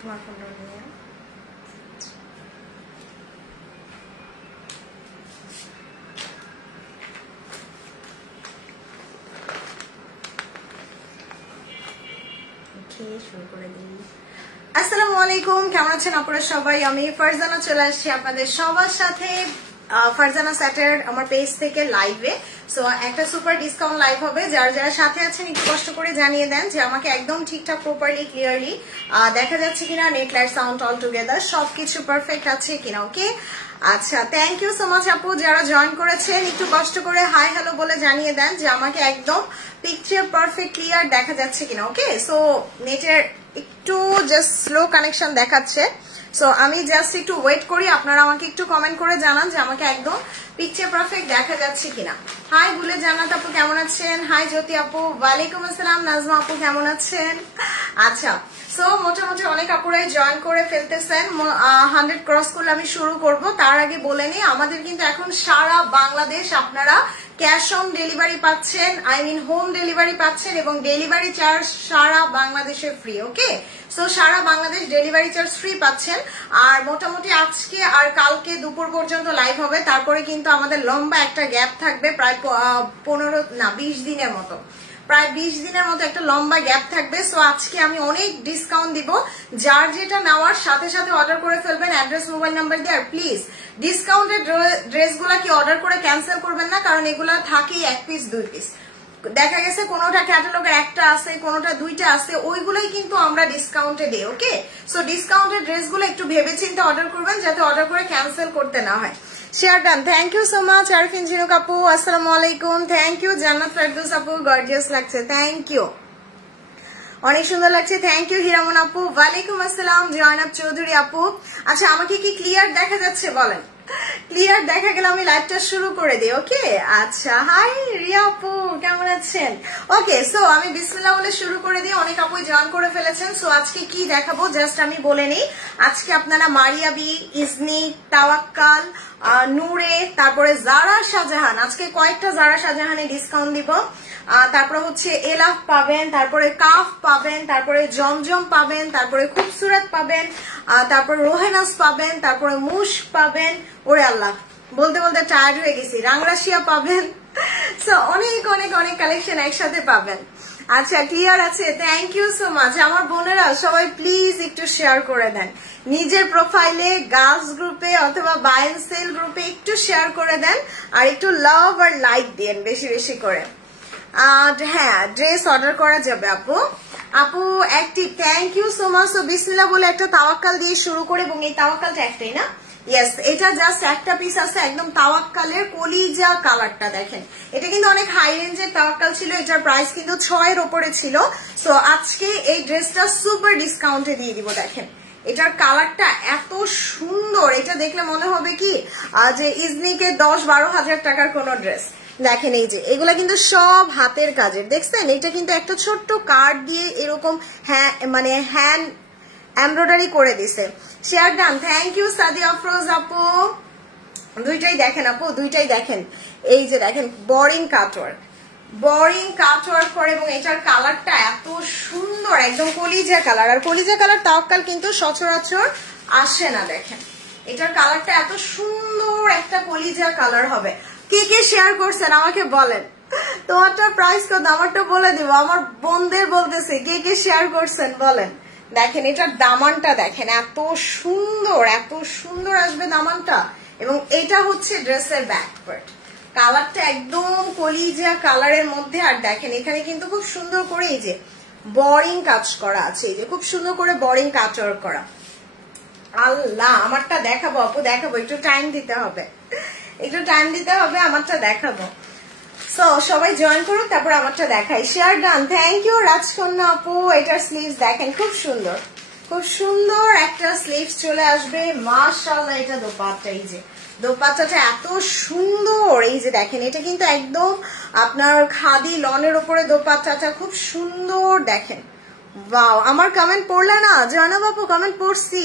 তোমার ফোনটা নিয়ে শুরু করে দিই। আসসালামু আলাইকুম, কেমন আছেন আপনারা সবাই? আমি ফারজানা চলে আসছি আপনাদের সবার সাথে ফারজানা স্যাটার আমার পেজ থেকে লাইভে। সো একটা সুপার ডিসকাউন্ট লাইভ হবে। যারা যারা সাথে আছেন একটু কষ্ট করে জানিয়ে দেন যে আমাকে একদম ঠিকঠাক প্রপারলি ক্লিয়ারলি দেখা যাচ্ছে কিনা, net light sound all together সবকিছু পারফেক্ট আছে কিনা। ওকে, আচ্ছা, থ্যাংক ইউ সো মাচ আপু। যারা জয়েন করেছেন একটু কষ্ট করে হাই হ্যালো বলে জানিয়ে দেন যে আমাকে একদম পিকচার পারফেক্ট ক্লিয়ার দেখা যাচ্ছে কিনা। ওকে, সো নেটের একটু জাস্ট স্লো কানেকশন দেখাচ্ছে। সো আমি জাস্ট একটু ওয়েট করি, আপনারা আমাকে একটু কমেন্ট করে জানান যে আমাকে একদম পিকচার পারফেক্ট দেখা যাচ্ছে কিনা। হাই বলে জান্নাত আপু কেমন আছেন? হাই জ্যোতি আপু, ওয়ালাইকুম আসসালাম। নাজমা আপু কেমন আছেন? আচ্ছা, সো মোটামুটি অনেক আপুরাই জয়েন করে ফেলতেছেন। 100 ক্রস করলে আমি শুরু করব। তার আগে বলে নিই, আমাদের কিন্তু এখন সারা বাংলাদেশ আপনারা ক্যাশ অন ডেলিভারি পাচ্ছেন, আই মিন হোম ডেলিভারি পাচ্ছেন, এবং ডেলিভারি চার্জ সারা বাংলাদেশে ফ্রি। ওকে, সো সারা বাংলাদেশ ডেলিভারি চার্জ ফ্রি পাচ্ছেন। আর মোটামুটি আজকে আর কালকে দুপুর পর্যন্ত লাইভ হবে, তারপরে কিন্তু আমাদের লম্বা একটা গ্যাপ থাকবে, প্রায় 20 দিনের মতো, প্রায় 20 দিনের মতো একটা লম্বা গ্যাপ থাকবে। সো আজকে আমি অনেক ডিসকাউন্ট দিব। যার যেটা নেওয়ার সাথে সাথে অর্ডার করে ফেলবেন অ্যাড্রেস মোবাইল নাম্বার দিয়ে। আর প্লিজ ডিসকাউন্টেড ড্রেসগুলা কি অর্ডার করে ক্যান্সেল করবেন না, কারণ এগুলা থাকেই 1 পিস 2 পিস। দেখা গেছে কোনোটা ক্যাটালগের একটা আছে, কোনোটা 2টা আছে, ওইগুলোই কিন্তু আমরা ডিসকাউন্টে দিই। ওকে, সো ডিসকাউন্টেড ড্রেসগুলো একটু ভেবেচিন্তে অর্ডার করবেন, যাতে অর্ডার করে ক্যান্সেল করতে না হয়। Share done, thank you so much. Arfin Jhinuk আপু আসসালামু আলাইকুম, থ্যাংক ইউ। জান্নাত ফেরদৌস আপু গর্জিয়াস লাগছে, থ্যাংক ইউ, অনেক সুন্দর লাগছে, থ্যাংক ইউ। হিরামন আপু ওয়ালাইকুম আসসালাম। জয়নাব চৌধুরী আপু, আচ্ছা আমাকে কি ক্লিয়ার দেখা যাচ্ছে বলেন? ক্লিয়ার দেখা গেলে আমি লাইভটা শুরু করে দিই। ওকে, আচ্ছা, হাই রিয়া আপু কেমন আছেন? ওকে, সো আমি বিসমিল্লাহ বলে শুরু করে দিই। অনেক আপু জয়েন করে ফেলেছেন। সো আজকে কি দেখাবো জাস্ট আমি বলে নিই। আজকে আপনারা মারিয়াবি, ইজনি, তাওয়াক্কাল, নূরে, তারপরে জারা শাহজাহান, আজকে কয়েকটা জারা শাহজাহানে ডিসকাউন্ট দিব। তারপরে হচ্ছে এলাফ পাবেন, তারপরে কাফ পাবেন, তারপরে জমজম পাবেন, তারপরে খুবসুরত পাবেন, তারপরে রোহেনাস পাবেন, তারপরে মুশ পাবেন। ওরে আল্লাহ, বলতে বলতে টায়ার্ড হয়ে গেছি। রাংরাশিয়া পাবেন। সো অনেক অনেক অনেক কালেকশন একসাথে পাবেন। আচ্ছা, ক্লিয়ার আছে, থ্যাংক ইউ সো মাচ। আমার বোনেরা সবাই প্লিজ একটু শেয়ার করে দেন, নিজের প্রোফাইলে, গার্লস গ্রুপে অথবা বাই এন্ড সেল গ্রুপে একটু শেয়ার করে দেন, আর একটু লাভ আর লাইক দেন বেশি বেশি করে। হ্যাঁ, ড্রেস অর্ডার করা যাবে আপু। আপু active, thank you so much. তো বিসমিল্লাহ বলে একটা তাওয়াক্কাল দিয়ে শুরু করে, এবং এই তাওয়াক্কালটা একটাই না, ইয়েস, এটা জাস্ট একটা পিস আছে, একদম তাওয়াক্কালের কলিজা কালারটা দেখেন। এটা কিন্তু অনেক হাই রেঞ্জের তাওয়াক্কাল ছিল, এটার প্রাইস কিন্তু 6 এর উপরে ছিল। সো আজকে এই ড্রেসটা সুপার ডিসকাউন্টে দিয়ে দিব। দেখেন এটার কালারটা এত সুন্দর, এটা দেখলে মনে হবে কি যে ইজনিকে 10-12 হাজার টাকার কোন ড্রেস। দেখেন এই যে এগুলা কিন্তু সব হাতের কাজের, দেখছেন? এটা কিন্তু একটা ছোট্ট কার্ড দিয়ে এরকম মানে হ্যান্ড এমব্রয়ডারি করে দিছে। Share done, thank you Sadia Afroz আপু। দুইটাই দেখেন আপু, দুইটাই দেখেন। এই যে দেখেন বোরিং কাটওয়ার্ক, বোরিং কাটওয়ার্ক করে, এবং এটার কালারটা এত সুন্দর, একদম কলিজা কালার। আর কলিজা কালার তাওয়াক্কাল কিন্তু সচরাচর আসে না। দেখেন এটার কালারটা এত সুন্দর, একটা কলিজা কালার হবে। কে কে শেয়ার করছেন আমাকে বলেন, তোমারটা প্রাইস কত আমারটা বলে দিব। আমার বোনদের বলতেছে কে কে শেয়ার করছেন বলেন। দেখেন এটার দামানটা দেখেন, এত সুন্দর, এত সুন্দর আসবে দামানটা। এবং এটা হচ্ছে ড্রেসের ব্যাক পার্ট, কালারটা একদম কলিজা কালারের মধ্যে। আর দেখেন এখানে কিন্তু খুব সুন্দর করে এই যে বোরিং কাজ করা আছে, এই যে খুব সুন্দর করে বোরিং কাটওয়ার্ক করা। আল্লাহ, আমারটা দেখাবো আপু, দেখাবো, একটু টাইম দিতে হবে, একটু টাইম দিতে হবে, আমারটা দেখাবো। সো সবাই জয়েন করুন, তারপর আমারটা দেখাই। শেয়ার ডান, থ্যাংক ইউ রাজকন্যা আপু। এটার স্লিভস দেখেন, খুব সুন্দর, খুব সুন্দর একটা স্লিভস চলে আসবে। মাশাআল্লাহ, এটা দোপাট্টা, এই যে দোপাট্টাটা এত সুন্দর। এই যে দেখেন এটা কিন্তু একদম আপনার খাদি লনের উপরে দোপাট্টাটা খুব সুন্দর। দেখেন, ওয়াও, আমার কমেন্ট পড়লে না জয়নাব আপু? কমেন্ট পড়ছি।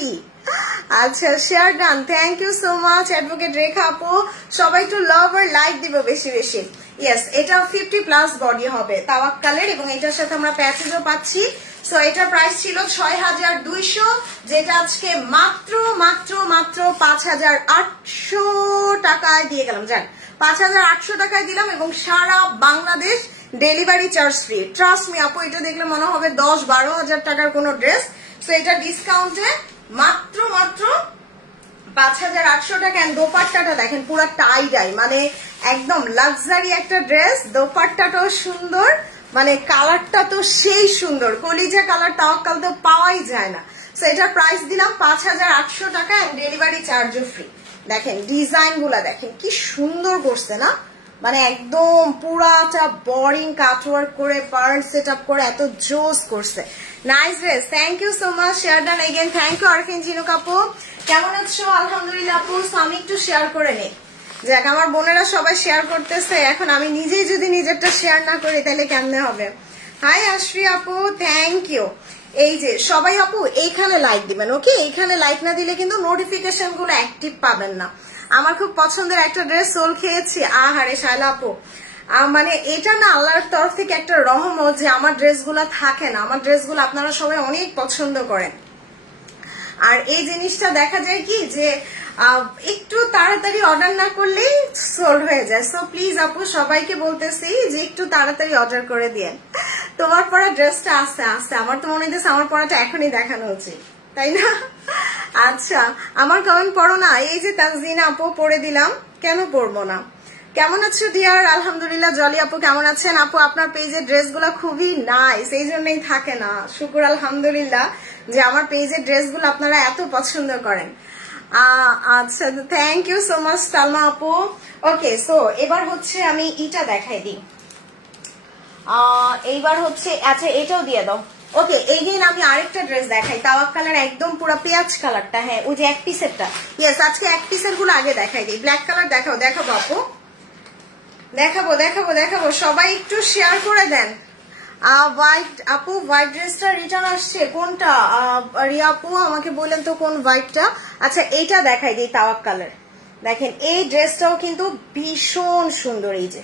আচ্ছা, share done, thank you so much. Advocate Rekha আপু, সবাই একটু লাভ আর লাইক দিব বেশি বেশি। ইয়েস, এটা 50+ বডি হবে তাওয়াক্কালের, এবং এটার সাথে আমরা প্যাচেজও পাচ্ছি। সো এটার প্রাইস ছিল ৬,২০০, যেটা আজকে মাত্র মাত্র মাত্র ৫,৮০০ টাকায় দিয়ে গেলাম। জান ৫,৮০০ টাকায় দিলাম এবং সারা Bangladesh delivery charge free. Trust me আপু, এটা দেখলে মনে হবে ১০-১২ হাজার টাকার কোনো ড্রেস। সো এটা ডিসকাউন্টে মাত্র মাত্র ৫,৮০০ টাকা। এন্ড দোপাট্টাটা দেখেন পুরো টাই ডাই, মানে একদম লাক্সারি একটা ড্রেস। দোপাট্টাটাও সুন্দর, মানে কালারটা তো সেই সুন্দর, কলিজা কালার, তাওয়াক্কাল তো পাওয়াই যায় না। সো এটার প্রাইস দিলাম ৫,৮০০ টাকা এন্ড ডেলিভারি চার্জও ফ্রি। দেখেন ডিজাইন গুলা দেখেন কি সুন্দর করছে না, মানে একদম পুরাটা বোরিং কাটওয়ার্ক করে পার্ল সেট আপ করে এত জোস করছে। Nice dress, thank you so much. Share done again, thank you Arfin Jhinuk আপু। কেমন আছো? আলহামদুলিল্লাহ আপু। আমি একটু শেয়ার করে নেই, যাক আমার বোনেরা সবাই শেয়ার করতেছে, এখন আমি নিজেই যদি নিজেরটা শেয়ার না করি তাহলে কেমনে হবে। হাই আশ্রী আপু, থ্যাংক ইউ। এই যে সবাই আপু এইখানে লাইক দিবেন, ওকে? এইখানে লাইক না দিলে কিন্তু নোটিফিকেশন গুলো অ্যাক্টিভ পাবেন না। আমার খুব পছন্দের একটা ড্রেস সোল খেয়েছি। আহারে শায়লা আপু, মানে এটা না আল্লাহর তরফ থেকে একটা রহমত যে আমার ড্রেসগুলো থাকে না। আমার ড্রেসগুলো আপনারা সবাই অনেক পছন্দ করেন। আর এই জিনিসটা দেখা যায় কি যে একটু তাড়াতাড়ি অর্ডার না করলেই সোল্ড হয়ে যায়। সো প্লিজ আপু সবাইকে বলতেছি যে একটু তাড়াতাড়ি অর্ডার করে দিয়েন। তোমার পরা ড্রেসটা আসতে আসতে আমার তো মনে হচ্ছে আমার পরাটা এখনই দেখানো উচিত, তাই না? আচ্ছা আমার কমেন্ট পড়ো না। এই যে তানজিনা আপু পড়ে দিলাম, কেন পড়বো না? কেমন আছো ডিয়ার? আলহামদুলিল্লাহ। জলি আপু কেমন আছেন? আপু আপনার পেজের ড্রেসগুলো খুবই নাইস, এই জন্যই থাকে না। শুকুর আলহামদুলিল্লাহ যে আমার পেজের ড্রেসগুলো আপনারা এত পছন্দ করেন। আচ্ছা thank you so much Salma আপু। ওকে সো এবার হচ্ছে আমি এটা দেখাই দিই। এইবার হচ্ছে আচ্ছা এটাও দিয়ে দাও। ওকে এইদিন আমি আরেকটা ড্রেস দেখাই, তাওয়াক্কালের একদম পুরো পেঁয়াজ কালারটা। হ্যাঁ ওই যে এক পিসেরটা। ইয়েস আজকে এক পিসের গুলো আগে দেখাই দিই। ব্ল্যাক কালার দেখাও, দেখাবো আপু, দেখাবো দেখাবো দেখাবো। সবাই একটু শেয়ার করে দেন। হোয়াইট আপু, হোয়াইট ড্রেসটা রিটার্ন আসছে কোনটা? রিয়া আপু আমাকে বললেন তো কোন হোয়াইটটা। আচ্ছা এইটা দেখাই দিই তাওয়াক্কালের। দেখেন এই ড্রেসটাও কিন্তু ভীষণ সুন্দর। এই যে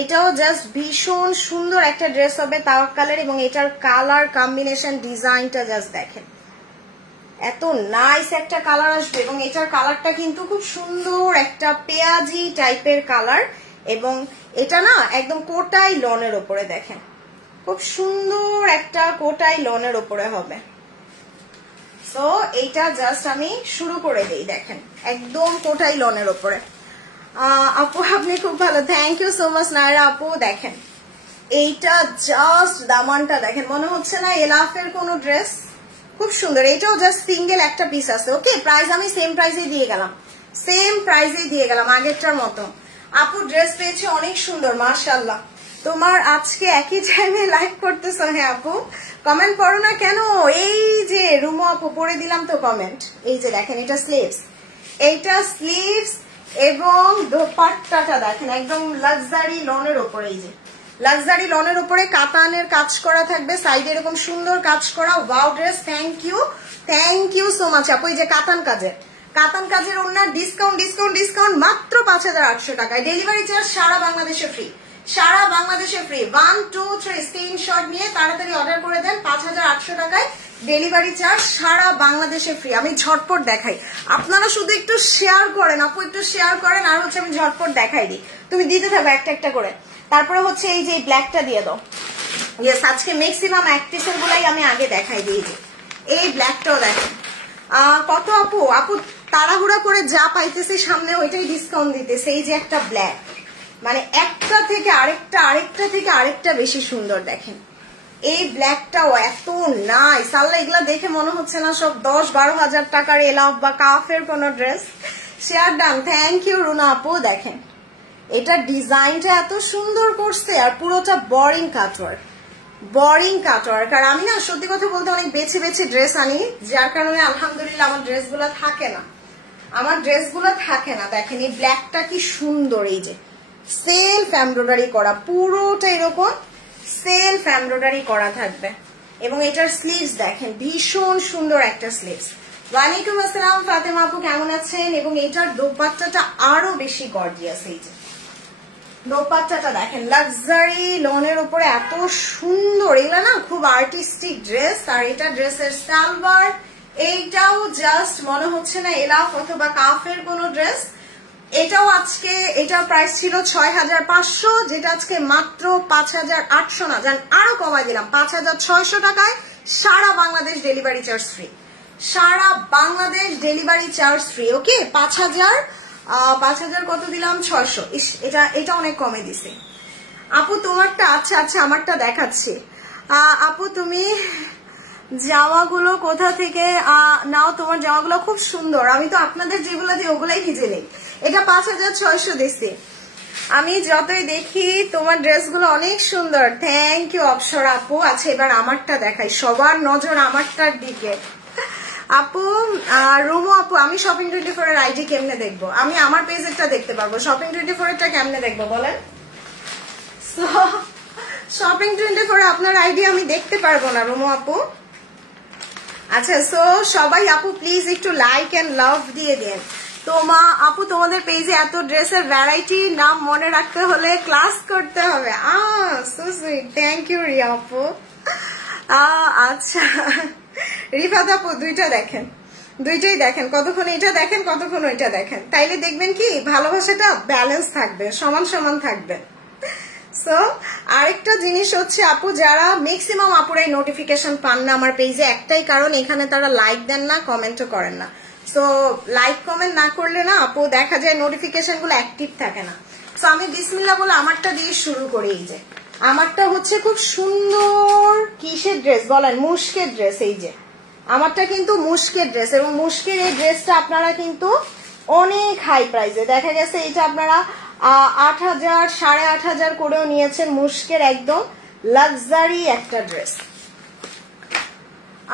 এটাও জাস্ট ভীষণ সুন্দর একটা ড্রেস হবে তাওয়াক্কালের, এবং এটার কালার কম্বিনেশন ডিজাইনটা জাস্ট দেখেন, এত নাইস একটা কালার আসবে। এবং এটার কালারটা কিন্তু খুব সুন্দর একটা পেঁয়াজি টাইপের কালার, এবং এটা না একদম কোটাই লনের ওপরে, দেখেন খুব সুন্দর একটা কোটাই লনের ওপরে হবে। সো এইটা জাস্ট আমি শুরু করে দেই। দেখেন একদম কোটাই লনের ওপরে। আপু আপনি খুব ভালো, thank you so much Nayra আপু। দেখেন এইটা জাস্ট দামানটা দেখেন, মনে হচ্ছে না এলাফের কোনো ড্রেস, খুব সুন্দর। এটাও জাস্ট সিঙ্গেল একটা পিস আছে। ওকে প্রাইস আমি সেম প্রাইসেই দিয়ে গেলাম, সেম প্রাইসেই দিয়ে গেলাম আগেরটার মতো। আপু ড্রেস পেয়েছে অনেক সুন্দর মাশাআল্লাহ। তোমার আজকে একই টাইমে লাইভ করতেছো? হ্যাঁ আপু কমেন্ট পড়ো না কেন? এই যে রুমো আপু পড়ে দিলাম তো কমেন্ট। এই যে দেখেন এটা স্লিভস, এইটা স্লিভস এবং দোপাট্টাটা দেখেন একদম লাক্সারি লনের উপরে। এই যে লাক্সারি লনের উপরে কাতানের কাজ করা থাকবে, সাইডে এরকম সুন্দর কাজ করা। Wow dress, thank you so much আপু। এই যে কাতান কাজের ওনার ডিসকাউন্ট ডিসকাউন্ট ডিসকাউন্ট মাত্র ৫,৮০০ টাকায়। ডেলিভারি চার্জ সারা বাংলাদেশে ফ্রি, সারা বাংলাদেশে ফ্রি। 1 2 3 স্ক্রিনশট নিয়ে তাড়াতাড়ি অর্ডার করে দেন। ৫,৮০০ টাকায় ডেলিভারি চার্জ সারা বাংলাদেশে ফ্রি। আমি ঝটপট দেখাই, আপনারা শুধু একটু শেয়ার করেন আপু, একটু শেয়ার করেন। আর হচ্ছে আমি ঝটপট দেখাই দিই, তুমি দিতে থাকো একটা একটা করে। তারপরে হচ্ছে এই যে ব্ল্যাকটা দিয়ে দাও। ইয়েস আজকে ম্যাক্সিমাম অ্যাক্টিসের গুলাই আমি আগে দেখাই দিই। যে এই ব্ল্যাকটাও দেখেন কত আপু, আপু তাড়াহুড়া করে যা পাইতেছে সামনে ওইটাই ডিসকাউন্ট দিতেছে। এই যে একটা ব্ল্যাক, মানে একটা থেকে আরেকটা, আরেকটা থেকে আরেকটা বেশি সুন্দর। দেখেন এই ব্ল্যাকটাও এত নাইস। আল্লাহ এগুলা দেখে মনে হচ্ছে না সব ১০-১২ হাজার টাকার এলাফ বা কাফের কোন dress. Share done, thank you Runa আপু। দেখেন এটা ডিজাইনটা এত সুন্দর করছে, আর পুরোটা বোরিং কাটওয়ার্ক, বোরিং কাটওয়ার্ক। আর আমি না সত্যি কথা বলতে অনেক বেছে বেছে ড্রেস আনি, যার কারণে আলহামদুলিল্লাহ আমার ড্রেসগুলো থাকে না, আমার ড্রেসগুলো থাকে না। দেখেন এই ব্ল্যাকটা কি সুন্দর, এই যে সেলফ এমব্রয়ডারি করা, পুরোটা এরকম সেলফ এমব্রয়ডারি করা থাকবে। এবং এটার স্লিভস দেখেন ভীষণ সুন্দর একটা স্লিভস। ওয়ালাইকুম আসসালাম ফাতেমা আপু কেমন আছেন? এবং এটার দোপাট্টাটা আরো বেশি গর্জিয়াস। এই যে দোপাট্টাটা দেখেন, লাক্সারি লনের উপরে এত সুন্দর, এগুলো না খুব আর্টিস্টিক ড্রেস। আর এটা ড্রেসের সালোয়ার, এইটাও জাস্ট মনে হচ্ছে না এলাফ অথবা কাফের কোনো ড্রেস। এটাও আজকে, এটা প্রাইস ছিল ৬৫০০, যেটা আজকে মাত্র ৫৮০০ না, জান আরো কমাই দিলাম ৫৬০০ টাকায়। সারা বাংলাদেশ ডেলিভারি চার্জ ফ্রি, সারা বাংলাদেশ ডেলিভারি চার্জ ফ্রি। ওকে, ৫০০০ কত দিলাম, ৬০০। এটা অনেক কমে দিছে আপু তোমারটা। আচ্ছা আচ্ছা, আমারটা দেখাচ্ছি। আপু তুমি জামাগুলো কোথা থেকে নাও? তোমার জামাগুলো খুব সুন্দর, আমি তো আপনাদের যেগুলো দিই ওগুলাই ভিজে নেই। এটা ৫৬০০ দিছি। আমি যতই দেখি তোমার ড্রেসগুলো অনেক সুন্দর। থ্যাংক ইউ অপসরা আপু। আচ্ছা এবার আমারটা দেখাই, সবার নজর আমারটার দিকে। আপু রুমু আপু, আমি শপিং 24 এর আইডি কেমনে দেখবো? আমি আমার পেজেরটা দেখতে পারবো, শপিং 24 এরটা কেমনে দেখবো বলেন? শপিং 24 আপনার আইডি আমি দেখতে পারবো না রুমু আপু। আচ্ছা সো সবাই আপু প্লিজ একটু লাইক এন্ড লাভ দিয়ে দেন। আপু তোমাদের পেজে এত ড্রেসের ভ্যারাইটি, নাম মনে রাখতে হলে ক্লাস করতে হবে। So sweet, thank you Riya আপু। আচ্ছা রিফাত আপু দুইটা দেখেন, দুইটাই দেখেন, কতক্ষণ এটা দেখেন কতক্ষণ ওইটা দেখেন, তাইলে দেখবেন কি ভালোবাসাটা ব্যালেন্স থাকবে, সমান সমান থাকবে। সো আরেকটা জিনিস হচ্ছে আপু, যারা ম্যাক্সিমাম আপুরাই নোটিফিকেশন পান না আমার পেজে, একটাই কারণ এখানে তারা লাইক দেন না, কমেন্টও করেন না। সো লাইক কমেন্ট না করলে না আপু দেখা যায় নোটিফিকেশন গুলো অ্যাক্টিভ থাকে না। সো আমি বিসমিল্লাহ বলে আমারটা দিয়ে শুরু করি। এই যে আমারটা হচ্ছে খুব সুন্দর কিসের ড্রেস বলেন, মুশকের ড্রেস। এই যে আমারটা কিন্তু মুশকের ড্রেস, এবং মুশকের এই ড্রেসটা আপনারা কিন্তু অনেক হাই প্রাইসে, দেখা গেছে এটা আপনারা ৮০০০ ৮৫০০ করেও নিয়েছেন। মুশকের একদম লাক্সারি একটা ড্রেস।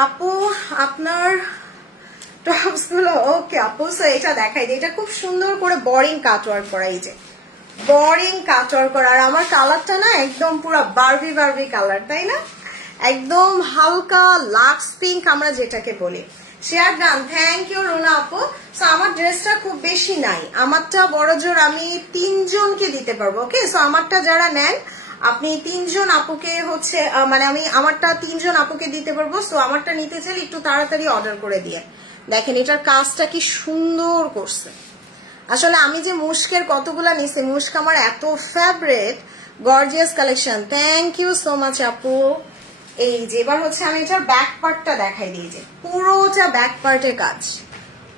আপু আপনার টপস গুলো ওকে আপু, সো এটা দেখাই দিই। এটা খুব সুন্দর করে বোরিং কাটওয়ার্ক করা, এই যে বোরিং কাটওয়ার্ক করা। আর আমার কালারটা না একদম পুরো বারবি বারবি কালার, তাই না? একদম হালকা লাক্স পিঙ্ক আমরা যেটাকে বলি। Share done, thank you Runa আপু। সো আমার ড্রেসটা খুব বেশি নাই, আমারটা বড় জোর আমি ৩ জনকে দিতে পারবো। ওকে, সো আমারটা যারা নেন আপনি ৩ জন আপুকে হচ্ছে মানে আমি আমারটা ৩ জন আপুকে দিতে পারবো। সো আমারটা নিতে চাইলে একটু তাড়াতাড়ি অর্ডার করে দিয়ে। দেখেন এটার কাজটা কি সুন্দর করছে। আসলে আমি যে মুশকের কতগুলা নিছি, মুশক আমার এত favourite, gorgeous collection. Thank you so much আপু। এই যে এবার হচ্ছে আমি এটার ব্যাক পার্টটা দেখাই দিই। যে পুরোটা ব্যাক পার্টের কাজ,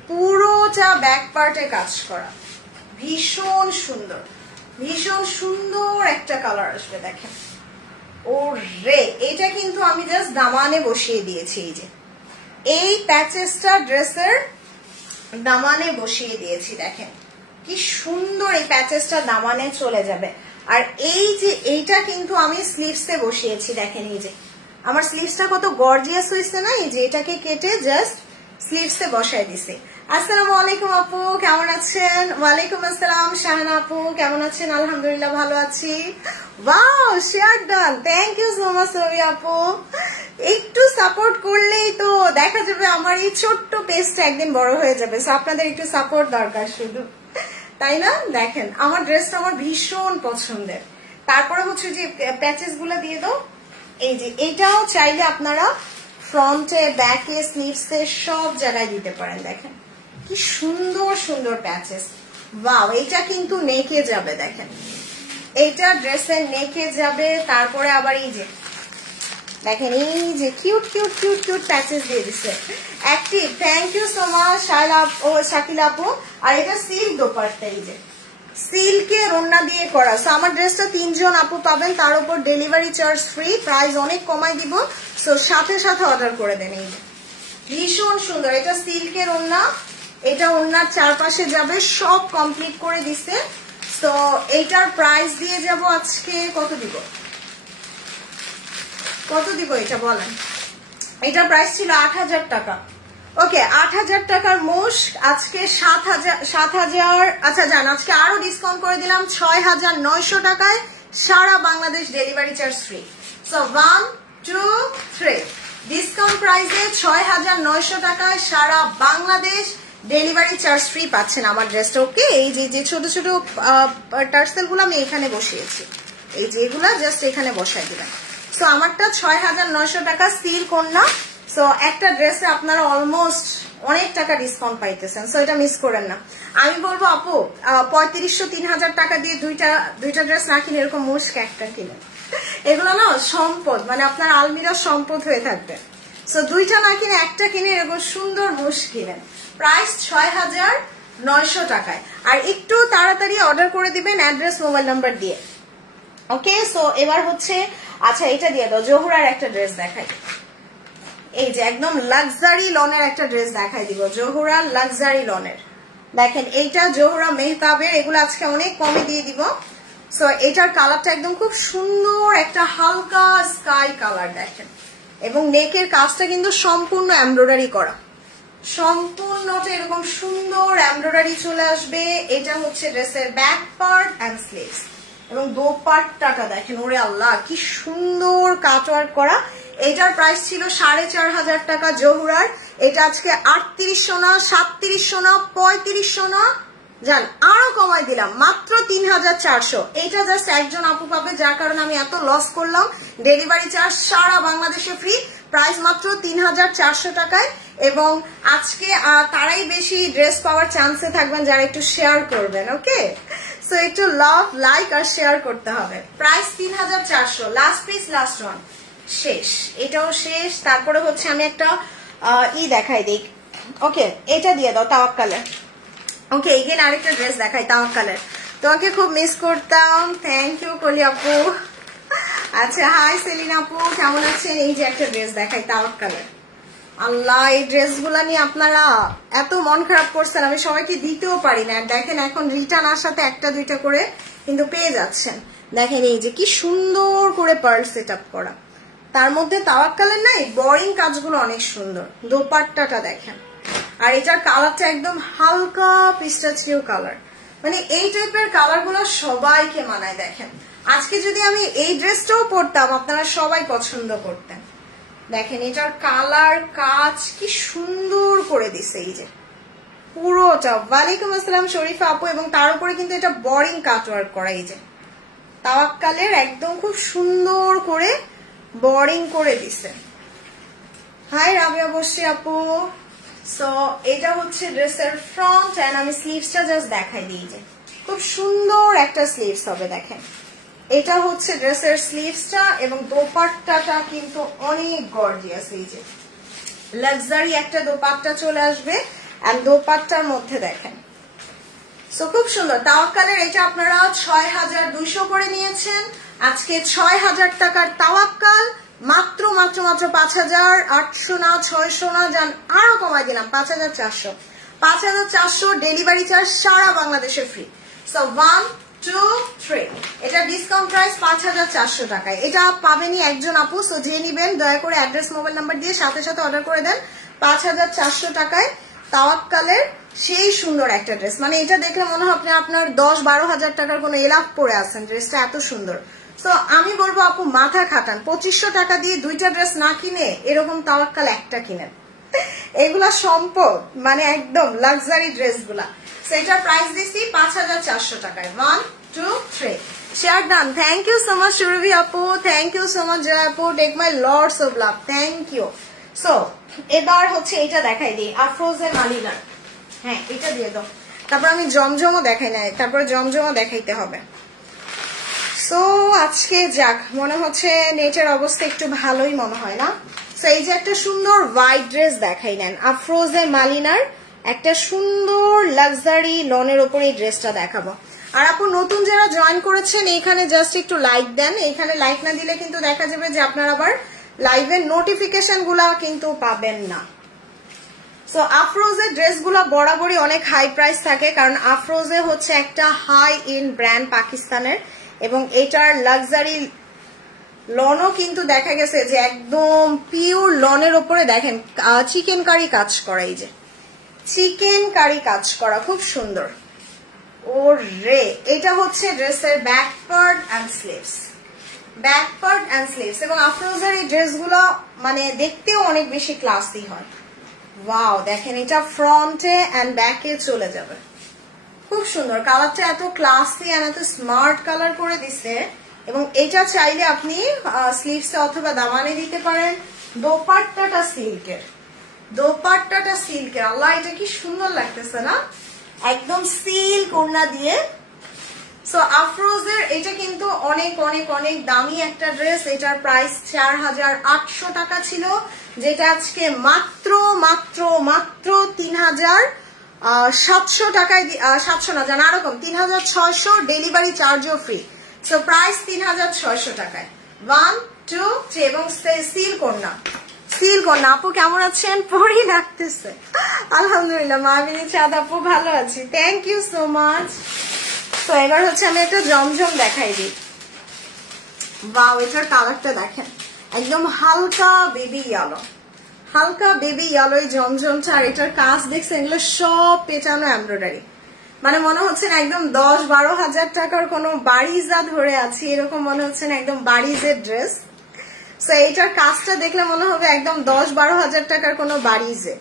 পুরোটা ব্যাক পার্টের কাজ করা, ভীষণ সুন্দর, ভীষণ সুন্দর একটা কালার আসবে। দেখেন ও রে, এটা কিন্তু আমি জাস্ট দামানে বসিয়ে দিয়েছি। এই যে এই প্যাচেসটা ড্রেসের দামানে বসিয়ে দিয়েছি, দেখেন কি সুন্দর এই প্যাচেসটা দামানে চলে যাবে। আর এই যে এইটা কিন্তু আমি স্লিভসে বসিয়েছি, দেখেন এই যে আমার স্লিভসটা কত গর্জিয়াস হয়েছে না। এই যে এটাকে কেটে জাস্ট স্লিভসে বসাই দিছি। আসসালামু আলাইকুম আপু, কেমন আছেন? ওয়ালাইকুম আসসালাম শাহানা আপু, কেমন আছেন? আলহামদুলিল্লাহ ভালো আছি। Wow share done, thank you so much Robi আপু। একটু সাপোর্ট করলেই তো দেখা যাবে আমার এই ছোট্ট পেজটা একদিন বড় হয়ে যাবে। সো আপনাদের একটু সাপোর্ট দরকার শুধু, তাই না? দেখেন আমার ড্রেসটা আমার ভীষণ পছন্দের। তারপরে হচ্ছে যে প্যাচেস গুলো দিয়ে দাও। এই যে এটাও চাইলে আপনারা ফ্রন্টে, ব্যাকে, স্লিভসে সব জায়গায় দিতে পারেন। দেখেন কি সুন্দর সুন্দর প্যাচেস। ওয়াও, এটা কিন্তু নেকে যাবে, দেখেন এইটা ড্রেসের নেকে যাবে। তারপরে আবার এই যে দেখেন এই যে cute cute cute cute patches দিয়ে দিচ্ছে। Active, thank you so much Shakila আপু। আর এটা সিল্ক দোপাট্টা, এই যে সিল্কের ওড়না দিয়ে করা। সো আমার ড্রেসটা ৩ জন আপু পাবেন, তার উপর ডেলিভারি চার্জ ফ্রি, প্রাইস অনেক কমাই দিব। সো সাথে সাথে অর্ডার করে দেন। এই যে ভীষণ সুন্দর, এটা সিল্কের ওড়না, এটা ওড়নার চারপাশে যাবে, সব কমপ্লিট করে দিছে। তো এইটার প্রাইস দিয়ে যাব আজকে কত দিব, কত দিব এটা বলেন? এটার প্রাইস ছিল ৮০০০ টাকা। ওকে ৮০০০ টাকার মুশক আজকে ৭০০০। আচ্ছা জান, আজকে আরো ডিসকাউন্ট করে দিলাম ৬৯০০ টাকায়, সারা Bangladesh delivery charge free. So 1 2 3 discount প্রাইসে ৬৯০০ টাকায় সারা বাংলাদেশ ডেলিভারি চার্জ ফ্রি পাচ্ছেন আমার ড্রেসটা। ওকে, এই যে ছোট ছোট টার্সেল গুলো আমি এখানে বসিয়েছি, এই যে এগুলা জাস্ট এখানে বসাই দিবেন। সো আমারটা ৬৯০০ টাকা সিল কন্যা। সো একটা ড্রেসে আপনারা অলমোস্ট অনেক টাকা ডিসকাউন্ট পাইতেছেন, সো এটা মিস করেন না। আমি বলবো আপু ৩৫০০-৩০০০ টাকা দিয়ে দুইটা ড্রেস না কিনে এরকম মুশক একটা কিনে, এগুলো না সম্পদ, মানে আপনার আলমিরার সম্পদ হয়ে থাকবে। সো দুইটা না কিনে একটা কিনে এরকম সুন্দর মুশ কিনেন। প্রাইস ৬৯০০ টাকায়। আর একটু তাড়াতাড়ি অর্ডার করে দিবেন অ্যাড্রেস মোবাইল নাম্বার দিয়ে। ওকে, সো এবার হচ্ছে আচ্ছা এটা দিয়ে দাও, জোহরার একটা ড্রেস দেখাই। এই যে একদম লাক্সারি লনের একটা ড্রেস দেখাই দিব, জোহরা লাক্সারি লনের। দেখেন এইটা জোহরা মেহতাবের, এগুলো আজকে অনেক কমে দিয়ে দিব। সো এটার কালারটা একদম খুব সুন্দর একটা হালকা স্কাই কালার দেখেন, এবং নেকের কাজটা কিন্তু সম্পূর্ণ এমব্রয়ডারি করা, সম্পূর্ণটা এরকম সুন্দর এমব্রয়ডারি চলে আসবে। এটা হচ্ছে ড্রেসের ব্যাক পার্ট এন্ড স্লিভস, এবং দোপাট্টাটা দেখেন, ওরে আল্লাহ কি সুন্দর কাটওয়ার্ক করা। এটার প্রাইস ছিল ৪৫০০ টাকা জোহরার, এটা আজকে ৩৮০০ না, ৩৭০০ না, ৩৫০০ না, জান আরো কমাই দিলাম মাত্র ৩৪০০। এটা জাস্ট একজন আপু পাবে, যার কারণে আমি এত লস করলাম। ডেলিভারি চার্জ সারা বাংলাদেশে ফ্রি, প্রাইস মাত্র ৩৪০০ টাকায়। এবং আজকে তারাই বেশি ড্রেস পাওয়ার চান্সে থাকবেন যারা একটু শেয়ার করবেন। ওকে, সো একটু লাভ, লাইক আর শেয়ার করতে হবে। Price ৩৪০০, last piece, last one, শেষ, এটাও শেষ। তারপরে হচ্ছে আমি একটা দেখাই দিই। ওকে, এটা দিয়ে দাও তাওয়াক্কালের। ওকে, এগেন আরেকটা ড্রেস দেখাই তাওয়াক্কালের, তোমাকে খুব মিস করতাম। থ্যাংক ইউ কলি আপু। আচ্ছা, হাই সেলিনা আপু, কেমন আছেন? এই যে একটা ড্রেস দেখাই তাওয়াক্কালের। আল্লাহ, এই ড্রেসগুলা নিয়ে আপনারা এত মন খারাপ করছেন, আমি সবাইকে দিতেও পারি না। দেখেন এখন রিটার্ন আসাতে একটা দুইটা করে কিন্তু পেয়ে যাচ্ছেন। দেখেন এই যে কি সুন্দর করে পার্ল সেট আপ করা, তার মধ্যে তাওয়াক্কালের নাই বোরিং কাজগুলো অনেক সুন্দর। দোপাট্টাটা দেখেন, আর এটার কালারটা একদম হালকা পিস্তাচিও কালার, মানে এই টাইপের কালার গুলো সবাইকে মানায়। দেখেন আজকে যদি আমি এই ড্রেসটাও পরতাম আপনারা সবাই পছন্দ করতেন। দেখেন এটার কালার, কাজ কি সুন্দর করে দিছে, এই যে পুরোটা। ওয়ালাইকুম আসসালাম শরীফা আপু, এবং তার উপরে কিন্তু এটা বোরিং কাটওয়ার্ক করা, এই যে তাওয়াক্কালের একদম খুব সুন্দর করে বোরিং করে দিছে। হাই রাবিয়া বসি আপু। সো এটা হচ্ছে ড্রেসের ফ্রন্ট, এন্ড আমি স্লিভসটা জাস্ট দেখাই দিই, যে খুব সুন্দর একটা স্লিভস হবে। দেখেন এটা হচ্ছে ড্রেসের স্লিভসটা, এবং দোপাট্টাটা কিন্তু অনেক গর্জিয়াস, এই যে লাক্সারি একটা দোপাট্টা চলে আসবে। এন্ড দোপাট্টার মধ্যে দেখেন, সো খুব সুন্দর। তাওয়াক্কালের এটা আপনারা ৬২০০ করে নিয়েছেন, আজকে ৬০০০ টাকার তাওয়াক্কাল মাত্র মাত্র মাত্র ৫৮০০ না, ৬০০ না, যান আরো কমাই দিলাম ৫৪০০। ৫৪০০ ডেলিভারি চার্জ সারা বাংলাদেশে ফ্রি। সো 1 2 3, এটা ডিসকাউন্ট প্রাইস ৫৪০০ টাকায়। এটা পাবেনই একজন আপু, সো যে নিবেন দয়া করে অ্যাড্রেস মোবাইল নাম্বার দিয়ে সাথে সাথে অর্ডার করে দেন। ৫৪০০ টাকায় তাওয়াক্কালের সেই সুন্দর একটা ড্রেস, মানে এটা দেখলে মনে হয় আপনি আপনার ১০-১২ হাজার টাকার কোনো এলাফ পরে আছেন, ড্রেসটা এত সুন্দর। তো আমি বলবো আপু মাথা খাটান, ২৫০০ টাকা দিয়ে দুইটা ড্রেস না কিনে এরকম তাওয়াক্কাল একটা কিনেন, এগুলা সম্পদ, মানে একদম লাক্সারি ড্রেসগুলা। সেটার প্রাইস দিচ্ছি ৫৪০০ টাকায়। 1 2 3, share done. Thank you so much Surovi আপু, thank you so much Joy আপু, take my Lords of love, thank you. So এবার হচ্ছে এটা দেখাই দিই, আফরোজের মালিনার। হ্যাঁ এটা দিয়ে দাও, তারপর আমি জমজমও দেখাই নাই, তারপরে জমজমও দেখাইতে হবে। সো আজকে যাক, মনে হচ্ছে নেটের অবস্থা একটু ভালোই মনে হয় না। সো এই যে একটা সুন্দর হোয়াইট ড্রেস দেখাই নেন, আফরোজে মালিনার একটা সুন্দর লাক্সারি লনের উপরে এই ড্রেসটা দেখাবো। আর আপু নতুন যারা জয়েন করেছেন এইখানে জাস্ট একটু লাইক দেন, এইখানে লাইক না দিলে কিন্তু দেখা যাবে যে আপনার আবার লাইভের নোটিফিকেশন গুলা কিন্তু পাবেন না। সো আফরোজের ড্রেসগুলো বরাবরই অনেক হাই প্রাইস থাকে, কারণ আফরোজে হচ্ছে একটা হাই ইন ব্র্যান্ড পাকিস্তানের, এবং এটার লাক্সারি লনও কিন্তু দেখা গেছে যে একদম পিওর লনের ওপরে দেখেন চিকেন কারি কাজ করা, এই যে চিকেন কারি কাজ করা খুব সুন্দর। ও রে, এটা হচ্ছে ড্রেসের back part and sleeves, back part and sleeves. এবং আফরোজের এই ড্রেসগুলো মানে দেখতেও অনেক বেশি ক্লাসি হয়, ওয়াও দেখেন এটা ফ্রন্টে এন্ড ব্যাকে চলে যাবে, খুব সুন্দর। কালারটা এত ক্লাসি এন্ড এত স্মার্ট কালার করে দিছে। এবং এটা চাইলে আপনি স্লিভসে অথবা দামানে দিতে পারেন। দোপাট্টাটা সিল্কের, দোপাট্টাটা সিল্কের, আল্লাহ এটা কি সুন্দর লাগতেছে না, একদম সিল্ক ওড়না দিয়ে। সো আফরোজের এটা কিন্তু অনেক অনেক অনেক দামি একটা ড্রেস। এটার প্রাইস 4800 টাকা ছিল, যেটা আজকে মাত্র মাত্র মাত্র 3700 টাকায়, 700 না জানা এরকম 3600, ডেলিভারি চার্জও ফ্রি। সো প্রাইস 3600 টাকায়। 1 2 3 এবং সিল্ক ওড়না, সিল্ক ওড়না। আপু কেমন আছেন? পরি লাগতেছে আলহামদুলিল্লাহ। মাবিনী চাঁদ আপু ভালো আছি, থ্যাংক ইউ সো মাচ। তো এবার হচ্ছে আমি একটা জমজম দেখাই দিই। ওয়াও এটার কালারটা দেখেন, একদম হালকা বেবি ইয়েলো, হালকা বেবি ইয়েলো এই জমজমটা। আর এটার কাজ দেখছেন, এগুলো সব পেটানো এমব্রয়ডারি, মানে মনে হচ্ছে না একদম 10-12 হাজার টাকার কোনো বাড়িজা ধরে আছি এরকম মনে হচ্ছে না, একদম বাড়িজের ড্রেস। সো এইটার কাজটা দেখলে মনে হবে একদম 10-12 হাজার টাকার কোনো বাড়িজে।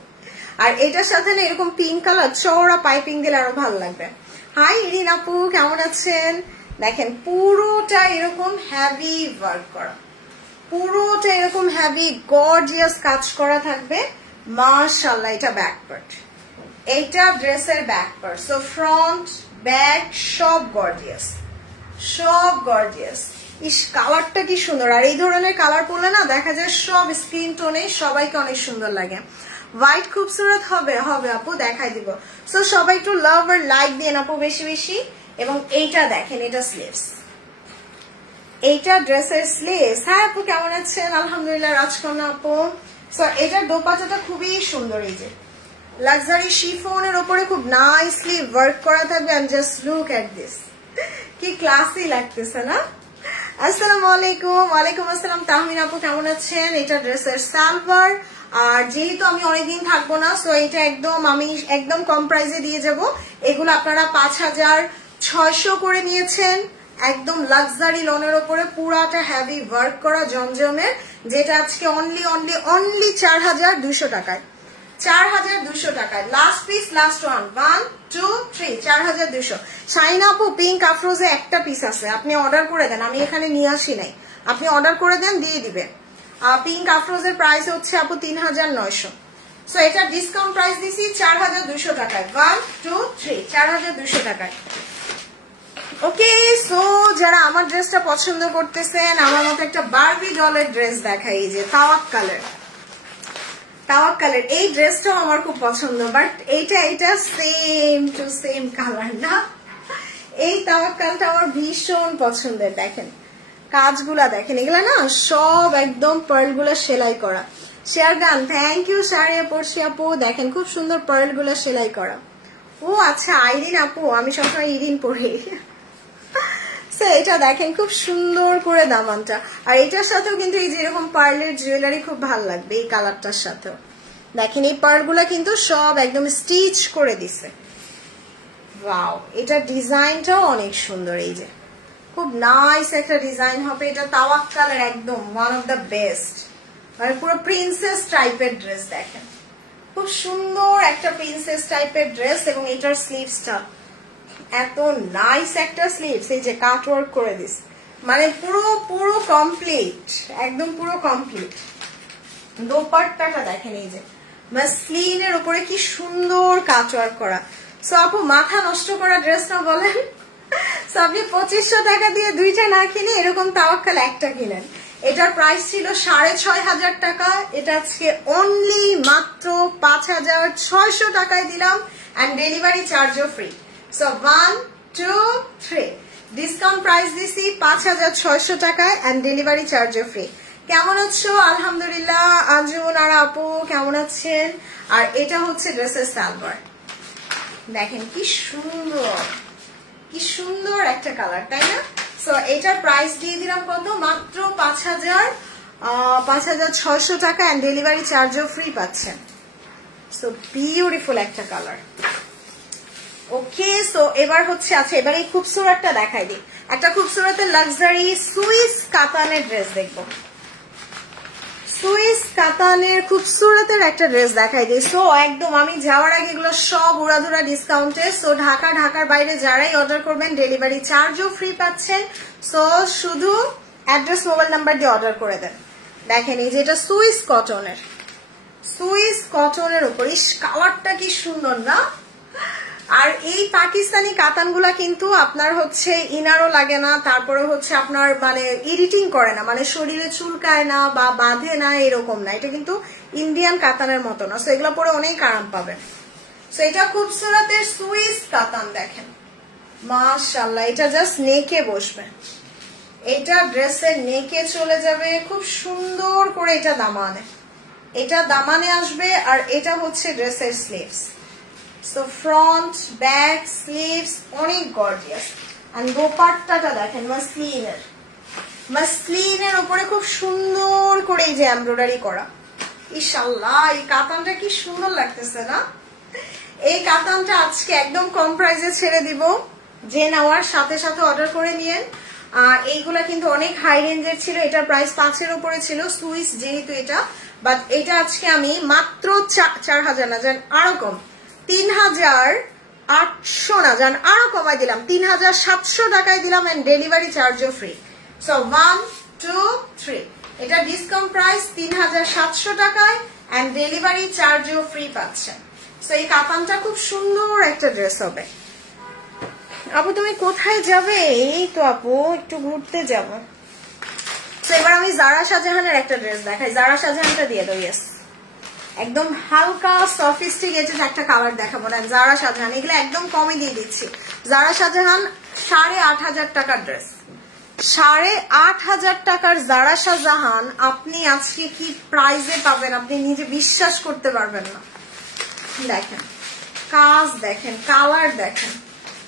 আর এটার সাথে না এরকম পিঙ্ক কালার চওড়া পাইপিং দিলে আরো ভালো লাগবে। হাই ইরিন আপু কেমন আছেন? দেখেন পুরোটা এরকম হ্যাভি ওয়ার্ক করা, পুরোটা এরকম হ্যাভি গর্জিয়াস কাজ করা থাকবে। মাশাআল্লাহ এটা ব্যাক পার্ট, এইটা ড্রেসের back part. So front back সব গর্জিয়াস, সব গর্জিয়াস। ইস কালারটা কি সুন্দর। আর এই ধরনের কালার পরলে না দেখা যায় সব স্কিন টোনে সবাইকে অনেক সুন্দর লাগে। হোয়াইট খুবসুরত হবে, হবে আপু দেখাই দিব। সো সবাই একটু লাভ আর লাইক দেন আপু বেশি বেশি। এবং এইটা দেখেন, এটা স্লিভস, এইটা ড্রেসের স্লিভস। হ্যাঁ আপু কেমন আছেন? আলহামদুলিল্লাহ রাজকন্যা আপু। সো এটার দোপাট্টাটা খুবই সুন্দর, এই যে লাক্সারি শিফনের উপরে খুব নাইসলি ওয়ার্ক করা থাকবে। And just look at this, কি ক্লাসি লাগতেছে না? আসসালামু আলাইকুম। ওয়ালাইকুম আসসালাম তাহমিনা আপু কেমন আছেন? এটা ড্রেসের সালোয়ার। আর যেহেতু আমি অনেকদিন থাকবো না, সো এটা একদম আমি একদম কম প্রাইসে দিয়ে যাব। এগুলো আপনারা 5600 করে নিয়েছেন, একদম লাক্সারি লোনের উপরে পুরাটা হেভি ওয়ার্ক করা জমজমের, যেটা আজকে অনলি অনলি অনলি 4200 টাকায়, 4200 টাকায়। Last piece, last one, 1 2 3, 4200। Shaina আপু পিঙ্ক আফরোজে একটা পিস আছে, আপনি অর্ডার করে দেন, আমি এখানে নিয়ে আসি নাই, আপনি অর্ডার করে দেন দিয়ে দিবে। পিঙ্ক আফরোজের প্রাইস হচ্ছে আপু 3900। সো এটা ডিসকাউন্ট প্রাইস দিছি 4200 টাকায়। 1 2 3, 4200 টাকায়। ওকে, সো যারা আমার ড্রেসটা পছন্দ করতেছেন, আমার মতো একটা বারবি ডলের ড্রেস দেখাই, এই যে তাওয়াক্কালের, তাওয়াক্কালের এই ড্রেসটাও আমার খুব পছন্দ। বাট এইটা সেম টু সেম কালার না, এই তাওয়াক্কালটা আমার ভীষণ পছন্দের। দেখেন কাজগুলা দেখেন, এগুলা না সব একদম পার্ল গুলা সেলাই করা। শেয়ার গান থ্যাংক ইউ সারিয়া পড়শি আপু। দেখেন খুব সুন্দর পার্ল গুলা সেলাই করা। ও আচ্ছা আইরিন আপু, আমি সবসময় ইরিন পড়ি। এটা দেখেন খুব সুন্দর করে দামানটা। আর এটার সাথেও কিন্তু এই যে এরকম পার্লের জুয়েলারি খুব ভালো লাগবে এই কালারটার সাথেও। দেখেন এই পার্লগুলা কিন্তু সব একদম স্টিচ করে দিছে। ওয়াও, এটা ডিজাইনটাও অনেক সুন্দর, এই যে খুব নাইস একটা ডিজাইন হবে। এটা তাওয়াক্কালের একদম ওয়ান অফ দ্য বেস্ট, মানে পুরো প্রিন্সেস টাইপের ড্রেস। দেখেন খুব সুন্দর একটা প্রিন্সেস টাইপের ড্রেস। এবং এটার স্লিভসটা এত নাইস একটা স্লিভস, এই যে কাট ওয়ার্ক করে দিস, মানে পুরো পুরো কমপ্লিট, একদম পুরো কমপ্লিট। দোপাট্টাটা দেখেন, এই যে মাসলিনের উপরে কি সুন্দর কাট ওয়ার্ক করা। সো আপু মাথা নষ্ট করা ড্রেস না বলেন। সো আপনি 2500 টাকা দিয়ে দুইটা না কিনে এরকম তাওয়াক্কাল একটা কিনেন। এটার প্রাইস ছিল 6500 টাকা, এটা আজকে অনলি মাত্র 5600 টাকায় দিলাম। এন্ড ডেলিভারি চার্জও ফ্রি। সো 1 2 3 ডিসকাউন্ট প্রাইস দিছি 5600 টাকায় এন্ড ডেলিভারি চার্জও ফ্রি। কেমন আছো? আলহামদুলিল্লাহ। আজুন আর আপু কেমন আছেন? আর এটা হচ্ছে ড্রেসের সালোয়ার। দেখেন কি সুন্দর, কি সুন্দর একটা কালার, তাই না? সো এটার প্রাইস দিয়ে দিলাম কত? মাত্র 5600 টাকা এন্ড ডেলিভারি চার্জও ফ্রি পাচ্ছেন। সো বিউটিফুল একটা কালার। ওকে, সো এবার হচ্ছে আচ্ছা এবার এই খুবসুরতটা দেখাই দিই। একটা খুবসুরতের লাক্সারি সুইস কাতানের ড্রেস দেখবো। সুইস কাতানের খুবসুরতের একটা ড্রেস দেখাই দিই। সো একদম আমি যাওয়ার আগে এগুলো সব উড়াধুরা ডিসকাউন্টে। সো ঢাকার বাইরে যারাই অর্ডার করবেন ডেলিভারি চার্জও ফ্রি পাচ্ছেন। সো শুধু অ্যাড্রেস মোবাইল নাম্বার দিয়ে অর্ডার করে দেন। দেখেন এই যে এটা সুইস কটনের উপর কালারটা কি সুন্দর না। আর এই পাকিস্তানি কাতানগুলা কিন্তু আপনার হচ্ছে ইনারও লাগে না, তারপরে হচ্ছে আপনার মানে ইরিটিং করে না, মানে শরীরে চুলকায় না বা বাঁধে না, এরকম না। এটা কিন্তু ইন্ডিয়ান কাতানের মতো না। সো এগুলো পরে অনেক আরাম পাবেন। সো এটা খুবসুরতের সুইস কাতান দেখেন, মাশাআল্লাহ। এটা জাস্ট নেকে বসবে, এটা ড্রেসের নেকে চলে যাবে খুব সুন্দর করে। এটা দামানে আসবে। আর এটা হচ্ছে ড্রেসের sleeves. So front back sleeves অনেক গর্জিয়াস। এন্ড দোপাট্টাটা দেখেন মাসলিনের উপরে খুব সুন্দর করে এই যে এমব্রয়ডারি করা। ইনশাআল্লাহ এই কাতানটা কি সুন্দর লাগতেছে না। এই কাতানটা আজকে একদম কম প্রাইসে ছেড়ে দিব, যে নেওয়ার সাথে সাথে অর্ডার করে নিয়েন। এইগুলা কিন্তু অনেক হাই রেঞ্জের ছিল, এটার প্রাইস 5-এর উপরে ছিল সুইস যেহেতু এটা। বাট এটা আজকে আমি মাত্র 4000 না, জান আরো কম, 3800 না, জান আরো কমাই দিলাম, 3700 টাকায় দিলাম। এন্ড ডেলিভারি চার্জও ফ্রি। সো 1 2 3 এটা ডিসকাউন্ট প্রাইস 3700 টাকায় এন্ড ডেলিভারি চার্জও ফ্রি পাচ্ছেন। সো এই কাতানটা খুব সুন্দর একটা ড্রেস হবে। আপু তুমি কোথায় যাবে? এই তো আপু একটু ঘুরতে যাব। তো এবার আমি জারা শাহজাহানের একটা ড্রেস দেখাই। জারা শাহজাহানটা দিয়ে দাও। ইয়েস, একদম হালকা সফিস্টিকেটেড একটা কালার দেখাবো না। জারা শাহজাহান এগুলো একদম কমে দিয়ে দিচ্ছি। জারা শাহজাহান 8500 টাকার ড্রেস, 8500 টাকার জারা শাহজাহান আপনি আজকে কি প্রাইজে পাবেন আপনি নিজে বিশ্বাস করতে পারবেন না। দেখেন কাজ, দেখেন কালার, দেখেন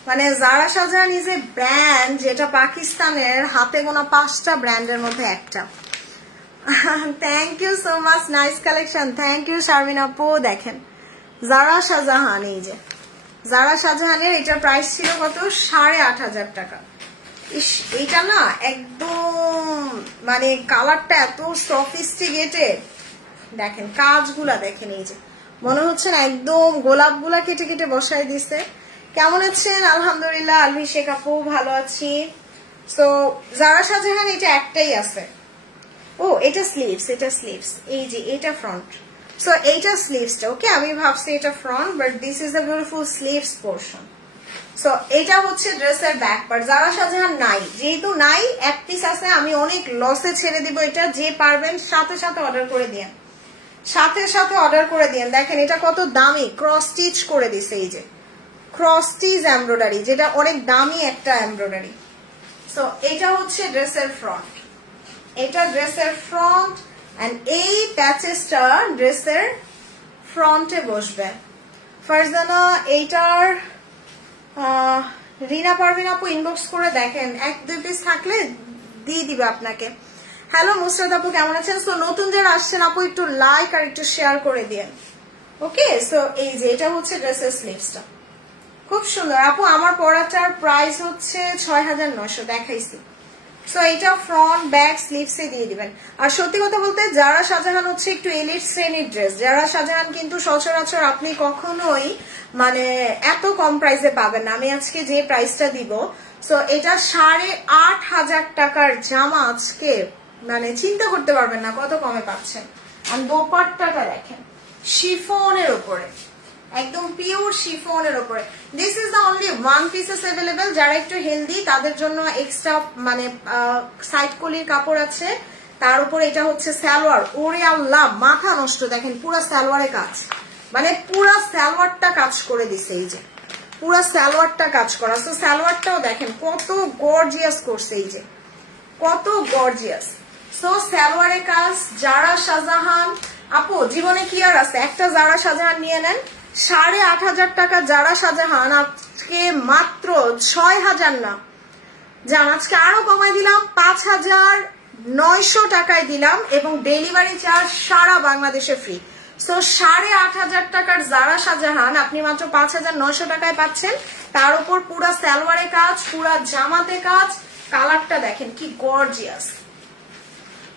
মানে Zara Shahjahan is a brand যেটা পাকিস্তানের হাতে গোনা 5টা ব্র্যান্ডের মধ্যে একটা। Thank you so much, nice collection, thank you Sharmin আপু। দেখেন জারা শাহজাহান, এই যে জারা শাহজাহানের এটার প্রাইস ছিল কত? 8500 টাকা। এইটা না একদম মানে কালারটা এত সফিস্টিকেটেড। দেখেন কাজগুলা দেখেন, এই যে মনে হচ্ছে না একদম গোলাপগুলা কেটে কেটে বসাই দিছে। কেমন আছেন? আলহামদুলিল্লাহ। আলভি শেখ আপু ভালো আছি। সো জারা শাহজাহান এটা একটাই আছে। ও এটা স্লিভস, এই যে এটা ফ্রন্ট। সো এইটা স্লিভসটা ওকে, আমি ভাবছি এটা front, but this is the beautiful sleeves portion. So এটা হচ্ছে ড্রেসের ব্যাক পার্ট। জারা শাহজাহান নাই, যেহেতু নাই এক পিস আছে, আমি অনেক লসে ছেড়ে দিব এটা। যে পারবেন সাথে সাথে অর্ডার করে দিয়েন, দেখেন এটা কত দামি ক্রস স্টিচ করে দিছে। এই যে ক্রস স্টিচ এমব্রয়ডারি, যেটা অনেক দামি একটা এমব্রয়ডারি। সো এটা হচ্ছে ড্রেসের ফ্রন্ট, এন্ড এই প্যাচেসটা ড্রেসের ফ্রন্টে বসবে। ফারজানা এইটার রিনা পারভিন আপু ইনবক্স করে দেখেন, 1-2 পিস থাকলে দিয়ে দিবে আপনাকে। হ্যালো মুসরাত আপু কেমন আছেন? সো নতুন যারা আসছেন আপু একটু লাইক আর একটু শেয়ার করে দিয়েন। ওকে, সো এই যে এটা হচ্ছে ড্রেসের স্লিভসটা, খুব সুন্দর আপু। আমার পরাটার প্রাইস হচ্ছে 6900 দেখাইছি। সো এটা ফ্রন্ট ব্যাক স্লিভসে দিয়ে দিবেন। আর সত্যি কথা বলতে জারা শাহজাহান হচ্ছে একটু এলিট শ্রেণীর ড্রেস। জারা শাহজাহান কিন্তু সচরাচর আপনি কখনোই মানে এত কম প্রাইসে পাবেন না। আমি আজকে যে প্রাইসটা দিব, সো এটা 8500 টাকার জামা আজকে মানে চিন্তা করতে পারবেন না কত কমে পাচ্ছেন। আর দোপাট্টাটা দেখেন শিফনের উপরে, একদম পিওর শিফনের উপরে। This is the only 1 pieces available. যারা একটু হেলদি তাদের জন্য এক্সট্রা মানে সাইড কলির কাপড় আছে, তার উপর এটা হচ্ছে সালোয়ার। ওরে আল্লাহ মাথা নষ্ট, দেখেন পুরো সালোয়ারে কাজ, মানে পুরো সালোয়ারটা কাজ করে দিছে। এই যে পুরো সালোয়ারটা কাজ করা। সো সালোয়ারটাও দেখেন কত গর্জিয়াস করছে, এই যে কত গর্জিয়াস। সো সালোয়ারে কাজ। জারা শাহজাহান আপু জীবনে কি আর আছে, একটা জারা শাহজাহান নিয়ে নেন। 8500 টাকা জারা শাহজাহান আজকে মাত্র 6000 না, জান আজকে আরো কমাই দিলাম, 5900 টাকায় দিলাম এবং ডেলিভারি চার্জ সারা বাংলাদেশে ফ্রি। সো 8500 টাকার জারা শাহজাহান আপনি মাত্র 5900 টাকায় পাচ্ছেন। তার উপর পুরা সালোয়ারে কাজ, পুরা জামাতে কাজ। কালারটা দেখেন কি গর্জিয়াস।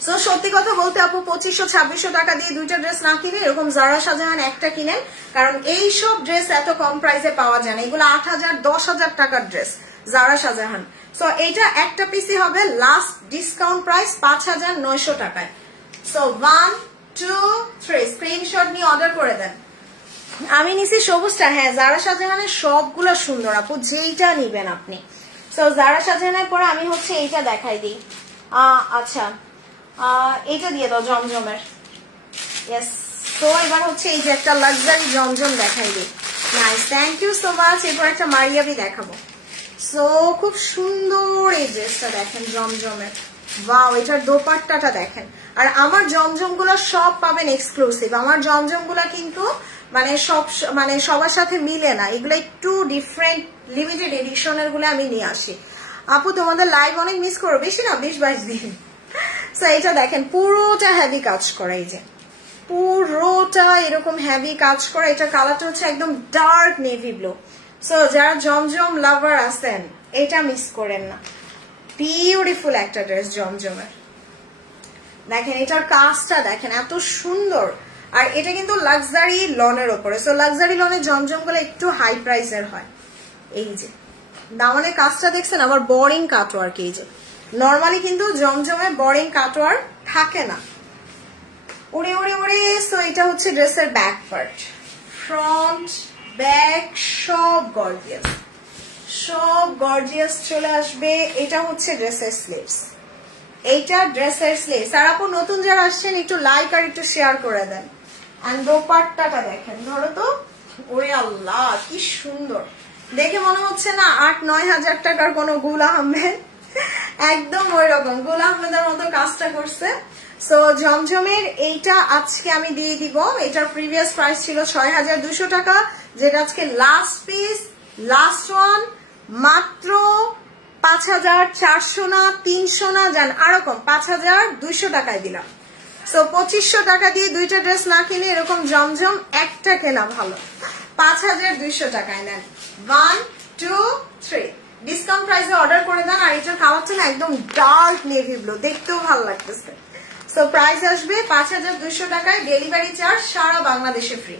সো সত্যি কথা বলতে আপু 2500-2600 টাকা দিয়ে দুইটা ড্রেস না কিনে এরকম জারা শাহজাহান একটা কিনেন, কারণ এই সব ড্রেস এত কম প্রাইসে পাওয়া যায় না। এগুলো 8000-10,000 টাকার ড্রেস জারা শাহজাহান। সো এইটা একটা পিসি হবে লাস্ট ডিসকাউন্ট প্রাইস 5900 টাকায়। সো 1 2 3 স্ক্রিনশট নিয়ে অর্ডার করে দেন। আমি নিছি সবুজটা। হ্যাঁ, জারা শাহজাহানের সবগুলো সুন্দর আপু, যেইটা নিবেন আপনি। সো জারা শাহজাহানের পরে আমি হচ্ছে এইটা দেখাই দিই। আচ্ছা, এইটা দিয়ে দাও জমজমের। ইয়েস, তো এবার হচ্ছে এই যে একটা লাক্সারি জমজম দেখাই দিই। Nice, thank you so much. এরপর একটা মারিয়াবি দেখাবো। সো খুব সুন্দর এই ড্রেসটা দেখেন জমজমের। ওয়াও, এটার দোপাট্টাটা দেখেন। আর আমার জমজম গুলো সব পাবেন এক্সক্লুসিভ। আমার জমজম গুলা কিন্তু মানে সবার সাথে মিলে না, এগুলো একটু ডিফারেন্ট লিমিটেড এডিশনের গুলো আমি নিয়ে আসি। আপু তোমাদের লাইভ অনেক মিস করো, বেশি না 20-22 দিন। সো এটা দেখেন পুরোটা হেভি কাজ করা, এই যে পুরোটা এরকম হেভি কাজ করা। এটা কালারটা হচ্ছে একদম ডার্ক নেভি ব্লু। সো যারা জমজম লাভার আছেন এটা মিস করেন না, বিউটিফুল একটা ড্রেস জমজমের। দেখেন এটার কাজটা দেখেন এত সুন্দর। আর এটা কিন্তু লাক্সারি লনের ওপরে। সো লাক্সারি লনের জমজম গুলো একটু হাই প্রাইসের হয়। এই যে দামানের কাজটা দেখছেন, আবার বোরিং কাটওয়ার্ক। এই যে নর্মালি কিন্তু জমজমে বোরিং কাটওয়ার্ক থাকে না। ওরে ওরে ওরে। সো এটা হচ্ছে ড্রেসের ব্যাক পার্ট, ফ্রন্ট ব্যাক সব গর্জিয়াস, সব গর্জিয়াস চলে আসবে। এটা হচ্ছে ড্রেসের স্লিভস, এইটা ড্রেসের স্লিভস। আর আপু নতুন যারা আসছেন একটু লাইক আর একটু শেয়ার করে দেন। এন্ড দোপাট্টাটা দেখেন, ধরো তো। ওরে আল্লাহ কি সুন্দর, দেখে মনে হচ্ছে না 8-9 হাজার টাকার কোন গুল আহমেদ, একদম ওই রকম গুল আহমেদের মতো কাজটা করছে। সো জমজমের এইটা আজকে আমি দিয়ে দিব। এটার প্রিভিয়াস প্রাইস ছিল 6200 টাকা, যেটা আজকে লাস্ট পিস, লাস্ট ওয়ান, মাত্র 5400 না 300 না জান আরকম 5200 টাকায় দিলাম। সো 2500 টাকা দিয়ে দুইটা ড্রেস না কিনে এরকম জমজম একটা কেনা ভালো। 5200 টাকায় নেন। 1 2 3 ডিসকাউন্ট প্রাইসে অর্ডার করে দেন। আর এটার কালারটা না একদম ডার্ক নেভি ব্লু, দেখতেও ভালো লাগতেছে। সো প্রাইস আসবে 5200 টাকায়, ডেলিভারি চার্জ সারা বাংলাদেশে ফ্রি।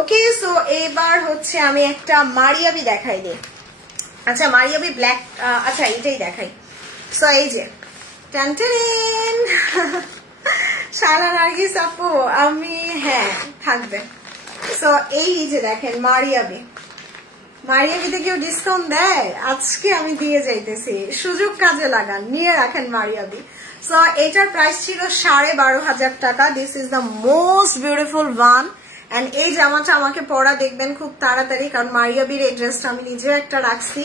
ওকে, সো এবার হচ্ছে আমি একটা মারিয়াবি দেখাই দিই। আচ্ছা মারিয়াবি ব্ল্যাক, আচ্ছা এইটাই দেখাই। সো এই যে টানটান শালা নার্গিস আপু, আমি হ্যাঁ থাকবে। সো এই যে দেখেন মারিয়াবি, মারিয়াবিতে কেউ ডিসকাউন্ট দেয়? আজকে আমি দিয়ে যাইতেছি, সুযোগ কাজে লাগান, নিয়ে রাখেন মারিয়াবি। সো এটার প্রাইস ছিল 12,500 টাকা। This is the most beautiful one. And এই জামাটা আমাকে পরা দেখবেন খুব তাড়াতাড়ি, কারণ মারিয়াবির এই ড্রেসটা আমি নিজে একটা রাখছি।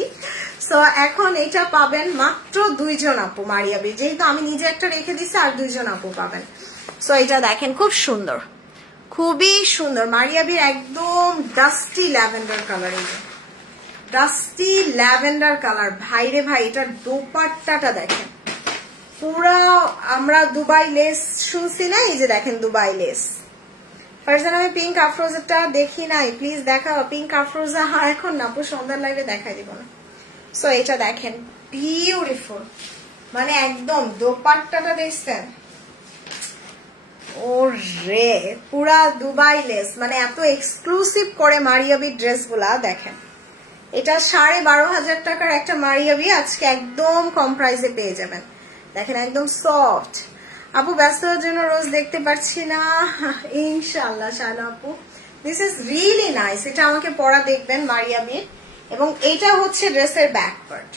সো এখন এটা পাবেন মাত্র 2 জন আপু মারিয়াবি, যেহেতু আমি নিজে একটা রেখে দিচ্ছি, আর 2 জন আপু পাবেন। সো এটা দেখেন খুব সুন্দর, খুবই সুন্দর মারিয়াবির একদম ডাস্টি ল্যাভেন্ডার কালার। এই যে ডাস্টি ল্যাভেন্ডার কালার, ভাইরে ভাই এটার দোপাট্টাটা দেখেন পুরা। আমরা দুবাই লেস শুনছি না, এই যে দেখেন দুবাই লেস। ফারজান আমি পিঙ্ক আফরোজাটা দেখি নাই, প্লিজ দেখাও পিঙ্ক আফরোজা। এখন না আপু সন্ধ্যার লাইভে দেখাই দিব না। সো এটা দেখেন বিউটিফুল, মানে একদম দোপাট্টাটা দেখছেন, ও রে পুরা দুবাই লেস, মানে এত এক্সক্লুসিভ করে মারিয়াবির ড্রেস গুলা দেখেন। এটা 12,500 টাকার একটা মারিয়াবি আজকে একদম কম প্রাইসে পেয়ে যাবেন। দেখেন একদম সফট। আপু ব্যস্ত হওয়ার জন্য রোজ দেখতে পাচ্ছি না, ইনশাআল্লাহ শালা আপু। দিস ইজ রিয়েলি নাইস, এটা আমাকে পরা দেখবেন মারিয়াবির। এবং এটা হচ্ছে ড্রেসের ব্যাক পার্ট,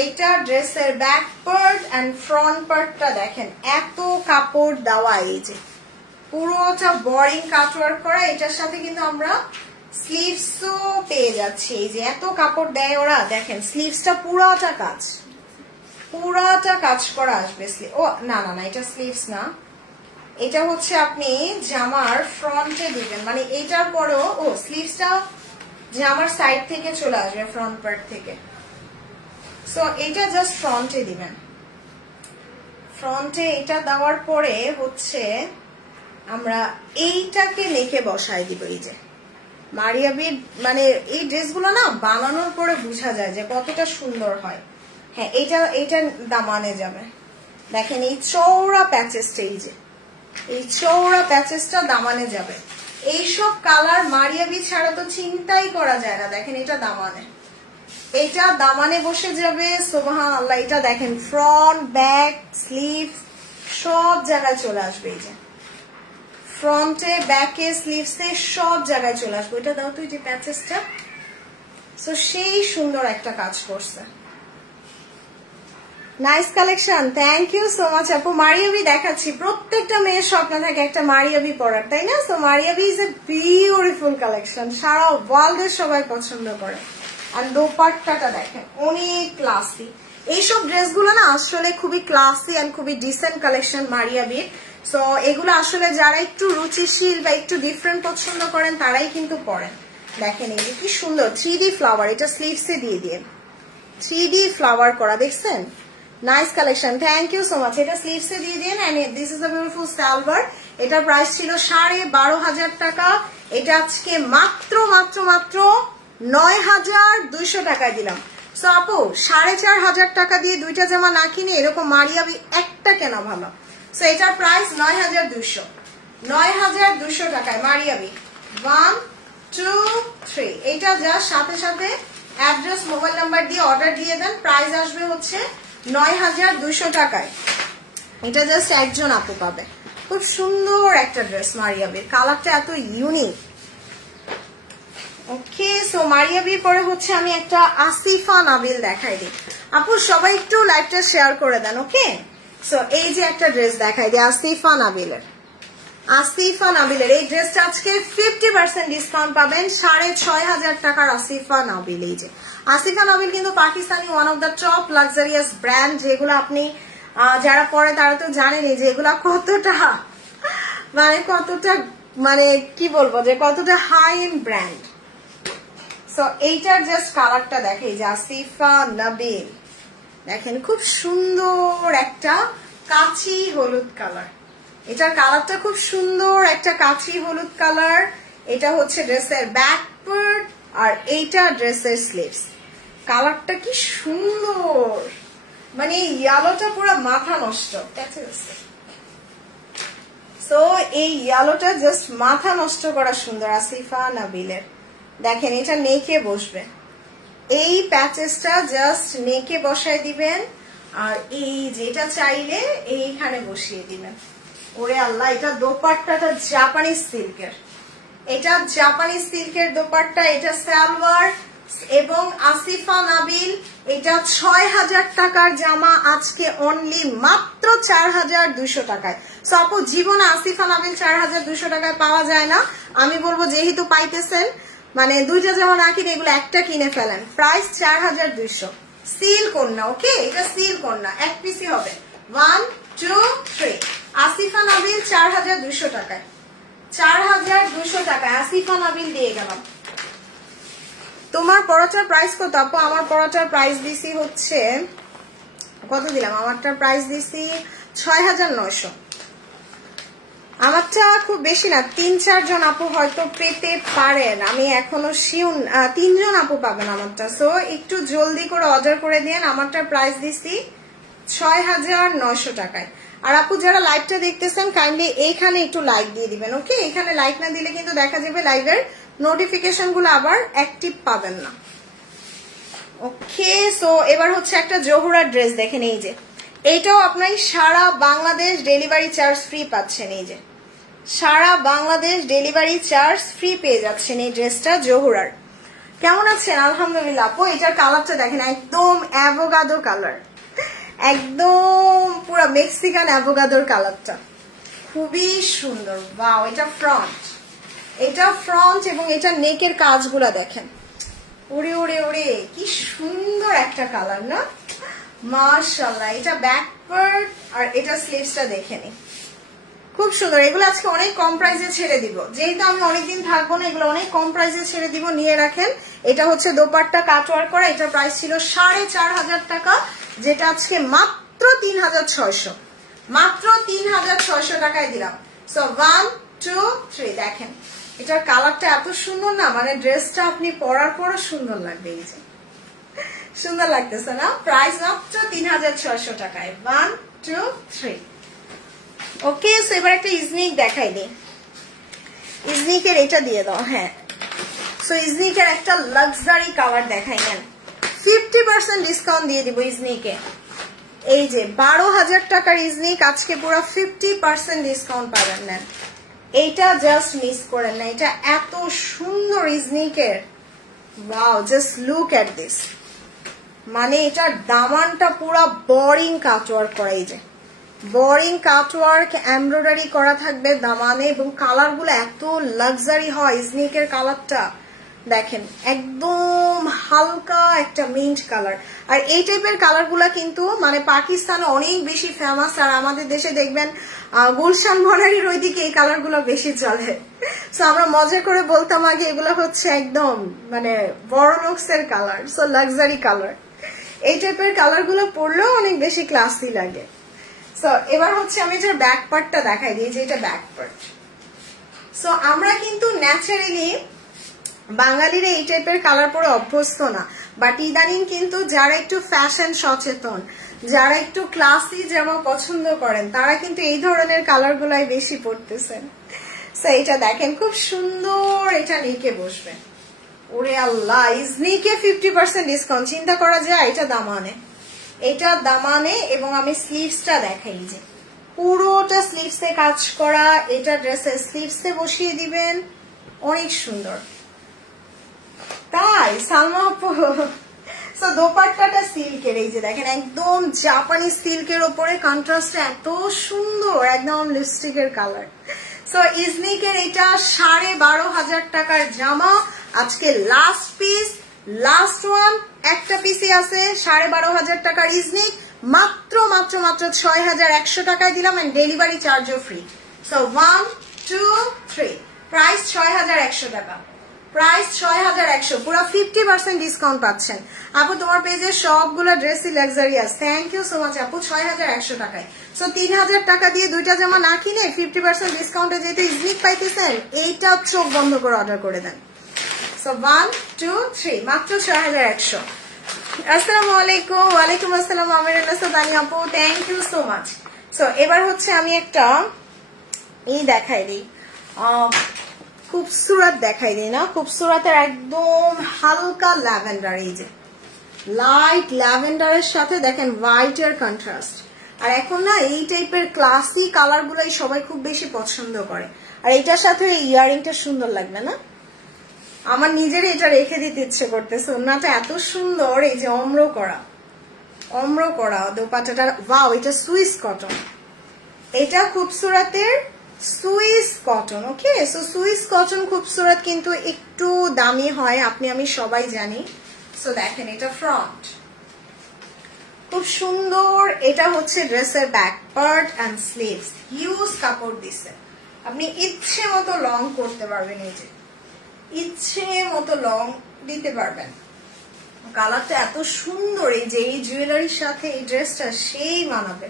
এইটা ড্রেসের ব্যাক পার্ট এন্ড ফ্রন্ট পার্টটা দেখেন এত কাপড় দেওয়া, এই যে পুরোটা বোরিং কাটওয়ার্ক করা। এটার সাথে কিন্তু আমরা স্লিভসও পেয়ে যাচ্ছি, এই যে এত কাপড় দেয় ওরা। দেখেন স্লিভসটা পুরাটা কাজ, পুরাটা কাজ করা আসবে। ও না না না, এটা স্লিভস না, এটা হচ্ছে আপনি জামার ফ্রন্টে দিবেন, মানে এইটার পরেও ও স্লিভসটা জামার সাইড থেকে চলে আসবে ফ্রন্ট পার্ট থেকে। সো এটা জাস্ট ফ্রন্টে দিবেন। ফ্রন্টে এটা দেওয়ার পরে হচ্ছে আমরা এইটাকে নেকে বসাই দিব। এই যে মারিয়াবির মানে এই ড্রেসগুলো না বানানোর পরে বোঝা যায় যে কতটা সুন্দর হয়। হ্যাঁ এইটা দামানে যাবে, দেখেন এই চওড়া প্যাচেসটা, এই চওড়া প্যাচেসটা দামানে যাবে। এইসব কালার মারিয়াবি ছাড়া তো চিন্তাই করা যায় না। দেখেন এটা দামানে, এটা দামানে বসে যাবে। সুবহানাল্লাহ। এটা দেখেন ফ্রন্ট, ব্যাক, স্লিভ সব জায়গায় চলে আসবে। এই যে ফ্রন্টে, ব্যাকে, স্লিভসে সব জায়গায় চলে আসবে। এটা দাও তো এই যে প্যাচেসটা। সো সেই সুন্দর একটা কাজ করছে। Nice collection, thank you so much আপু। মারিয়াবি দেখাচ্ছি, প্রত্যেকটা মেয়ের স্বপ্ন থাকে একটা মারিয়াবি পরার, তাই না? So Maria B is a beautiful collection, সারা ওয়ার্ল্ডের সবাই পছন্দ করে। আর দোপাট্টাটা দেখেন অনেক ক্লাসি। এইসব ড্রেসগুলো না আসলে খুবই ক্লাসি এন্ড খুবই ডিসেন্ট কালেকশন মারিয়াবির। সো এগুলো আসলে যারা একটু রুচিশীল বা একটু ডিফারেন্ট পছন্দ করেন তারাই কিন্তু পরেন। দেখেন এই যে কি সুন্দর 3D ফ্লাওয়ার, এটা স্লিভসে দিয়ে দিয়ে 3D ফ্লাওয়ার করা, দেখছেন? Nice collection, thank you so much. এটা স্লিভসে দিয়ে দিন। And this is a beautiful salwar. এটার প্রাইস ছিল 12,500 টাকা। এটা আজকে মাত্র মাত্র মাত্র 9,200 টাকায় দিলাম। সো আপু 4,500 টাকা দিয়ে দুইটা জামা না কিনে এরকম মারিয়াবি একটা কেনা ভালো। সো এটার প্রাইস 9,200, 9,200 টাকায় মারিয়াবি। 1 2 3। এটা জাস্ট সাথে সাথে অ্যাড্রেস, মোবাইল নাম্বার দিয়ে অর্ডার দিয়ে দেন। প্রাইস আসবে হচ্ছে 9,200 টাকায়। এটা জাস্ট একজন আপু পাবে। খুব সুন্দর একটা ড্রেস মারিয়াবির, কালারটা এত ইউনিক। ওকে, সো মারিয়াবির পরে হচ্ছে আমি একটা আসিফা নাবিল দেখাই দিই। আপু সবাই একটু লাইভটা শেয়ার করে দেন। ওকে, সো এই যে একটা ড্রেস দেখাই দিই আসিফা নাবিলের। আসিফা নাবিলের এই ড্রেসটা আজকে 50% ডিসকাউন্ট পাবেন। 6,500 টাকার আসিফা নাবিল। এই যে আসিফা নাবিল কিন্তু Pakistani one of the top luxurious brand, যেগুলো আপনি যারা পরে তারা তো জানেনই যে এগুলা কতটা মানে কি বলবো যে কতটা হাই এন্ড ব্র্যান্ড। সো এইটার জাস্ট কালারটা দেখে, এই যে আসিফা নাবিল দেখেন খুব সুন্দর একটা কাচি হলুদ কালার। এটার কালারটা খুব সুন্দর একটা কাচি হলুদ কালার। এটা হচ্ছে ড্রেসের ব্যাক পার্ট আর এইটা ড্রেসের স্লিভস। কালারটা কি সুন্দর, মানে ইয়েলোটা পুরো মাথা নষ্ট। সো এই ইয়েলোটা জাস্ট মাথা নষ্ট করা সুন্দর আসিফা নাবিলের। দেখেন এটা নেকে বসবে, এই প্যাচেসটা জাস্ট নেকে বসায় দিবেন আর এই যেটা চাইলে এইখানে বসিয়ে দিবেন। ওরে আল্লাহ, এটা দোপাট্টাটা জাপানিজ সিল্কের, এটা জাপানিজ সিল্কের দোপাট্টা, এটা সালোয়ার এবং আসিফা নাবিল। এটা 6,000 টাকার জামা আজকে অনলি মাত্র 4,200 টাকায়। সো আপু জীবনে আসিফা নাবিল 4,200 টাকায় পাওয়া যায় না। আমি বলবো যেহেতু পাইতেছেন, মানে দুইটা জামা না কিনে এগুলো একটা কিনে ফেলেন। প্রাইস 4,200। সিল কন্যা। ওকে, এটা সিল কন্যা, এক পিসই হবে। 1 2 3। আসিফা নাবিল 4,200 টাকায়, 4,200 টাকায় আসিফা নাবিল দিয়ে গেলাম। তোমার পরোটার প্রাইস কত আপু? আমার পরোটার প্রাইস দিছি হচ্ছে কত দিলাম? আমারটার প্রাইস দিছি 6,900। আমারটা খুব বেশি না, 3-4 জন আপু হয়তো পেতে পারেন, আমি এখনো শিওর 3 জন আপু পাবেন আমারটা। সো একটু জলদি করে অর্ডার করে দিন। আমারটার প্রাইস দিছি 6,900 টাকায়। আর আপু যারা লাইভটা দেখতেছেন কাইন্ডলি এইখানে একটু লাইক দিয়ে দিবেন। ওকে, এখানে লাইক না দিলে কিন্তু দেখা যাবে লাইভের নোটিফিকেশন গুলো আবার অ্যাক্টিভ পাবেন না। ওকে, সো এবার হচ্ছে একটা জহুরার ড্রেস দেখেন। এই যে এইটাও আপনার সারা বাংলাদেশ ডেলিভারি চার্জ ফ্রি পাচ্ছেন। এই যে সারা বাংলাদেশ ডেলিভারি চার্জ ফ্রি পেয়ে যাচ্ছেন এই ড্রেসটা জহুরার। কেমন আছেন? আলহামদুলিল্লাহ আপু। এটার কালারটা দেখেন, একদম অ্যাভোকাডো কালার, একদম পুরো মেক্সিকান অ্যাভোকাডোর কালারটা, খুবই সুন্দর। ওয়াও, এটা ফ্রন্ট, এটা ফ্রন্ট এবং এটা নেকের কাজগুলা দেখেন। ওরে ওরে ওরে কি সুন্দর একটা কালার না, মাশাআল্লাহ। এটা ব্যাক পার্ট আর এটা স্লিভসটা দেখে নি, খুব সুন্দর। এগুলো আজকে অনেক কম প্রাইসে ছেড়ে দিব, যেহেতু আমি অনেকদিন থাকবো না, এগুলো অনেক কম প্রাইসে ছেড়ে দিব, নিয়ে রাখেন। এটা হচ্ছে দোপাট্টা কাটওয়ার্ক করা। এটার প্রাইস ছিল 4,500 টাকা, যেটা আজকে মাত্র 3,600, মাত্র 3,600 টাকায় দিলাম। সো 1 2 3 দেখেন এটার কালারটা এত সুন্দর না, মানে ড্রেসটা আপনি পরার পরও সুন্দর লাগবে। এই যে সুন্দর লাগতেছে না? প্রাইস মাত্র 3,600 টাকায়। 1 2 3 ওকে। সো এবার একটা ইজনিক দেখাই দিই, ইজনিকের এটা দিয়ে দাও। হ্যাঁ, সো ইজনিকের একটা লাক্সারি কালার দেখাই নেন, 50% ডিসকাউন্ট দিয়ে দিব ইজনিকে। এই যে 12,000 টাকার ইজনিক আজকে পুরো 50% ডিসকাউন্ট পাবেন। নেন, এইটা জাস্ট মিস করেন না, এটা এত সুন্দর ইজনিকের, wow, just look at this. মানে এটার দামানটা পুরা বোরিং কাটওয়ার্ক করা, এই যে বোরিং কাটওয়ার্ক এমব্রয়ডারি করা থাকবে দামানে, এবং কালার গুলো এত লাক্সারি হয়। ইজনিকের কালারটা দেখেন, একদম হালকা একটা মিন্ট কালার। আর এই টাইপের কালার গুলা কিন্তু মানে পাকিস্তানে অনেক বেশি ফেমাস, আর আমাদের দেশে দেখবেন গুলশান বনারির ওইদিকে এই কালার গুলো বেশি চলে। সো আমরা মজা করে বলতাম আগে এগুলো হচ্ছে একদম মানে বড় লোকসের কালার, সো লাক্সারি কালার। এই টাইপের কালার গুলো পরলেও অনেক বেশি ক্লাসি লাগে। সো এবার হচ্ছে আমি এটার ব্যাক পার্টটা দেখাই দিই, যে এটা ব্যাক পার্ট। সো আমরা কিন্তু ন্যাচারালি বাঙালিরা এই টাইপের কালার পরে অভ্যস্ত না, বাট ইদানিং কিন্তু যারা একটু ফ্যাশন সচেতন, যারা একটু ক্লাসি জামা পছন্দ করেন, তারা কিন্তু এই ধরনের কালার গুলাই বেশি পরতেছেন। সো এটা দেখেন খুব সুন্দর, এটা নিকে বসবে। ওরে আল্লাহ, ইজনিকে 50% ডিসকাউন্ট, চিন্তা করা যায়। এটা দামানে, এটা দামানে, এবং আমি স্লিভসটা দেখাই, যে পুরোটা স্লিভসে কাজ করা। এটা ড্রেসের স্লিভসে বসিয়ে দিবেন, অনেক সুন্দর। তাই সালমা আপু, সো দোপাট্টাটা সিল্কের, এই যে দেখেন একদম জাপানি সিল্কের ওপরে কন্ট্রাস্টটা এত সুন্দর, একদম লিপস্টিকের কালার। সো ইজনিকের এটা 12,500 টাকার জামা, আজকে লাস্ট পিস, লাস্ট ওয়ান, একটা পিসি আছে। 12,500 টাকার ইজনিক মাত্র মাত্র মাত্র 6,100 টাকায় দিলাম, এন্ড ডেলিভারি চার্জও ফ্রি। সো 1 2 3 প্রাইস 6,100 টাকা, প্রাইস 6,100, পুরো 50% ডিসকাউন্ট পাচ্ছেন। আপু তোমার পেজে সবগুলো ড্রেসই luxurious, thank you so much আপু। 6,100 টাকায়, সো 3,000 টাকা দিয়ে দুইটা জামা না কিনে 50% ডিসকাউন্টে যেহেতু ইজনিক পাইতেছেন, এইটা চোখ বন্ধ করে অর্ডার করে দেন। সো 1 2 3 মাত্র 6,100। আসসালামু আলাইকুম। ওয়ালাইকুম আসসালাম আমিরুন্নাসাদানি আপু, thank you so much. So এবার হচ্ছে আমি একটা দেখাই দিই, খুবসুরত দেখাই দিই না, খুবসুরতের একদম হালকা ল্যাভেন্ডার, এই যে লাইট ল্যাভেন্ডারের সাথে দেখেন হোয়াইটের কন্ট্রাস্ট। আর এখন না এই টাইপের ক্লাসি কালার গুলাই সবাই খুব বেশি পছন্দ করে, আর এটার সাথে ইয়ারিংটা সুন্দর লাগবে না? আমার নিজের এটা রেখে দিতে ইচ্ছে করতেছে, ওনাটা এত সুন্দর। এই যে অম্র করা দোপাট্টাটা, ওয়াও, এটা সুইস কটন, এটা খুবসুরতের সুইস কটন। ওকে, সো সুইস কটন খুবসুরত কিন্তু একটু দামি হয়, আপনি আমি সবাই জানি। সো দেখেন এটা ফ্রন্ট, খুব সুন্দর। এটা হচ্ছে ড্রেসের back part and sleeves, huge কাপড় দিছে, আপনি ইচ্ছে মতো লং করতে পারবেন, এই যে ইচ্ছে মতো লং দিতে পারবেন। কালারটা এত সুন্দর, এই যে এই জুয়েলারির সাথে এই ড্রেসটা সেই মানাবে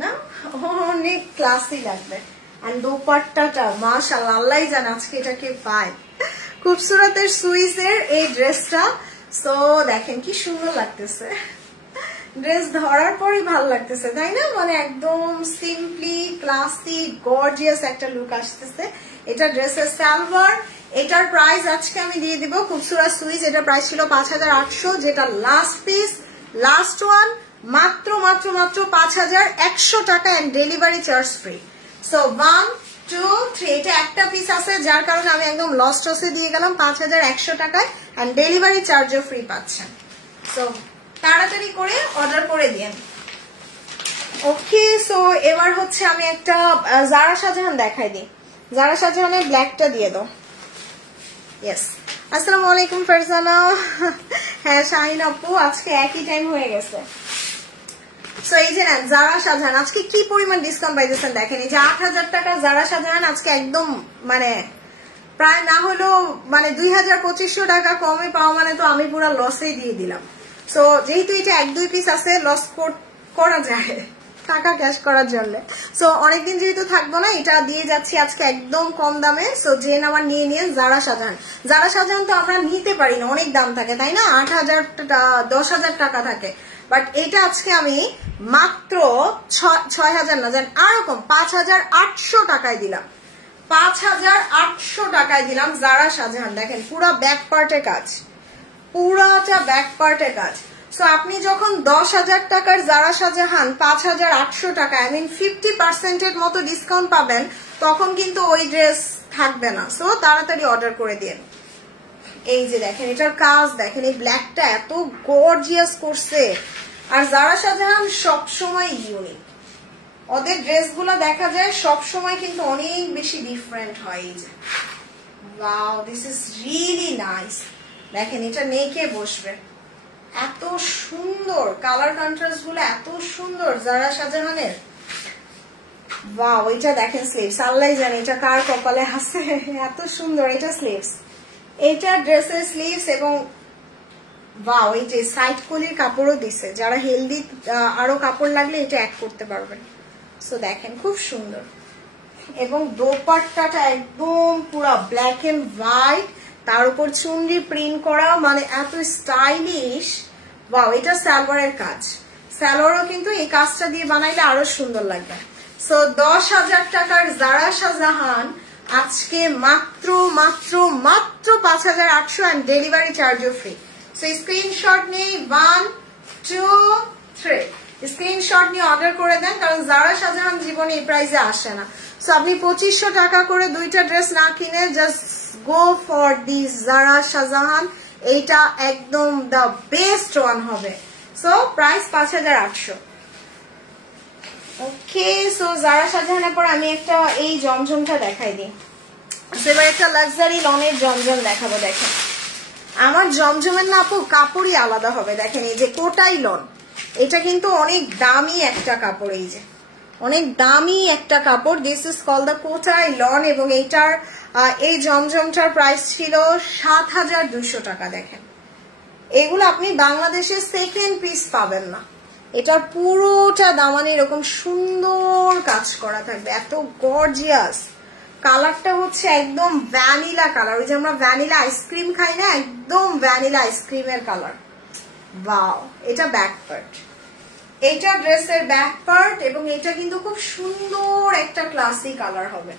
না, অনেক ক্লাসি লাগবে। আর দোপাট্টাটা মাশাআল্লাহ, আল্লাহই জানে আজকে এটা কে পায়। খুবসুরতের সুইসের এই ড্রেসটা, সো দেখেন কি সুন্দর লাগতেছে, ড্রেস ধরার পরই ভালো লাগতেছে, তাই না? মানে একদম সিম্পলি ক্লাসি গর্জিয়াস একটা লুক আসতেছে। এটা ড্রেসের সালোয়ার, এটার প্রাইস আজকে আমি দিয়ে দিব, খুবসুরত সুইস, এটা প্রাইস ছিল 5,800, যেটা লাস্ট পিস, লাস্ট ওয়ান, মাত্র মাত্র মাত্র 5,100 টাকা, and delivery charge free. So 1 2 3, এটা একটা পিস আছে, যার কারণে আমি একদম লস্ট লসে দিয়ে গেলাম 5,100 টাকায়, এন্ড ডেলিভারি চার্জও ফ্রি পাচ্ছেন। সো তাড়াতাড়ি করে অর্ডার করে দিন। ওকে, সো এবার হচ্ছে আমি একটা জারা শাহজাহান দেখাই দিই, জারা শাহজাহানের ব্ল্যাকটা দিয়ে দাও। ইয়েস, আসসালামু আলাইকুম ফারজানা। হ্যাঁ শাহিন আপু, আজকে একই টাইম হয়ে গেছে। সো এই যে নেন জারা শাহজাহান, আজকে কি পরিমাণ ডিসকাউন্ট পাইতেছেন দেখেন। এই যে 8,000 টাকা জারা শাহজাহান আজকে একদম মানে প্রায় না হলেও মানে 2,000-2,500 টাকা কমে পাওয়া, মানে তো আমি পুরো লসেই দিয়ে দিলাম। সো যেহেতু এটা 1-2 পিস আছে, লস করা যায় টাকা ক্যাশ করার জন্য। সো অনেকদিন যেহেতু থাকবো না, এটা দিয়ে যাচ্ছি আজকে একদম কম দামে। সো যে নাম্বার নিয়ে নিন জারা শাহজাহান। জারা শাহজাহান তো আমরা নিতে পারি না, অনেক দাম থাকে তাই না, 8,000 10,000 টাকা থাকে, বাট এটা আজকে আমি মাত্র ৬,০০০ না, জান আরো কম, ৫,৮০০ টাকায় দিলাম। ৫,৮০০ টাকায় দিলাম জারা শাহজাহান। দেখেন পুরা ব্যাক পার্টের কাজ, পুরাটা ব্যাক পার্টের কাজ। সো আপনি যখন ১০,০০০ টাকার জারা শাহজাহান ৫,৮০০ টাকা, আই মিন 50% মতো ডিসকাউন্ট পাবেন, তখন কিন্তু ওই ড্রেস থাকবে না। সো তাড়াতাড়ি অর্ডার করে দিন। এই যে দেখেন এটার কাজ দেখেন, এই ব্ল্যাকটা এত গর্জিয়াস করছে। আর জারা শাহজাহান সবসময় ইউনিক, ওদের ড্রেসগুলো দেখা যায় সবসময় কিন্তু অনেক বেশি ডিফারেন্ট হয়। এই যে wow, this is really nice. দেখেন এটা নেকে বসবে, এত সুন্দর কালার কন্ট্রাস্ট গুলো, এত সুন্দর জারা শাহজাহানের। ওয়াও, এটা দেখেন স্লিভস, আল্লাহ জানে এটা কার কপালে আছে, এত সুন্দর। এটা স্লিভস, এটা ড্রেসের স্লিভস, এবং ওয়াও এই যে সাইড কলির কাপড়ও দিছে, যারা হেলদি আরো কাপড় লাগলে এটা অ্যাড করতে পারবেন। সো দেখেন খুব সুন্দর, এবং দোপাট্টাটা একদম পুরো ব্ল্যাক এন্ড হোয়াইট, তার উপর চুনরি প্রিন্ট করা, মানে এত স্টাইলিশ। ওয়াও, এটা সালোয়ারের কাজ, সালোয়ারও কিন্তু এই কাজটা দিয়ে বানাইলে আরো সুন্দর লাগবে। সো ১০,০০০ টাকার জারা শাহজাহান আজকে মাত্র মাত্র মাত্র ৫,৮০০ এন্ড ডেলিভারি চার্জও ফ্রি। সো স্ক্রিনশট নিয়ে 1 2 3 স্ক্রিনশট নিয়ে অর্ডার করে দেন, কারণ জারা শাহজাহান জীবনে এই প্রাইসে আসে না। সো আপনি ২৫০০ টাকা করে দুইটা ড্রেস না কিনে জাস্ট গো ফর দিস জারা শাহজাহান, এইটা একদম দ্য বেস্ট ওয়ান হবে। So price ৫,৮০০। ওকে, সো জারা শাহজাহানের পর আমি একটা এই জমজমটা দেখাই দিই। এবার একটা লাক্সারি লনের জমজম দেখাবো। দেখেন আমার জমজমের না আপু কাপড়ই আলাদা হবে। দেখেন এই যে কোটাই লন, এটা কিন্তু অনেক দামি একটা কাপড়, এই যে অনেক দামি একটা কাপড়। দিস ইজ কল দ্য কোটাই লন, এবং এইটার এই জমজমটার প্রাইস ছিল ৭,২০০ টাকা। দেখেন এগুলো আপনি বাংলাদেশে সেকেন্ড পিস পাবেন না, এটা পুরোটা দামানে এরকম সুন্দর কাজ করা থাকবে, এত গর্জিয়াস। কালারটা হচ্ছে একদম ভ্যানিলা কালার, ওই যে আমরা ভ্যানিলা আইসক্রিম খাই না, একদম ভ্যানিলা আইসক্রিমের কালার। ওয়াও, এটা ব্যাক পার্ট, এটা ড্রেসের ব্যাক পার্ট, এবং এটা কিন্তু খুব সুন্দর একটা ক্লাসি কালার হবে।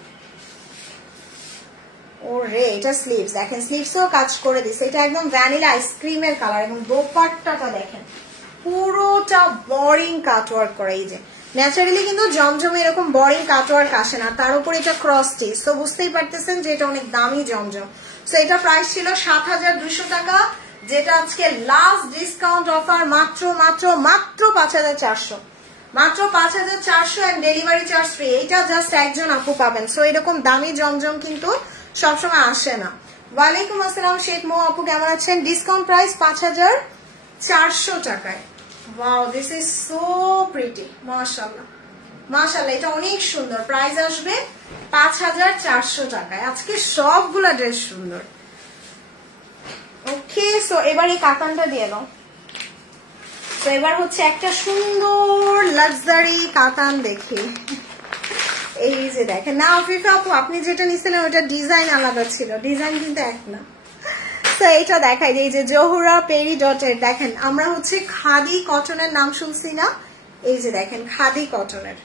ওরে, এটা স্লিভস, দেখেন স্লিভসও কাজ করে দিছে, এটা একদম ভ্যানিলা আইসক্রিমের কালার। এবং দোপাট্টাটা দেখেন পুরোটা বোরিং কাটওয়ার্ক করা। এই যে ন্যাচারালি কিন্তু জমজমে এরকম বোরিং কাটওয়ার্ক আসে না, তার উপর এটা ক্রস স্টিচ, তো বুঝতেই পারতেছেন যে এটা অনেক দামি জমজম। সো এটা প্রাইস ছিল ৭,২০০ টাকা, যেটা আজকে লাস্ট ডিসকাউন্ট অফার মাত্র মাত্র মাত্র ৫,৪০০, মাত্র ৫,৪০০ এন্ড ডেলিভারি চার্জ ফ্রি। এটা জাস্ট একজন আপু পাবেন। সো এরকম দামি জমজম কিন্তু সবসময় আসে না। ওয়ালাইকুম আসসালাম শেখ মো আপু, কেমন আছেন? ডিসকাউন্ট প্রাইস ৫,৪০০ টাকায়। Wow, this is so pretty, মাশাআল্লাহ মাশাআল্লাহ, এটা অনেক সুন্দর। প্রাইস আসবে ৫,৪০০ টাকায়। আজকে সবগুলা ড্রেস সুন্দর। ওকে, সো এবার এই কাতানটা দিয়ে দাও। তো এবার হচ্ছে একটা সুন্দর লাক্সারি কাতান দেখি। এই যে দেখেন না আফিফা আপু, আপনি যেটা নিছিলেন ওটা ডিজাইন আলাদা ছিল, ডিজাইন কিন্তু এক না। তো এটা দেখাই, এই যে জহুরা পেরি ডটের, দেখেন আমরা হচ্ছে খাদি কটনের নাম শুনছি না, এই যে দেখেন খাদি কটনের,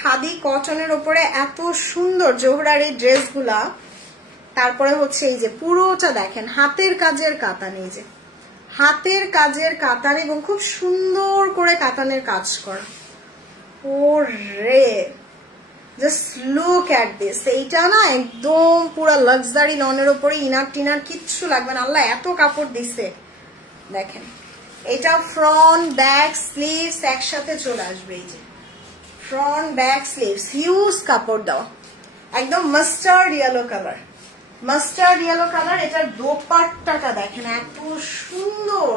খাদি কটনের উপরে এত সুন্দর জহুরার এই ড্রেসগুলা। তারপরে হচ্ছে এই যে পুরোটা দেখেন হাতের কাজের কাতান, এই যে হাতের কাজের কাতান, এবং খুব সুন্দর করে কাতানের কাজ করা। ওরে, জাস্ট লুক এট দিস। এইটা না একদম পুরো লাক্সারি লনের উপরে, ইনার টিনার কিচ্ছু লাগবে না, আল্লাহ এত কাপড় দিছে। দেখেন এটা ফ্রন্ট ব্যাক স্লিভস একসাথে চলে আসবে, এই যে ফ্রন্ট ব্যাক স্লিভস, হিউজ কাপড় দেওয়া, একদম mustard yellow colour, mustard yellow colour. এটার দোপাট্টাটা দেখেন এত সুন্দর,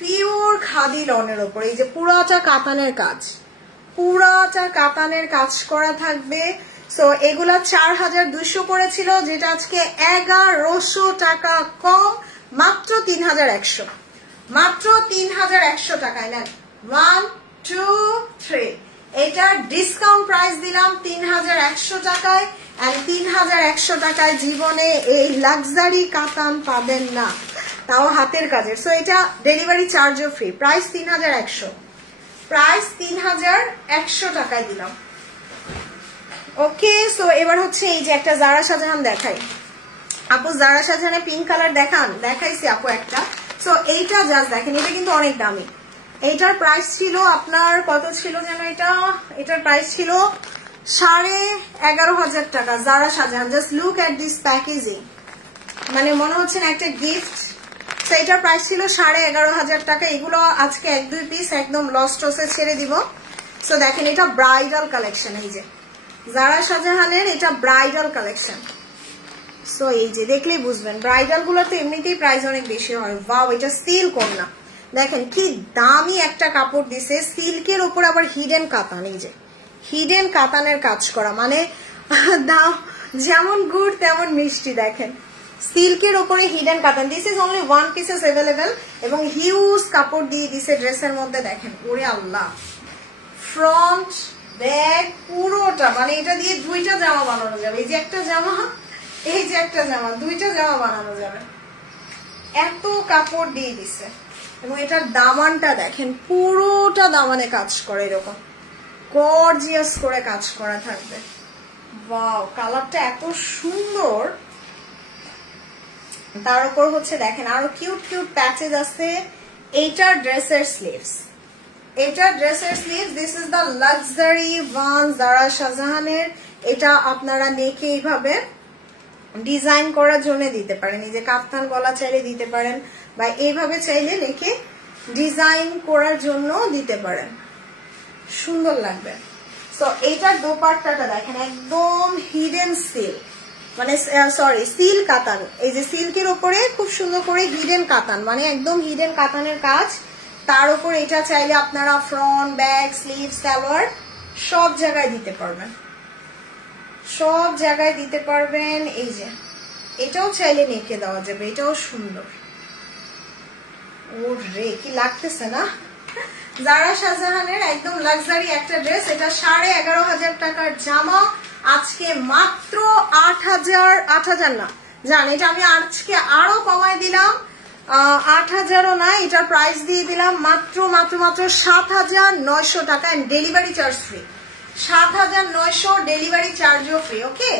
পিওর খাদি লনের উপর, এই যে পুরাটা কাতানের কাজ, পুরাটা কাতানের কাজ করা থাকবে। সো এগুলা ৪,২০০ করেছিল, যেটা আজকে ১১০০ টাকা কম, মাত্র ৩,১০০, মাত্র ৩,১০০ টাকায় নেন। 1 2 3 এটার ডিসকাউন্ট প্রাইস দিলাম ৩,১০০ টাকায়। আর ৩,১০০ টাকায় জীবনে এই লাক্সারি কাতান পাবেন না, তাও হাতের কাজের। সো এটা ডেলিভারি চার্জও ফ্রি, প্রাইস ৩,১০০। প্রাইস 3100 টাকায় দিলাম। ওকে, সো এবার হচ্ছে এই যে একটা জারা শাহজাহান দেখাই। আপু জারা শাহজাহানের পিঙ্ক কালার দেখান, দেখাইছি আপু একটা। সো এইটা জাস্ট দেখেন, এটা কিন্তু অনেক দামি। এইটার প্রাইস ছিল আপনার কত ছিল যেন, এটার প্রাইস ছিল 11,500 টাকা। Zara Shahjahan, just look at this packaging, মানে মনে হচ্ছে না একটা গিফট। তো এটার প্রাইস ছিল 11,500 টাকা। এগুলো আজকে 1-2 পিস একদম লস টসে ছেড়ে দিব। সো দেখেন এটা ব্রাইডাল কালেকশন, এই যে জারা শাহজাহানের এটা ব্রাইডাল কালেকশন। সো এই যে দেখলেই বুঝবেন, ব্রাইডাল গুলো তো এমনিতেই প্রাইস অনেক বেশি হয়। ওয়াও, এটা সিল্ক ওড়না, দেখেন কি দামি একটা কাপড় দিছে, সিল্কের উপর আবার হিডেন কাতান, এই যে হিডেন কাতানের কাজ করা, মানে দাম যেমন গুড় তেমন মিষ্টি। দেখেন সিল্কের উপরে হিডেন কাতান, this is only 1 pieces available এবং হিউজ কাপড় দিয়ে দিছে ড্রেসের মধ্যে। দেখেন ওরে আল্লাহ, ফ্রন্ট ব্যাক পুরোটা, মানে এটা দিয়ে 2টা জামা বানানো যাবে। এই যে একটা জামা, এই যে একটা জামা, 2টা জামা বানানো যাবে, এত কাপড় দিয়ে দিছে। এবং এটার দামানটা দেখেন, পুরোটা দামানে কাজ করে, এরকম গর্জিয়াস করে কাজ করা থাকবে। ওয়াও, কালারটা এত সুন্দর। তার উপর হচ্ছে দেখেন আরো কিউট কিউট প্যাচেস আছে। এইটার ড্রেসের স্লিভস, এটার ড্রেসের sleeves, this is the luxury one Zara শাহজাহানের। এটা আপনারা নেকে এইভাবে ডিজাইন করার জন্য দিতে পারেন, এই যে কাফতান গলা চাইলে দিতে পারেন, বা এইভাবে চাইলে নেকে ডিজাইন করার জন্য দিতে পারেন, সুন্দর লাগবে। সো এইটার দোপাট্টাটা দেখেন, একদম হিডেন সিল্ক, মানে সরি সিল্ক কাতান, এই যে সিল্কের উপরে খুব সুন্দর করে হিডেন কাতান, মানে একদম হিডেন কাতানের কাজ। তার উপর এটা চাইলে আপনারা ফ্রন্ট ব্যাক স্লিভ সালোয়ার সব জায়গায় দিতে পারবেন, সব জায়গায় দিতে পারবেন। এই যে এটাও চাইলে নেকে দেওয়া যাবে, এটাও সুন্দর। ওরে কি লাগতেছে না, জারা শাহজাহানের একদম লাক্সারি একটা ড্রেস। এটা 11,500 টাকার জামা, আজকে মাত্র 8,000 না জান, এটা আমি আজকে আরো কমাই দিলাম, 8,000ও না, এটার প্রাইস দিয়ে দিলাম মাত্র 7,900 টাকা and delivery charge free. 7,900 delivery চার্জও ফ্রি। ওকে,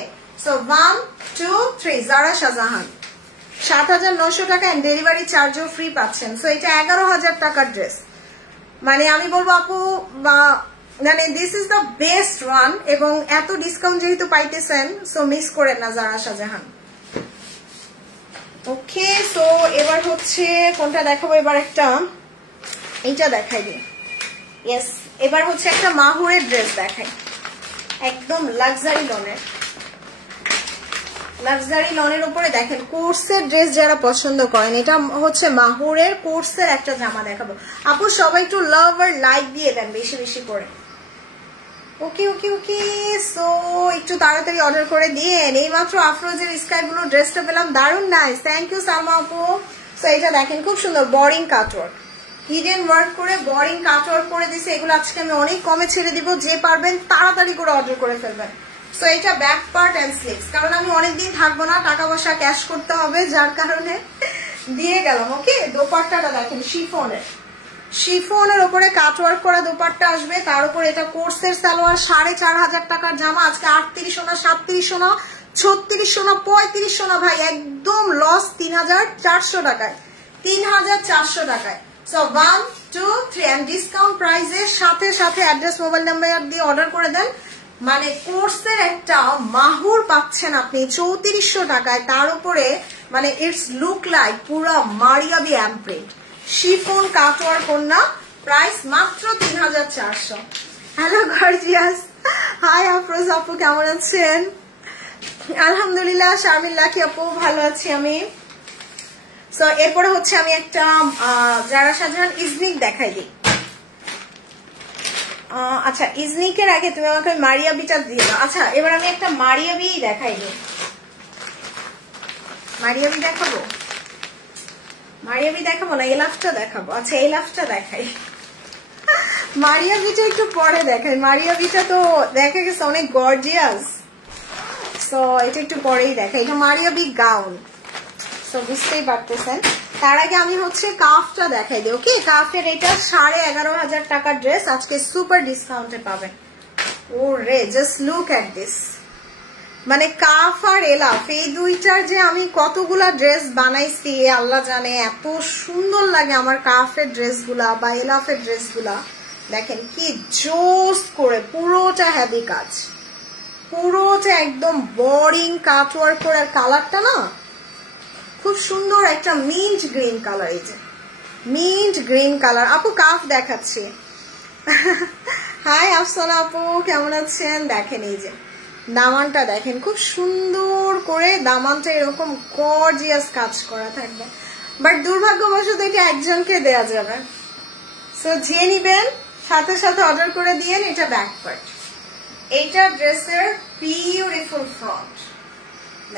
সো 1 2 3 জারা শাহজাহান 7,900 টাকা এন্ড ডেলিভারি চার্জও ফ্রি পাচ্ছেন। সো এটা 11,000 টাকার ড্রেস, মানে আমি বলবো আপু মানে this is the best one. এবং এত ডিসকাউন্ট যেহেতু পাইতেছেন, সো মিস করেন না জারা শাহজাহান। ওকে, সো এবার হচ্ছে কোনটা দেখাবো, এবার একটা এইটা দেখাই দিই। ইয়েস, এবার হচ্ছে একটা মাহুরের ড্রেস দেখাই, একদম লাক্সারি লনের, লাক্সারি লনের উপরে দেখেন কোর্সের ড্রেস যারা পছন্দ করেন, এটা হচ্ছে মাহুরের কোর্সের একটা জামা দেখাবো। আপু সবাই একটু লাভ আর লাইক দিয়ে দেন বেশি বেশি করে। ওকে ওকে ওকে, সো একটু তাড়াতাড়ি অর্ডার করে দিয়ে এইমাত্র আফরোজের স্কাই ব্লু ড্রেসটা পেলাম, দারুণ নাইস, থ্যাংক ইউ সালমা আপু। সো এটা দেখেন খুব সুন্দর বোরিং কাটওয়ার্ক, হিডেন ওয়ার্ক করে বোরিং কাটওয়ার্ক করে দিছে। এগুলো আজকে আমি অনেক কমে ছেড়ে দিব, যে পারবেন তাড়াতাড়ি করে অর্ডার করে ফেলবেন। সো এটা ব্যাক পার্ট এন্ড স্লিভস, কারণ আমি অনেকদিন থাকবো না, টাকা পয়সা ক্যাশ করতে হবে, যার কারণে দিয়ে গেলাম। ওকে, দোপাট্টাটা দেখেন শিফনের, শিফনের উপরে কাটওয়ার্ক করা দোপাট্টা আসবে, তার উপর এটা কোর্সের সালোয়ার। 4,500 টাকার জামা আজকে 3800 না, 3700 না, 3600 না, 3500 না ভাই, একদম লস 3,400 টাকায়, 3,400 টাকায়। সো 1 2 3 এন্ড ডিসকাউন্ট প্রাইসের সাথে সাথে অ্যাড্রেস মোবাইল নাম্বার দিয়ে অর্ডার করে দেন, মানে কোর্সের একটা মাহুর পাচ্ছেন আপনি 3400 টাকায়। তার উপরে মানে ইটস লুক লাইক পুরো মারিয়াবি এমপ্রিন্ট শিফন কাটওয়ার্ক কন্যা, প্রাইস মাত্র 3,400। হ্যালো গর্জিয়াস, হাই আফরোজ আপু, কেমন আছেন? আলহামদুলিল্লাহ। শারমিন লাকি আপু, ভালো আছি আমি। সো এরপরে হচ্ছে আমি একটা জারা শাহজাহান ইজনিক দেখাই দিই। আচ্ছা, ইজনিকের আগে তুমি আমাকে মারিয়াবিটা দিয়ে দাও। আচ্ছা, এবার আমি একটা মারিয়াবি দেখাই দিই। মারিয়াবি দেখাবো, মারিয়াবি দেখাবো না, এলাফটা দেখাবো। আচ্ছা, এলাফটা দেখাই, মারিয়াবিটা একটু পরে দেখাই। মারিয়াবিটা তো দেখা গেছে অনেক গর্জিয়াস, সো এটা একটু পরেই দেখাই। এটা মারিয়াবি গাউন, সো বুঝতেই পারতেছেন। তার আগে আমি হচ্ছে কাফটা দেখাই দিই। ওকে, কাফের এটা 11,500 টাকার ড্রেস, আজকে সুপার ডিসকাউন্টে পাবেন। ওরে জাস্ট লুক এট দিস, মানে কাফ আর এলাফ এই দুইটার যে আমি কতগুলা ড্রেস বানাইছি আল্লাহ জানে, এত সুন্দর লাগে আমার কাফের ড্রেসগুলা বা এলাফের ড্রেসগুলা। দেখেন কি জোস করে, পুরোটা হেভি কাজ, পুরোটা একদম বোরিং কাটওয়ার্ক করে। কালারটা না খুব সুন্দর, একটা মিন্ট গ্রিন কালার, এই যে মিন্ট গ্রিন কালার। আপু কাফ দেখাচ্ছি। হাই আফসানা আপু, কেমন আছেন? দেখেন এই যে দামানটা দেখেন, খুব সুন্দর করে দামানটা এরকম গর্জিয়াস কাজ করা থাকবে। বাট দুর্ভাগ্যবশত এটা একজনকে দেয়া যাবে, সো যে নিবেন সাথে সাথে অর্ডার করে দিয়েন। এটা ব্যাক পার্ট, এইটা ড্রেসের বিউটিফুল ফ্রন্ট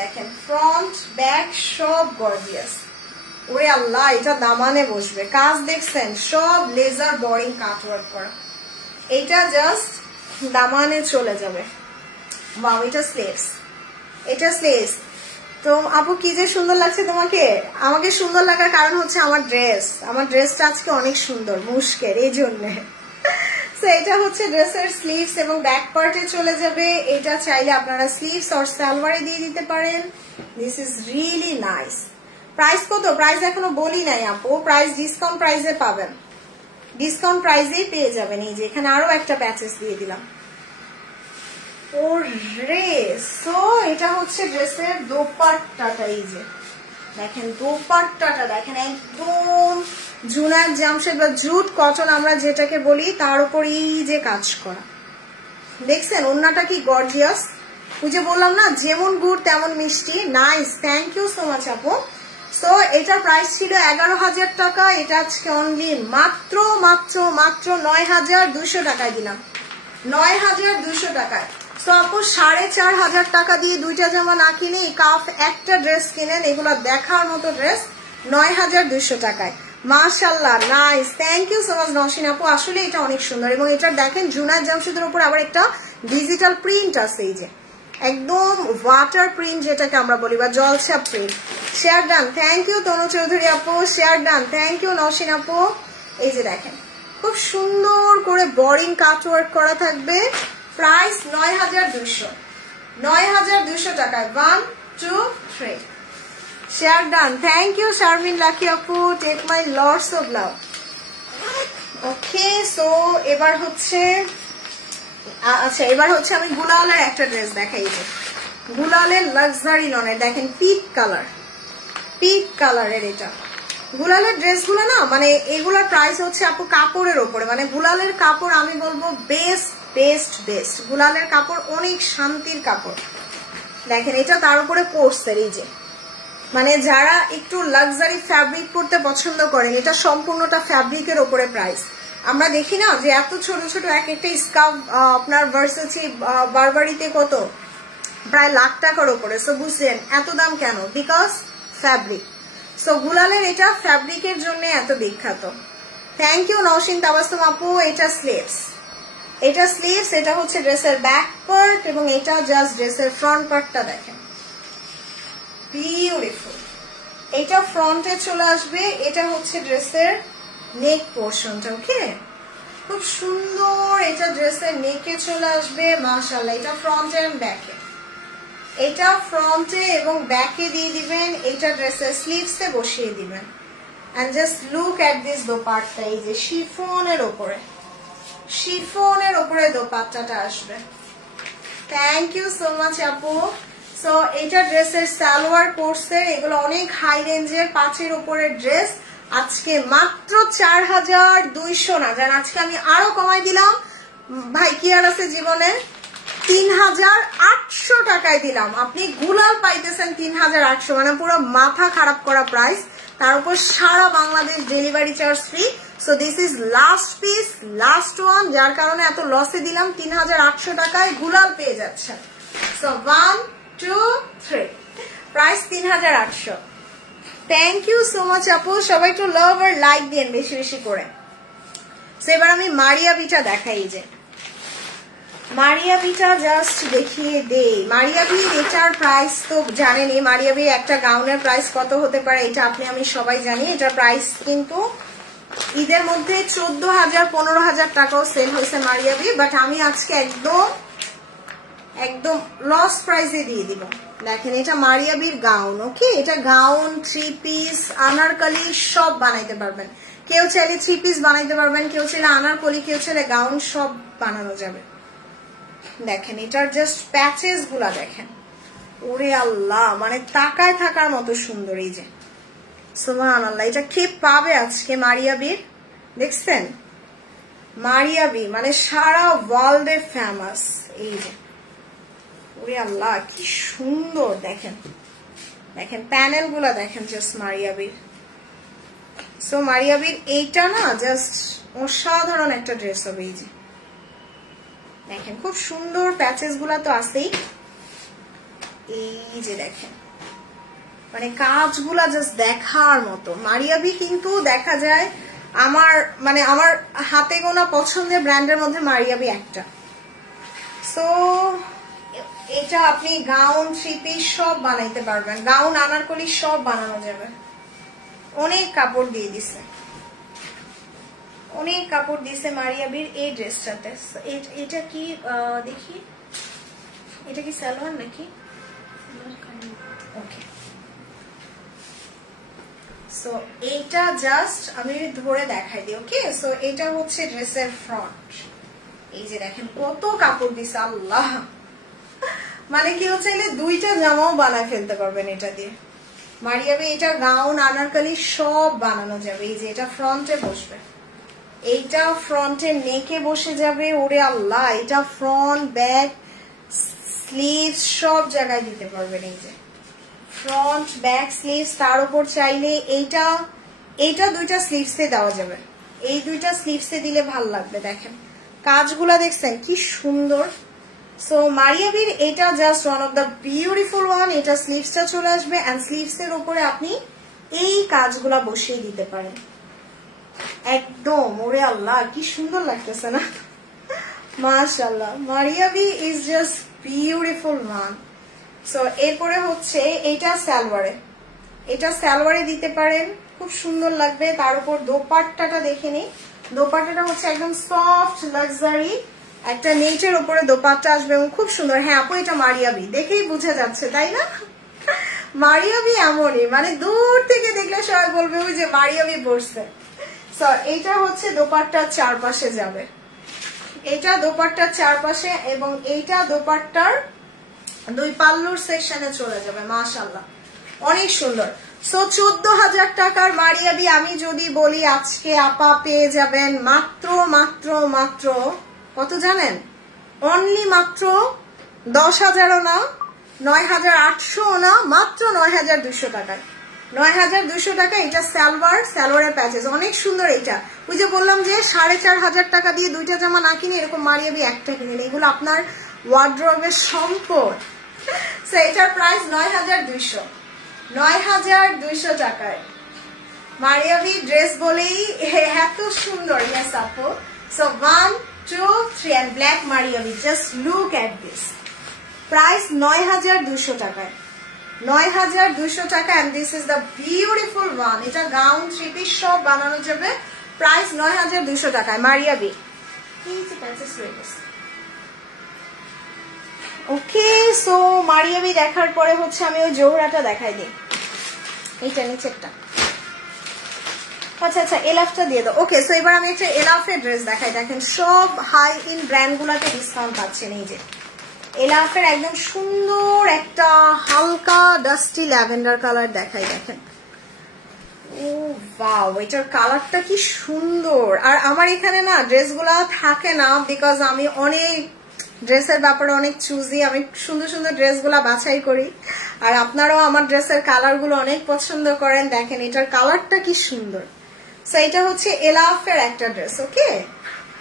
দেখেন, ফ্রন্ট ব্যাক সব গর্জিয়াস। ওরে আল্লাহ, এটা দামানে বসবে, কাজ দেখছেন সব লেজার বোরিং কাটওয়ার্ক করা। এটা জাস্ট দামানে চলে যাবে। ওয়াও, এটা স্লিভস, এটা স্লিভস। তো আপু কি যে সুন্দর লাগছে তোমাকে। আমাকে সুন্দর লাগার কারণ হচ্ছে আমার ড্রেস, আমার ড্রেসটা আজকে অনেক সুন্দর মুশকের, এই জন্য। তো এটা হচ্ছে ড্রেসের স্লিভস এবং ব্যাক পার্টে চলে যাবে। এটা চাইলে আপনারা স্লিভস আর সালোয়ারে দিয়ে দিতে পারেন। This is really nice. Price কত? প্রাইস এখনো বলি নাই আপু, প্রাইস ডিসকাউন্ট প্রাইসে পাবেন, ডিসকাউন্ট প্রাইসেই পেয়ে যাবেন। এই যে এখানে আরো একটা প্যাচেস দিয়ে দিলাম। ওরে সো এটা হচ্ছে ড্রেসের দোপাট্টাটা, এই যে দেখেন দোপাট্টাটা দেখেন, একদম জুনার জামশেদ বা জুট কটন আমরা যেটাকে বলি, তার উপর এই যে কাজ করা দেখছেন। ওন্নাটা কি গর্জিয়াস, ওই যে বললাম না যেমন গুড় তেমন মিষ্টি। Nice, thank you so much আপু। সো এটার প্রাইস ছিল 11,000 টাকা, এটা আজকে অনলি মাত্র মাত্র মাত্র 9,200 টাকায় দিলাম, 9,200 টাকায়। সো আপু 4,500 টাকা দিয়ে দুইটা জামা না কিনে এই কাফ একটা ড্রেস কিনেন, এগুলো দেখার মতো ড্রেস 9,200 টাকায়। মাশাআল্লাহ, nice, thank you so much Nowshin আপু। আসলে এটা অনেক সুন্দর এবং এটা দেখেন জুনার জামশেদের উপর আবার একটা ডিজিটাল প্রিন্ট আছে, এই যে একদম ওয়াটার প্রিন্ট যেটাকে আমরা বলি বা জলছাপ print. Share done, thank you Tonu Chowdhury আপু। Share done, thank you Nowshin আপু। এই যে দেখেন খুব সুন্দর করে বোরিং কাটওয়ার্ক করা থাকবে। প্রাইস 9,200, 9,200 টাকায়। 1 2 3 share done, thank you Sharmin Lucky আপু। Take my lots of love. Okay, so এবার হচ্ছে আচ্ছা, এবার হচ্ছে আমি গুলালের একটা ড্রেস দেখাই। যে গুলালের লাক্সারি লনের দেখেন পিক কালার, পিক কালারের এটা গুলালের ড্রেসগুলো না, মানে এগুলার প্রাইস হচ্ছে আপু কাপড়ের ওপরে, মানে গুলালের কাপড় আমি বলবো বেস্ট বেস্ট বেস্ট। গুলালের কাপড় অনেক শান্তির কাপড় দেখেন, এটা তার উপরে কোর্সের, এই যে মানে যারা একটু লাক্সারি ফ্যাব্রিক পরতে পছন্দ করেন, এটা সম্পূর্ণটা ফ্যাব্রিকের ওপরে প্রাইস। আমরা দেখি না যে এত ছোট ছোট এক একটা স্কার্ফ আপনার ভার্সাচি বারবারিতে কত, প্রায় লাখ টাকার ওপরে। সো বুঝছেন এত দাম কেন, বিকজ ফ্যাব্রিক। সো গুলালের এটা ফ্যাব্রিকের জন্য এত বিখ্যাত। থ্যাংক ইউ নওশিন তাবাসসুম আপু। এটা স্লিভস, এটা স্লিভস, এটা হচ্ছে ড্রেসের ব্যাক পার্ট এবং এটা জাস্ট ড্রেসের ফ্রন্ট পার্টটা দেখেন বিউটিফুল। এটা ফ্রন্টে চলে আসবে, এটা হচ্ছে ড্রেসের নেক পোর্শনটা। ওকে, খুব সুন্দর, এটা ড্রেসের নেকে চলে আসবে। মাশাআল্লাহ, এটা ফ্রন্ট এন্ড ব্যাকে, এটা ফ্রন্টে এবং ব্যাকে দিয়ে দিবেন, এটা ড্রেসের স্লিভসে বসিয়ে দিবেন। And just look at this dupatta, এই যে শিফনের ওপরে, শিফনের ওপরে দোপাট্টাটা আসবে। থ্যাংক ইউ সো মাচ আপু। সো এটা ড্রেসের সালোয়ার কোর্সের, এগুলো অনেক হাই রেঞ্জের 5-এর উপরের ড্রেস। আজকে মাত্র 4,200 না, জান আজকে আমি আরো কমাই দিলাম ভাই, কি আর আছে জীবনে, 3,800 টাকায় দিলাম। আপনি গুলাল পাইতেছেন 3,800, মানে পুরো মাথা খারাপ করা প্রাইস, তার উপর সারা Bangladesh delivery charge free. So this is last piece, last one, যার কারণে এত লসে দিলাম। 3,800 টাকায় গুলাল পেয়ে যাচ্ছেন। So 1 2 3 price 3,800। Thank you so much আপু। সবাই একটু লাভ আর লাইক দিন বেশি বেশি করে। সো এবার আমি মারিয়া বিটা দেখাই। যে মারিয়াবিটা জাস্ট দেখিয়ে দেই। মারিয়াবি এটার প্রাইস তো জানেনই, মারিয়াবি একটা গাউনের প্রাইস কত হতে পারে এটা আপনি আমি সবাই জানি। এটার প্রাইস কিন্তু ঈদের মধ্যে 14,000 15,000 টাকাও সেল হয়েছে মারিয়াবি, বাট আমি আজকে একদম লস প্রাইসে দিয়ে দিব। দেখেন এটা মারিয়াবির গাউন, ওকে? এটা গাউন, 3 পিস, আনারকলি সব বানাইতে পারবেন। কেউ চাইলে 3 পিস বানাইতে পারবেন, কেউ চাইলে আনারকলি, কেউ চাইলে গাউন, সব বানানো যাবে। দেখেন এটার জাস্ট প্যাচেস গুলা দেখেন, ওরে আল্লাহ, মানে তাকায় থাকার মতো সুন্দর। এই যে সুবহানাল্লাহ, এটা কে পাবে আজকে মারিয়াবির? দেখছেন মারিয়াবি মানে সারা ওয়ার্ল্ডে ফেমাস। এই যে ওরে আল্লাহ কি সুন্দর, দেখেন দেখেন প্যানেল গুলা দেখেন জাস্ট মারিয়াবির। সো মারিয়াবির এইটা না জাস্ট অসাধারণ একটা ড্রেস হবে। এই যে দেখেন খুব সুন্দর প্যাচেস গুলা তো আছেই। এই যে দেখেন মানে কাজগুলা জাস্ট দেখার মতো। মারিয়াবি কিন্তু দেখা যায় আমার হাতে গোনা পছন্দের ব্র্যান্ডের মধ্যে মারিয়াবি একটা। সো এটা আপনি গাউন, 3 পিস সব বানাইতে পারবেন, গাউন, আনারকলি সব বানানো যাবে। অনেক কাপড় দিয়ে দিছে, অনেক কাপড় দিছে মারিয়াবির এই ড্রেসটাতে। এটা কি দেখি, এটা কি সালোয়ার নাকি? ওকে, সো এইটা জাস্ট আমি ধরে দেখাই দিই, ওকে? সো এটা হচ্ছে ড্রেসের ফ্রন্ট। এই যে দেখেন কত কাপড় দিছে, আল্লাহ, মানে কেউ চাইলে 2টা জামাও বানায় ফেলতে পারবেন এটা দিয়ে। মারিয়াবি এটা গাউন, আনারকলি সব বানানো যাবে। এই যে এটা ফ্রন্টে বসবে, এইটা ফ্রন্টে নেকে বসে যাবে, ওরে আল্লাহ, এটা ফ্রন্ট, ব্যাক, স্লিভ সব জায়গায় দিতে পারবেন। এই যে ফ্রন্ট, ব্যাক, স্লিভস, তার উপর চাইলে এইটা 2টা স্লিভসে দেওয়া যাবে। এই 2টা স্লিভসে দিলে ভাল লাগবে। দেখেন কাজগুলা দেখছেন কি সুন্দর। সো মারিয়াবির এটা just one of the beautiful one. এটা স্লিভসটা চলে আসবে এন্ড স্লিভসের উপরে আপনি এই কাজগুলা বসিয়ে দিতে পারেন একদম, ওরে আল্লাহ কি সুন্দর লাগতেছে না? মাশাআল্লাহ, Maria B is just beautiful one. So এরপরে হচ্ছে এটা সালোয়ারে, এটা সালোয়ারে দিতে পারেন, খুব সুন্দর লাগবে। তার উপর দোপাট্টাটা দেখে নিই। দোপাট্টাটা হচ্ছে একদম সফট লাক্সারি একটা নেটের উপরে দোপাট্টা আসবে এবং খুব সুন্দর। হ্যাঁ আপু এটা মারিয়াবি, দেখেই বোঝা যাচ্ছে তাই না? মারিয়াবি এমনই, মানে দূর থেকে দেখলে সবাই বলবে ওই যে মারিয়াবি পড়ছে। সো এইটা হচ্ছে দোপাট্টার চারপাশে যাবে, এটা দোপাট্টার চারপাশে, এবং এইটা দোপাট্টার 2 পাল্লুর সেকশনে চলে যাবে। মাশাআল্লাহ অনেক সুন্দর। সো 14,000 টাকার মারিয়াবি আমি যদি বলি আজকে আপা পেয়ে যাবেন মাত্র মাত্র মাত্র কত জানেন? অনলি মাত্র 10,000ও না, 9,800ও না, মাত্র 9,200 টাকায়। 9,200 টাকা। এটা সালোয়ারের প্যাচেস অনেক সুন্দর। এটা ওই যে বললাম যে 4,500 টাকা দিয়ে 2টা জামা না কিনে এরকম মারিয়াবি একটা কিনেন, এগুলো আপনার ওয়ার্ড্রোবের সম্পদ। সো এটার প্রাইস 9,200, 9,200 টাকায় মারিয়াবি ড্রেস বলেই এত সুন্দর। ইয়েস আপু। So 1 2 3 and black Maria B, just look at this. Price 9,200 টাকায়, 9,200 টাকা। and this is the beautiful one. এটা গাউন, 3 পিস সব বানানো যাবে। প্রাইস 9,200 টাকায় মারিয়াবি। ওকে, সো মারিয়াবি দেখার পরে হচ্ছে আমি ওই জোহরাটা দেখাই দিই, এইটা নিচেরটা। আচ্ছা আচ্ছা, এলাফটা দিয়ে দাও। ওকে, সো এবার আমি একটা এলাফের ড্রেস দেখাই। দেখেন সব হাই ইন ব্র্যান্ড গুলাতে ডিসকাউন্ট পাচ্ছেন। এই যে এলাফের একদম সুন্দর একটা হালকা ডাস্টি ল্যাভেন্ডার কালার দেখাই। দেখেন ও ওয়াও, এটার কালারটা কি সুন্দর। আর আমার এখানে না ড্রেসগুলা থাকে না, বিকজ আমি অনেক ড্রেসের ব্যাপারে অনেক চুজি, আমি সুন্দর সুন্দর ড্রেসগুলা বাছাই করি। আর আপনারাও আমার ড্রেসের কালারগুলো অনেক পছন্দ করেন। দেখেন এটার কালারটা কি সুন্দর। সো এটা হচ্ছে এলাফের একটা ড্রেস, ওকে?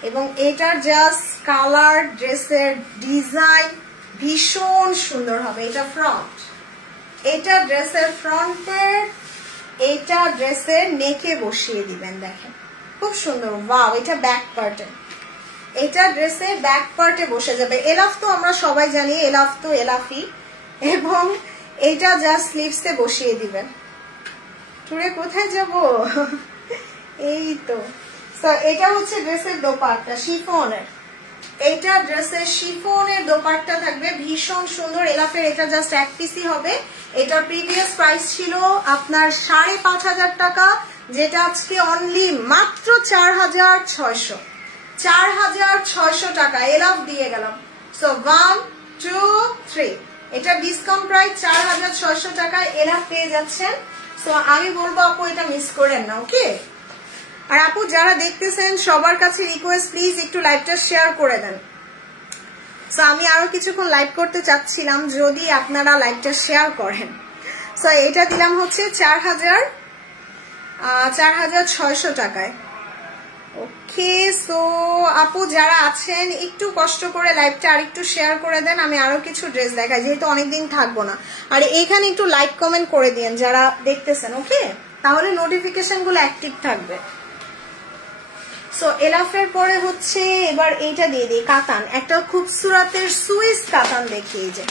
এবং এটার জাস্ট কালার, ড্রেসের ডিজাইন ভীষণ সুন্দর হবে। এটা ফ্রন্ট, এটা ড্রেসের ফ্রন্টের, এটা ড্রেসের নেকে বসিয়ে দিবেন। দেখেন খুব সুন্দর, ওয়াও। এটা ব্যাক পার্টে, এটা ড্রেসের ব্যাক পার্টে বসে যাবে। এলাফ তো আমরা সবাই জানি, এলাফ তো এলাফি, এবং এইটা জাস্ট স্লিভসে বসিয়ে দিবেন। টুরে কোথায় যাব? এই তো। এটা হচ্ছে ড্রেসের দোপাট্টা শিফনের। এইটা ড্রেসের শিফনের দোপাট্টা থাকবে, ভীষণ সুন্দর এলাফের। এটা জাস্ট এক পিসই হবে। এটার প্রিভিয়াস প্রাইস ছিল আপনার 5,500 টাকা, যেটা আজকে অনলি মাত্র 4,600। 4,600 টাকা এলাফ দিয়ে গেলাম। সো 1 2 3, এটা ডিসকাউন্ট প্রাইস 4,600 টাকা এলাফ পেয়ে যাচ্ছেন। সো আমি বলবো আপু এটা মিস করেন না, ওকে? আর আপু যারা দেখতেছেন সবার কাছে রিকোয়েস্ট, প্লিজ একটু লাইভটা শেয়ার করে দেন। সো আমি আরো কিছুক্ষণ লাইভ করতে চাচ্ছিলাম, যদি আপনারা লাইভটা শেয়ার করেন। সো এটা দিলাম হচ্ছে 4,600 টাকায়, ওকে? সো আপু যারা আছেন একটু কষ্ট করে লাইভটা আর একটু শেয়ার করে দেন, আমি আরো কিছু ড্রেস দেখাই, যেহেতু অনেকদিন থাকবো না। আর এখানে একটু লাইক কমেন্ট করে দিন যারা দেখতেছেন, ওকে? তাহলে নোটিফিকেশন গুলো অ্যাক্টিভ থাকবে। সো এলাফের পরে হচ্ছে এবার এইটা দিয়ে দিই, কাতান। একটা খুবসুরতের সুইস কাতান দেখিয়ে, যে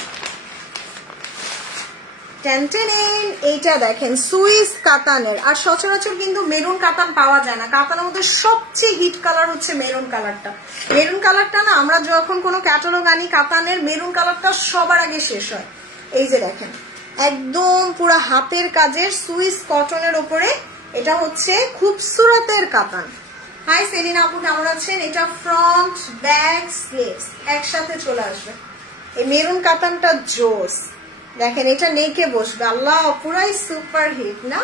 এইটা দেখেন সুইস কাতানের। আর সচরাচর কিন্তু মেরুন কাতান পাওয়া যায় না। কাতানের মধ্যে সবচেয়ে হিট কালার হচ্ছে মেরুন কালারটা। মেরুন কালারটা না, আমরা যখন কোনো ক্যাটালগ আনি কাতানের, মেরুন কালারটা সবার আগে শেষ হয়। এই যে দেখেন, একদম পুরো হাতের কাজের সুইস কটনের উপরে, এটা হচ্ছে খুবসুরতের কাতান। হাই সেলিনা আপু, কেমন আছেন? এটা ফ্রন্ট ব্যাক স্লিভস একসাথে চলে আসবে। এই মেরুন কাতানটা জোস, দেখেন এটা নেকে বসবে। আল্লাহ, পুরাই সুপার হিট না?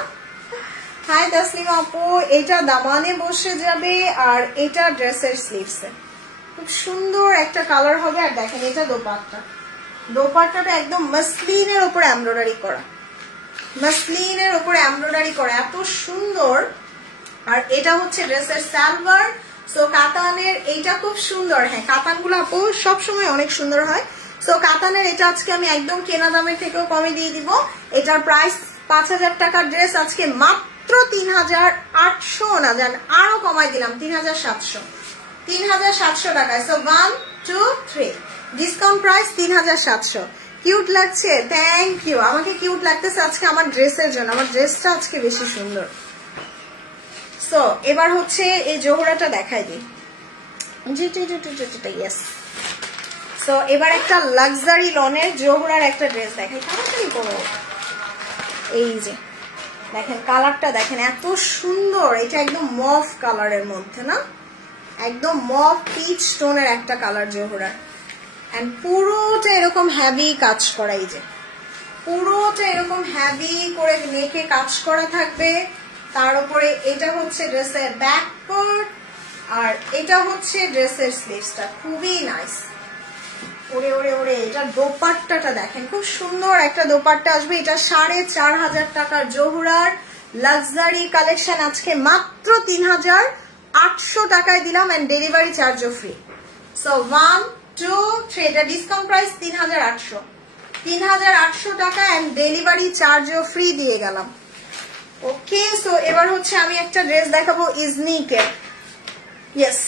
হাই তাসলিমা আপু, এটা দামানে বসে যাবে, আর এটা ড্রেসের স্লিভসে খুব সুন্দর একটা কালার হবে। আর দেখেন এটা দোপাট্টা, দোপাট্টাটা একদম মাসলিনের উপরে এমব্রয়ডারি করা, মাসলিনের উপরে এমব্রয়ডারি করা, এত সুন্দর। আর এটা হচ্ছে ড্রেসের সালোয়ার। সো কাতানের এইটা খুব সুন্দর। হ্যাঁ, কাতানগুলো আপু সবসময় অনেক সুন্দর হয়। সো কাতানের এটা আজকে আমি একদম কেনা দামের থেকেও কমে দিয়ে দিব। এটার প্রাইস 5,000 টাকার ড্রেস আজকে মাত্র 3,800 না, জান আরো কমাই দিলাম, 3,700। 3,700 টাকায়। So 1 2 3 discount price 3,700। কিউট লাগছে, থ্যাংক ইউ। আমাকে কিউট লাগতেছে আজকে আমার ড্রেসের জন্য, আমার ড্রেসটা আজকে বেশি সুন্দর। সো এবার হচ্ছে এই জোহরাটা দেখাই দিই। ইয়েস। সো এবার একটা লাক্সারি লনের জোহরার একটা ড্রেস দেখাই, তাড়াতাড়ি করো। এই যে দেখেন কালারটা, দেখেন এত সুন্দর। এটা একদম মফ কালারের মধ্যে, না একদম মফ পিচ টোনের একটা কালার জোহরার। এন্ড পুরোটা এরকম হ্যাভি কাজ করা, এই যে পুরোটা এরকম হ্যাভি করে নেকে কাজ করা থাকবে। তার উপরে এটা হচ্ছে ড্রেসের ব্যাক পার্ট, আর এটা হচ্ছে ড্রেসের স্লিভসটা, খুবই নাইস। ওরে ওরে ওরে, এটা দোপাট্টাটা দেখেন, খুব সুন্দর একটা দোপাট্টা আসবে। এটা 4,500 টাকার জোহরার লাক্সারি কালেকশন আজকে মাত্র 3,800 টাকায় দিলাম, এন্ড ডেলিভারি চার্জও ফ্রি। সো 1 2 3, এটা ডিসকাউন্ট প্রাইস 3,800। 3,800 টাকা এন্ড ডেলিভারি চার্জও ফ্রি দিয়ে গেলাম, ওকে? সো এবার হচ্ছে আমি একটা ড্রেস দেখাবো ইজনিকের। ইয়েস।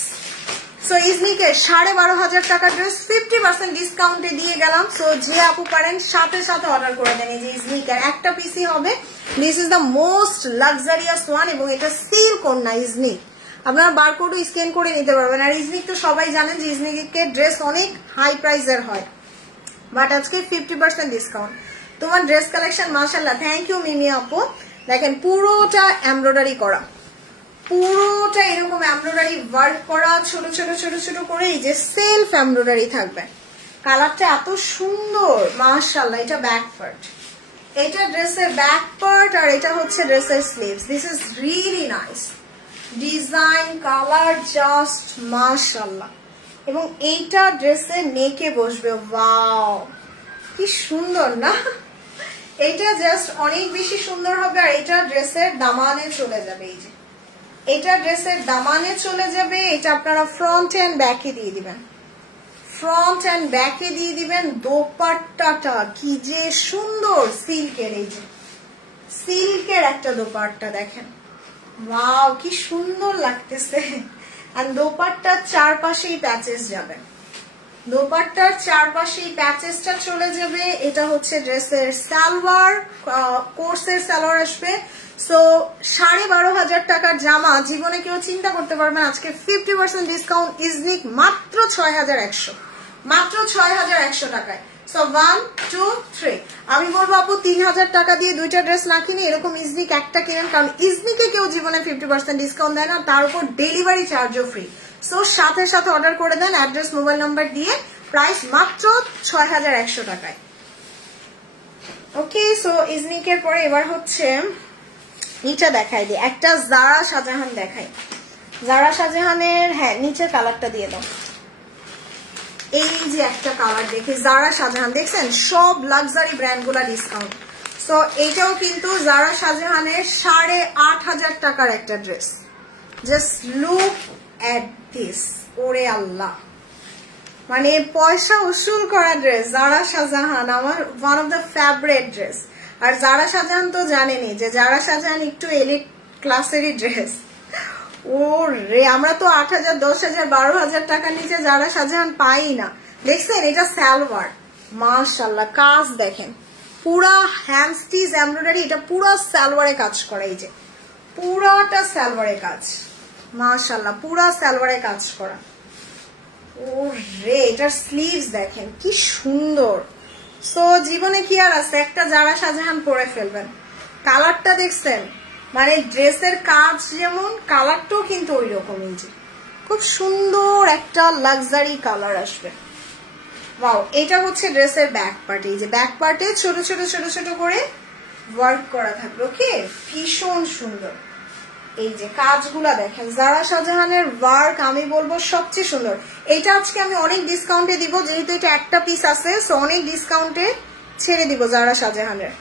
সো ইজনিকের 12,500 টাকার ড্রেস 50% ডিসকাউন্টে দিয়ে গেলাম। সো যে আপু পারেন সাথে সাথে অর্ডার করে দেন। এই যে ইজনিকের একটা পিসি হবে। This is the most luxurious one, এবং এটা সিল্ক ওড়না ইজনিক। আপনারা বারকোডও স্ক্যান করে নিতে পারবেন। আর ইজনিক তো সবাই জানেন যে ইজনিকের ড্রেস অনেক হাই প্রাইসের হয়, বাট আজকে 50% ডিসকাউন্ট। তোমার ড্রেস কালেকশন মাশাআল্লাহ, থ্যাংক ইউ মিমি আপু। দেখেন পুরোটা এমব্রয়ডারি করা, পুরোটা এরকম এমব্রয়ডারি ওয়ার্ক করা, ছোট ছোট ছোট ছোট করে এই যে সেলফ এমব্রয়ডারি থাকবে। কালারটা এত সুন্দর মাশাআল্লাহ। এটা ব্যাক পার্ট, এটা ড্রেসের ব্যাক পার্ট, আর এটা হচ্ছে ড্রেসের sleeves. This is really nice design, colour just মাশাআল্লাহ। এবং এইটা ড্রেসের নেকে বসবে, ওয়াও কি সুন্দর না? এটা জাস্ট অনেক বেশি সুন্দর হবে। আর এটা ড্রেসের দামানে চলে যাবে, এই যে এটা ড্রেসের দামানে চলে যাবে। এটা আপনারা ফ্রন্ট এন্ড ব্যাকে দিয়ে দিবেন, ফ্রন্ট এন্ড ব্যাকে দিয়ে দিবেন। দোপাট্টাটা কি যে সুন্দর, সিল্কের, এই যে সিল্কের একটা দোপাট্টা দেখেন, ওয়াও কি সুন্দর লাগতেছে। এন্ড দোপাট্টার চারপাশেই প্যাচেস যাবে, দোপাট্টার চারপাশেই প্যাচেসটা চলে যাবে। এটা হচ্ছে ড্রেসের সালোয়ার, কোর্সের সালোয়ার আসবে। সো 12,500 টাকার জামা জীবনে কেউ চিন্তা করতে পারবেন আজকে 50% ডিসকাউন্ট ইজনিক মাত্র 6,100, মাত্র 6,100 টাকায়। সো 1 2 3 আমি বলবো আপু 3,000 টাকা দিয়ে দুইটা ড্রেস না কিনে এরকম ইজনিক একটা কিনেন, কারণ ইজনিকে কেউ জীবনে 50% ডিসকাউন্ট দেয় না, তার উপর ডেলিভারি চার্জও ফ্রি। সো সাথে সাথে অর্ডার করে দেন অ্যাড্রেস মোবাইল নাম্বার দিয়ে, প্রাইস মাত্র 6,100 টাকায়। ওকে, সো ইজনিকের পরে এবার হচ্ছে এটা দেখাই দিই, একটা জারা শাহজাহান দেখাই। জারা শাহজাহানের, হ্যাঁ নিচের কালারটা দিয়ে দাও। এই যে একটা কালার দেখে জারা শাহজাহান, দেখছেন সব লাক্সারি ব্র্যান্ড গুলা ডিসকাউন্ট। সো এইটাও কিন্তু জারা শাহজাহানের 8,500 টাকার একটা dress. Just look at this, ওরে আল্লাহ, মানে পয়সা উসুল করা ড্রেস। জারা শাহজাহান আমার one of the favourite dress. আর জারা শাহজাহান তো জানেনি যে জারা শাহজাহান একটু এলিট ক্লাসেরই ড্রেস। ও রে, আমরা তো 8,000 10,000 12,000 টাকার নিচে জারা শাহজাহান পাই না। দেখছেন এটা সালোয়ার, মাশাআল্লাহ কাজ দেখেন, পুরা হ্যান্ড স্টিচ এমব্রয়ডারি, এটা পুরো সালোয়ারে কাজ করা, এই যে পুরাটা সালোয়ারে কাজ, মাশাআল্লাহ পুরা সালোয়ারে কাজ করা। ও রে, এটার স্লিভস দেখেন কি সুন্দর। সো জীবনে কি আর আছে, একটা জারা শাহজাহান পরে ফেলবেন। কালারটা দেখছেন, মানে ড্রেসের কাজ যেমন কালারটাও কিন্তু ওই রকমই, যে খুব সুন্দর একটা লাক্সারি কালার আসবে। ওয়াও, এটা হচ্ছে ড্রেসের ব্যাক পার্ট, এই যে ব্যাক পার্টে ছোট ছোট ছোট ছোট করে ওয়ার্ক করা থাকবে। ওকে, ভীষণ সুন্দর। এই যে কাজগুলা দেখেন, জারা শাহজাহানের ওয়ার্ক আমি বলবো সবচেয়ে সুন্দর। এটা আজকে আমি অনেক ডিসকাউন্টে দিব, যেহেতু এটা একটা পিস আছে, সো অনেক ডিসকাউন্টে ছেড়ে দিব জারা শাহজাহানের।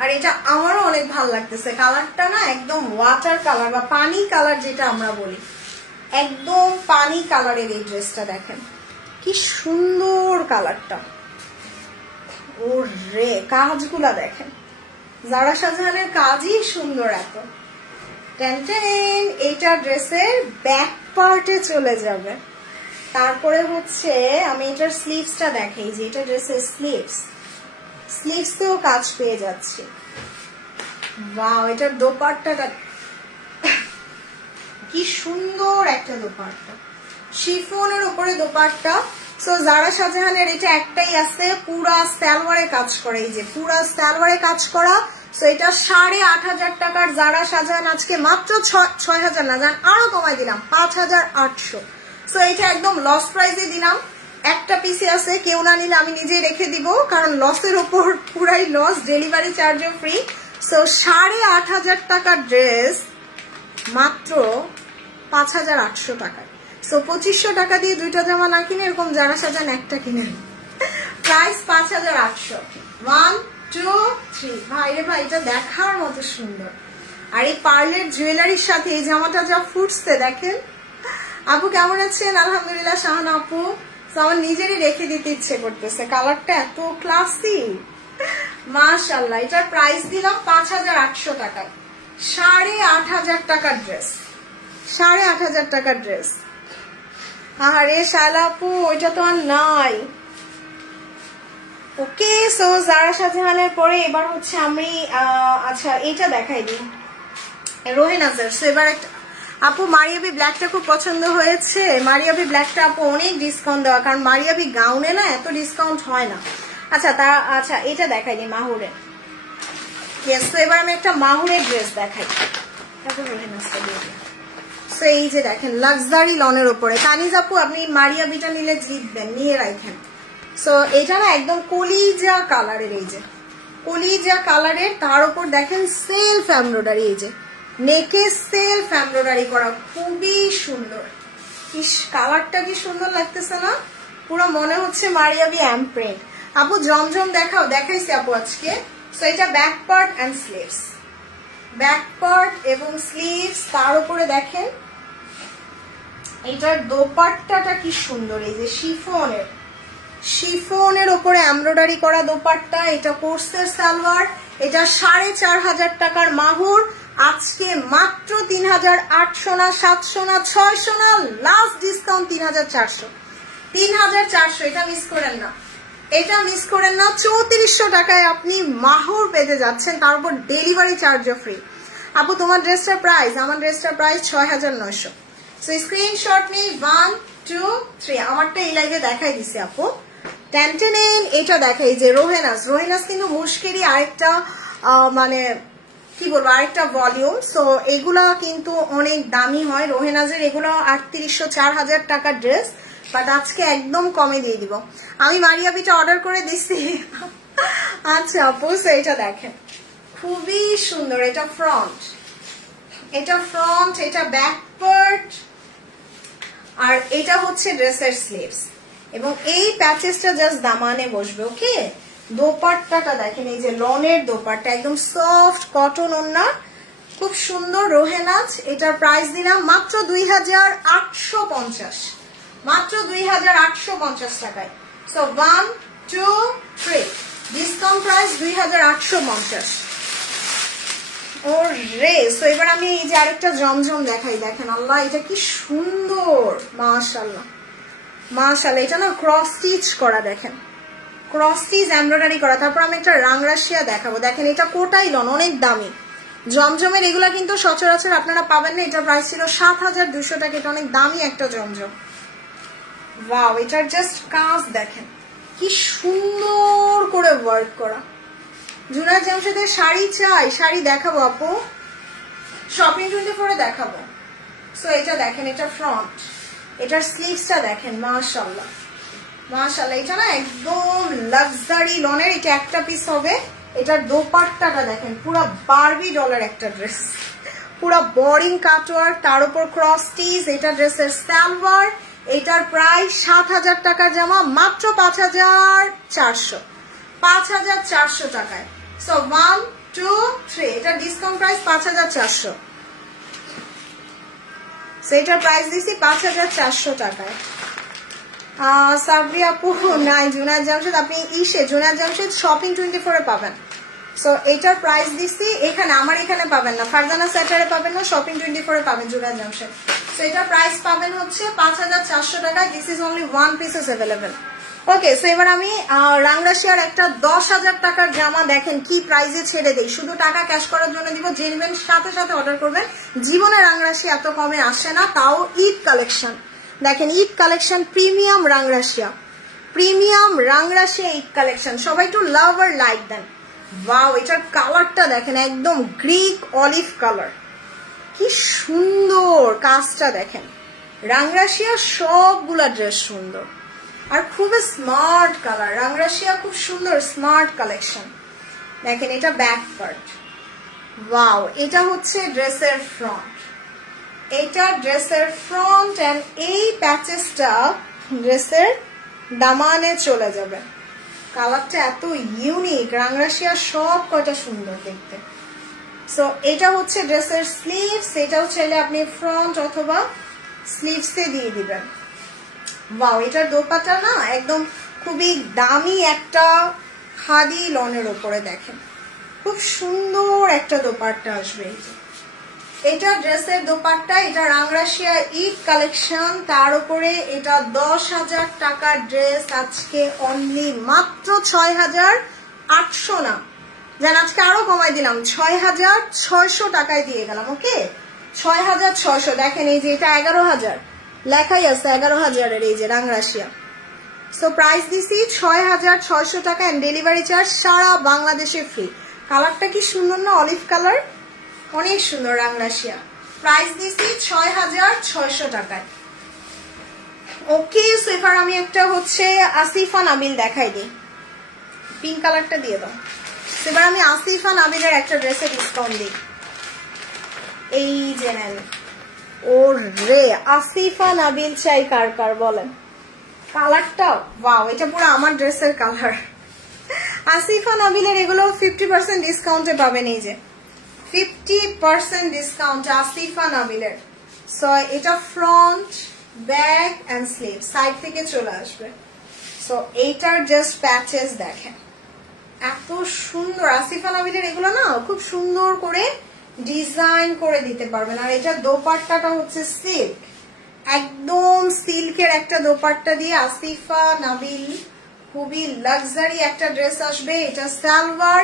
আর এটা আমারও অনেক ভালো লাগতেছে, কালারটা না একদম ওয়াটার কালার বা পানি কালার যেটা আমরা বলি, একদম পানি কালারের এই ড্রেসটা দেখেন কি সুন্দর কালারটা। ও রে, কাজগুলা দেখেন, জারা শাহজাহানের কাজই সুন্দর এত। এইটা ড্রেসের ব্যাক পার্টে চলে যাবে। তারপরে হচ্ছে আমি এটার স্লিভসটা দেখাই, যে এটা ড্রেসের স্লিভস, স্লিভসেও কাজ পেয়ে যাচ্ছে। ওয়াও, এটার দোপাট্টাটা কি সুন্দর একটা দোপাট্টা, শিফনের উপরে দোপাট্টা। সো জারা শাহজাহানের এটা একটাই আছে, পুরা সালোয়ারে কাজ করা, এই যে পুরা সালোয়ারে কাজ করা। সো এটা 8,500 টাকার জারা শাহজাহান আজকে মাত্র 6,000 না, জান আরো কমাই দিলাম 5,800। সো এটা একদম লস প্রাইসে দিলাম, একটা পিসে আছে, কেউ না নিলে আমি নিজেই রেখে দিব, কারণ লসের উপর পুরাই লস, ডেলিভারি চার্জও ফ্রি। সো 8,500 টাকার ড্রেস মাত্র 5,800 টাকায়। সো 2,500 টাকা দিয়ে দুইটা জামা না কিনে এরকম জারা শাহজাহান একটা কিনে, প্রাইস 5,800। 1 2 3 ভাই রে ভাই, এটা দেখার মতো সুন্দর। আর এই পার্লের জুয়েলারির সাথে এই জামাটা যা ফুটছে দেখেন। আপু কেমন আছেন? আলহামদুলিল্লাহ শাহানা আপু। আমার নিজেরই রেখে দিতে ইচ্ছে করতেছে, কালারটা এত ক্লাসি, মাশাআল্লাহ। এটার প্রাইস দিলাম 5,800 টাকায়, 8,500 টাকার ড্রেস, 8,500 টাকার ড্রেস। আরে শালা আপু, ওইটা তো আর নাই। ওকে, সো জারা শাহজাহানের পরে এবার হচ্ছে আমি আচ্ছা এটা দেখাই দিই, রোহেন আজার। সো এবার একটা আপু মারিয়াবি ব্ল্যাকটা খুব পছন্দ হয়েছে। মারিয়াবি ব্ল্যাকটা আপু অনেক ডিসকাউন্ট দেওয়া, কারণ মারিয়াবি গাউনে না এত ডিসকাউন্ট হয় না। আচ্ছা আচ্ছা এটা দেখাই দিই মাহুরের। ইয়েস, তো এবার আমি একটা মাহুরের ড্রেস দেখাই। সো এই যে দেখেন লাক্সারি লনের উপরে, কানিজ আপু আপনি মারিয়াবিটা নিলে জিতবেন, নিয়ে রাখেন। সো এটা না একদম কলিজা কালারের, এই যে কলিজা কালারের, তার উপর দেখেন সেলফ এমব্রয়ডারি, এই যে নেকে সেলফ এমব্রয়ডারি করা, খুবই সুন্দর। ইস, কালারটা কি সুন্দর লাগতেছে না, পুরো মনে হচ্ছে মারিয়াবি এমপ্রিন্ট। আপু জমজম দেখাও, দেখাইছি আপু আজকে। সো এটা back part and sleeves, back part এবং স্লিভস, তার উপরে দেখেন এটার দোপাট্টাটা কি সুন্দর, এই যে শিফনের, শিফনের উপরে এমব্রয়ডারি করা দোপাট্টা, এটা কোর্সের সালোয়ার, এটা 4,500 টাকার মাহুর। আজকে মাত্র 3,800 না, 700 না, 600 না, লাস্ট ডিসকাউন্ট 3,400। 3,400, এটা মিস করেন না, এটা মিস করেন না। 3400 টাকায় আপনি মাহুর পেতে যাচ্ছেন, তার উপর ডেলিভারি চার্জও ফ্রি। আপু তোমার ড্রেসটার প্রাইস, আমার ড্রেসটার প্রাইস 6,900। সো স্ক্রিনশট নেই 1 2 3। আমারটা এই লাইভে দেখাই দিছি আপু। টেনটেনেন এটা দেখাই যে রোহেনাস, রোহেনাস কিন্তু মুশকিলই আরেকটা মানে কি বলবো আরেকটা ভলিউম। সো এগুলা কিন্তু অনেক দামি হয় রোহেনাজের, এগুলো 3800 4000 টাকার ড্রেস, বাট আজকে একদম কমে দিয়ে দিব। আমি মারিয়াবিটা অর্ডার করে দিছি। আচ্ছা আপু এটা দেখেন খুবই সুন্দর, এটা ফ্রন্ট, এটা ফ্রন্ট, এটা ব্যাক পার্ট, আর এটা হচ্ছে ড্রেসের স্লিভস, এবং এই প্যাচেসটা জাস্ট দামানে বসবে। ওকে, দোপাট্টাটা দেখেন, এই যে লনের দোপাট্টা, একদম সফট কটন ওড়না, খুব সুন্দর রোহেনাজ। এটার প্রাইস দিলাম মাত্র 2,850, মাত্র 2,850 টাকায়। So 1 2 3 discount price 2,850। ও রে, সো এবার আমি এই যে আরেকটা জমজম দেখাই, দেখেন আল্লাহ এটা কি সুন্দর, মাশাআল্লাহ মাশাআল্লাহ। এটা না ক্রস স্টিচ করা, দেখেন ক্রস স্টিচ এমব্রয়ডারি করা। তারপর আমি একটা রাংরাশিয়া দেখাবো, দেখেন এটা কোটাই লন, অনেক দামি জমজমের, এগুলা কিন্তু সচরাচর আপনারা পাবেন না। এটার প্রাইস ছিল 7,200 টাকা, এটা অনেক দামি একটা জমজম। ওয়াও, এটার জাস্ট কাজ দেখেন কি সুন্দর করে ওয়ার্ক করা। জুনায়েদ জামশেদের শাড়ি চাই, শাড়ি দেখাবো আপু, শপিং 24 দেখাবো। সো এটা দেখেন, এটা ফ্রন্ট, এটার স্লিভসটা দেখেন, মাশাআল্লাহ মাশাআল্লাহ। এটা না একদম লাক্সারি লনের, এটা একটা পিস হবে। এটার দোপাট্টাটা দেখেন, পুরো বারবি ডলার একটা ড্রেস, পুরো বোরিং কাটওয়ার্ক, তার উপর ক্রস স্টিচ। এটা ড্রেসের সালোয়ার, এটার প্রাইস 7,000 টাকার জামা, মাত্র 5,400, 5,400 টাকায়। সো 1 2 3, এটা ডিসকাউন্ট প্রাইস 5,400। সো এটার প্রাইস দিছি 5,400 টাকায়। সাবরি আপু নাই, জুনায়েদ জামশেদ আপনি জুনায়েদ জামশেদ শপিং 24 পাবেন। সো এটার প্রাইস দিছি এখানে, আমার এখানে পাবেন না, ফারজানা স্যাটারে পাবেন না, শপিং 24 পাবেন জুনায়েদ জামশেদ। সো এটার প্রাইস পাবেন হচ্ছে 5,400 টাকা। This is only 1 pieces available. Okay, so এবার আমি রাংরাশিয়ার একটা 10,000 টাকার জামা দেখেন কি প্রাইসে ছেড়ে দেই, শুধু টাকা ক্যাশ করার জন্য দিব, যে নেবেন সাথে সাথে অর্ডার করবেন। জীবনে রাংরাশি এত কমে আসে না, তাও ঈদ কালেকশন দেখেন, Eid collection premium Rangrasiya, premium Rangrasiya Eid collection, সবাই একটু লাভ আর লাইক দেন। ওয়াও, এটার কালারটা দেখেন একদম গ্রিক অলিভ কালার, কি সুন্দর কাজটা দেখেন। রাংরাশিয়া সবগুলা ড্রেস সুন্দর আর খুব স্মার্ট কালার, রাংরাশিয়া খুব সুন্দর স্মার্ট কালেকশন। দেখেন এটা ব্যাক পার্ট, ওয়াও, এটা হচ্ছে ড্রেসের ফ্রন্ট, এটা ড্রেসের ফ্রন্ট, এন্ড এই প্যাচেসটা ড্রেসের দামানে চলে যাবে। কালারটা এত ইউনিক, রাংরাশিয়া সব কয়টা সুন্দর দেখতে। সো এটা হচ্ছে ড্রেসের স্লিভস, এটাও চাইলে আপনি ফ্রন্ট অথবা স্লিভসে দিয়ে দিবেন। ওয়াও, এটার দোপাট্টা না একদম খুবই দামি একটা খাদি লনের উপরে, দেখেন খুব সুন্দর একটা দোপাট্টা আসবে। এটা ড্রেসের দোপাট্টা, এটা রাংরাশিয়া ঈদ কালেকশন, তার উপরে এটা 10,000 টাকার ড্রেস, আজকে অনলি মাত্র 6,800 না, যেন আজকে আরো কমাই দিলাম, 6,600 টাকায় দিয়ে গেলাম। ওকে, 6,600। দেখেন এই যে এটা 11,000 লেখাই আছে, 11,000-এর এই যে রাংরাশিয়া। সো প্রাইস দিছি 6,600 টাকা, এন্ড ডেলিভারি চার্জ সারা বাংলাদেশে ফ্রি। কালারটা কি সুন্দর না, অলিভ কালার, অনেক সুন্দর রাংরাশিয়া। প্রাইস দিছি 6,600 টাকায়। ওকে, সো এবার আমি একটা হচ্ছে আসিফা নাবিল দেখাই দিই, পিঙ্ক কালারটা দিয়ে দাও। এবার আমি আসিফা নাবিলের একটা ড্রেসে ডিসকাউন্ট দিই, এই যে নেন। ও রে, আসিফা নাবিল চাই কার কার বলেন, কালারটা ওয়াও, এটা পুরো আমার ড্রেসের কালার। আসিফা নাবিলের এগুলো 50% ডিসকাউন্টে পাবেন, এই যে 50% ডিসকাউন্ট আসিফা নাবিলের। সো এটা front, back end sleeve side থেকে চলে আসবে। সো এইটার জাস্ট প্যাচেস দেখেন, এত সুন্দর। আসিফা নাবিলের এগুলো না খুব সুন্দর করে ডিজাইন করে দিতে পারবেন। আর এটা দোপাট্টাটা হচ্ছে সিল্ক, একদম সিল্কের একটা দোপাট্টা দিয়ে আসিফা নাবিল খুবই লাক্সারি একটা ড্রেস আসবে। এটা সালোয়ার,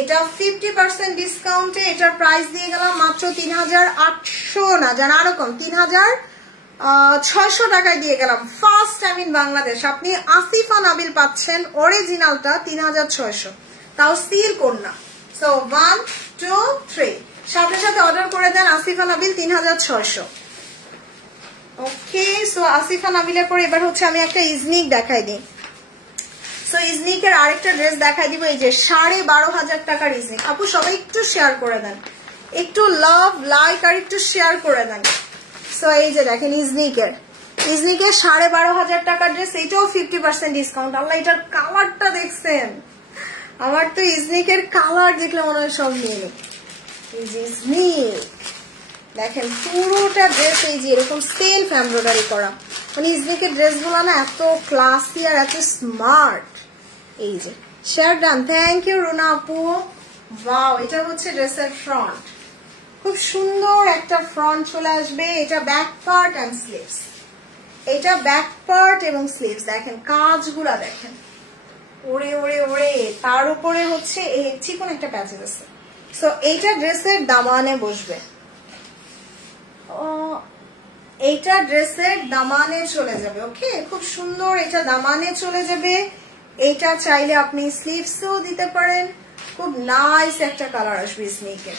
এটা 50% ডিসকাউন্টে এটার প্রাইস দিয়ে গেলাম মাত্র 3800 না, জানা আরো কম, 3600 টাকায় দিয়ে গেলাম। ফার্স্ট টাইম ইন বাংলাদেশ আপনি আসিফা নাবিল পাচ্ছেন অরিজিনালটা 3600, তাও সিল্ক ওড়না। সো 1 2 3 সাথে সাথে অর্ডার করে দেন আসিফা নাবিল 3600। ওকে, সো আসিফা নাবিলের পর এবার হচ্ছে আমি একটা ইজনিক দেখাই দিই। সো ইজনিকের আরেকটা ড্রেস দেখাই দিব, এই যে 12,500 টাকার ইজনিক। আপু সবাই একটু শেয়ার করে দেন, একটু লাভ লাইক আর একটু শেয়ার করে দেন। সো এই যে দেখেন ইজনিকের 12,500 টাকার ড্রেস, এইটাও 50% ডিসকাউন্ট। আল্লাহ, এটার কালারটা দেখছেন? আমার তো ইজনিকের কালার দেখলে মনে হয় সব নিয়ে নেই। এই যে ইজনিক দেখেন পুরোটা ড্রেস এই যে এরকম সেলফ এমব্রয়ডারি করা, মানে ইজনিকের ড্রেসগুলো না এত ক্লাসি আর এত স্মার্ট। এই যে share done, thank you Runa আপু। ওয়াও, এটা হচ্ছে ড্রেসের ফ্রন্ট, খুব সুন্দর একটা ফ্রন্ট চলে আসবে। এটা ব্যাক পার্ট এন্ড স্লিভস, এটা ব্যাক পার্ট এবং স্লিভস দেখেন, কাজগুলা দেখেন, ওরে ওরে ওরে। তার উপরে হচ্ছে এই চিকন একটা প্যাচেস আছে। সো এইটা ড্রেসের দামানে বসবে, এইটা ড্রেসের দামানে চলে যাবে। ওকে, খুব সুন্দর, এটা দামানে চলে যাবে। এইটা চাইলে আপনি স্লিভসও দিতে পারেন, খুব নাইস একটা কালার আসবে স্নেকের।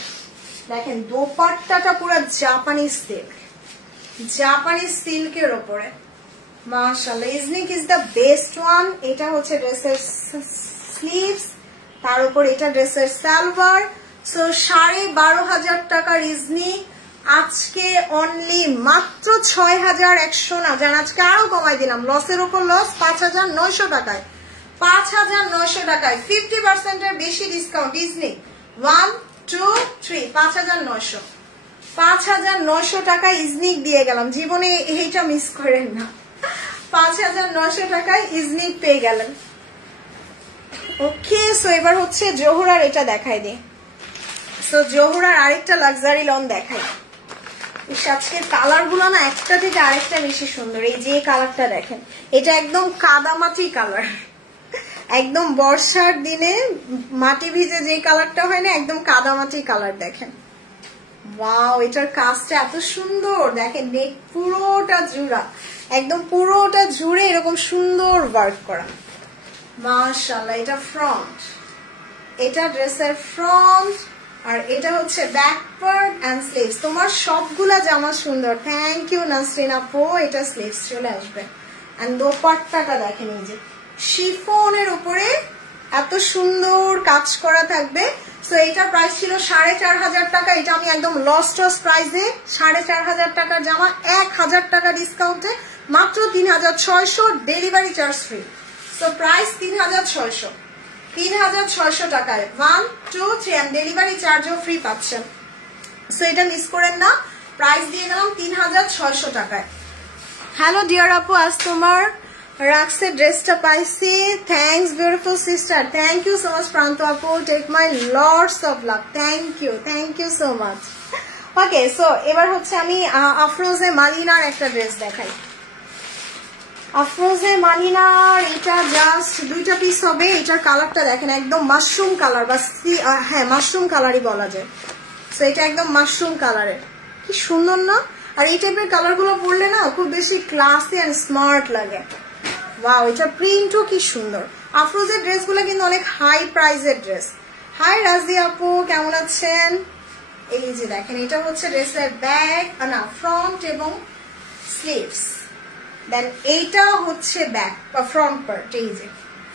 দেখেন দোপাট্টাটা পুরো জাপানিজ সিল্ক, জাপানিজ সিল্কের ওপরে, মাশাআল্লাহ। Iznik is the best one. এটা হচ্ছে ড্রেসের স্লিভস, তার উপর এটা ড্রেসের সালোয়ার। সো 12,500 টাকার ইজনিক আজকে অনলি মাত্র 6100 না, জান আজকে আরো কমাই দিলাম, লসের উপর লস, 5900 টাকায়, 5900 টাকায় 50% এর বেশি ডিসকাউন্ট। ইজনিক 1 2 3 5900, 5900 টাকা ইজনিক দিয়ে গেলাম। জীবনে এইটা মিস করেন না, 5900 টাকায় ইজনিক পেয়ে গেলেন। ওকে, সো এবার হচ্ছে জোহরার এটা দেখাই দিই। সো জোহরার আরেকটা লাক্সারি লন দেখাই। আজকের কালার গুলো না একটা থেকে আরেকটা বেশি সুন্দর। এই যে কালারটা দেখেন, এটা একদম কাদামাটি কালার, একদম বর্ষার দিনে মাটি ভিজে যে কালারটা হয় না, একদম কাদামাটি কালার। দেখেন ওয়াও, এটার কাজটা এত সুন্দর, দেখেন নেক পুরোটা জুড়া, একদম পুরোটা জুড়ে এরকম সুন্দর ওয়ার্ক করা, মাশাআল্লাহ। এটা ফ্রন্ট, এটা ড্রেসের ফ্রন্ট, আর এটা হচ্ছে ব্যাক পার্ট এন্ড স্লিভস। তোমার সবগুলা জামা সুন্দর, থ্যাংক ইউ নাসরিন আপু। এটা স্লিভস চলে আসবে এন্ড দোপাট্টাটা দেখেন, এই যে শিফনের উপরে এত সুন্দর কাজ করা থাকবে। সো এটার প্রাইস ছিল 4500 টাকা, এটা আমি একদম লস্ট প্রাইসে 4500 টাকার জামা 1000 টাকা ডিসকাউন্টে মাত্র 3600, delivery charge free. So price 3600 টাকায় 1 2 3 এন্ড ডেলিভারি চার্জও ফ্রি পাচ্ছেন। সো এটা মিস করেন না, প্রাইস দিয়ে গেলাম 3600 টাকায়। হ্যালো ডিয়ার আপু, আজ তোমার রাক্সের ড্রেসটা পাইছি, thanks beautiful sister, thank you so much Pranto আপু, take my Lords of love, thank you so much. Okay, so এবার হচ্ছে আমি আফরোজে মালিনার একটা ড্রেস দেখাই। আফরোজে মালিনার এটা জাস্ট 2টা পিস হবে। এটার কালারটা দেখেন, একদম মাশরুম কালার, বা হ্যাঁ মাশরুম কালারই বলা যায়। সো এটা একদম মাশরুম কালারের, কি সুন্দর না? আর এই টাইপের কালার গুলো পরলে না খুব বেশি ক্লাসি এন্ড স্মার্ট লাগে। ওয়াও, এটা প্রিন্টও কি সুন্দর। আফরোজের ড্রেসগুলো কিন্তু অনেক হাই প্রাইসের ড্রেস। হাই রাজি আপু, কেমন আছেন? এই যে দেখেন, এটা হচ্ছে ড্রেসের ব্যাক না ফ্রন্ট এবং স্লিভস, দেন এইটা হচ্ছে ব্যাক বা ফ্রন্ট পার্ট। এই যে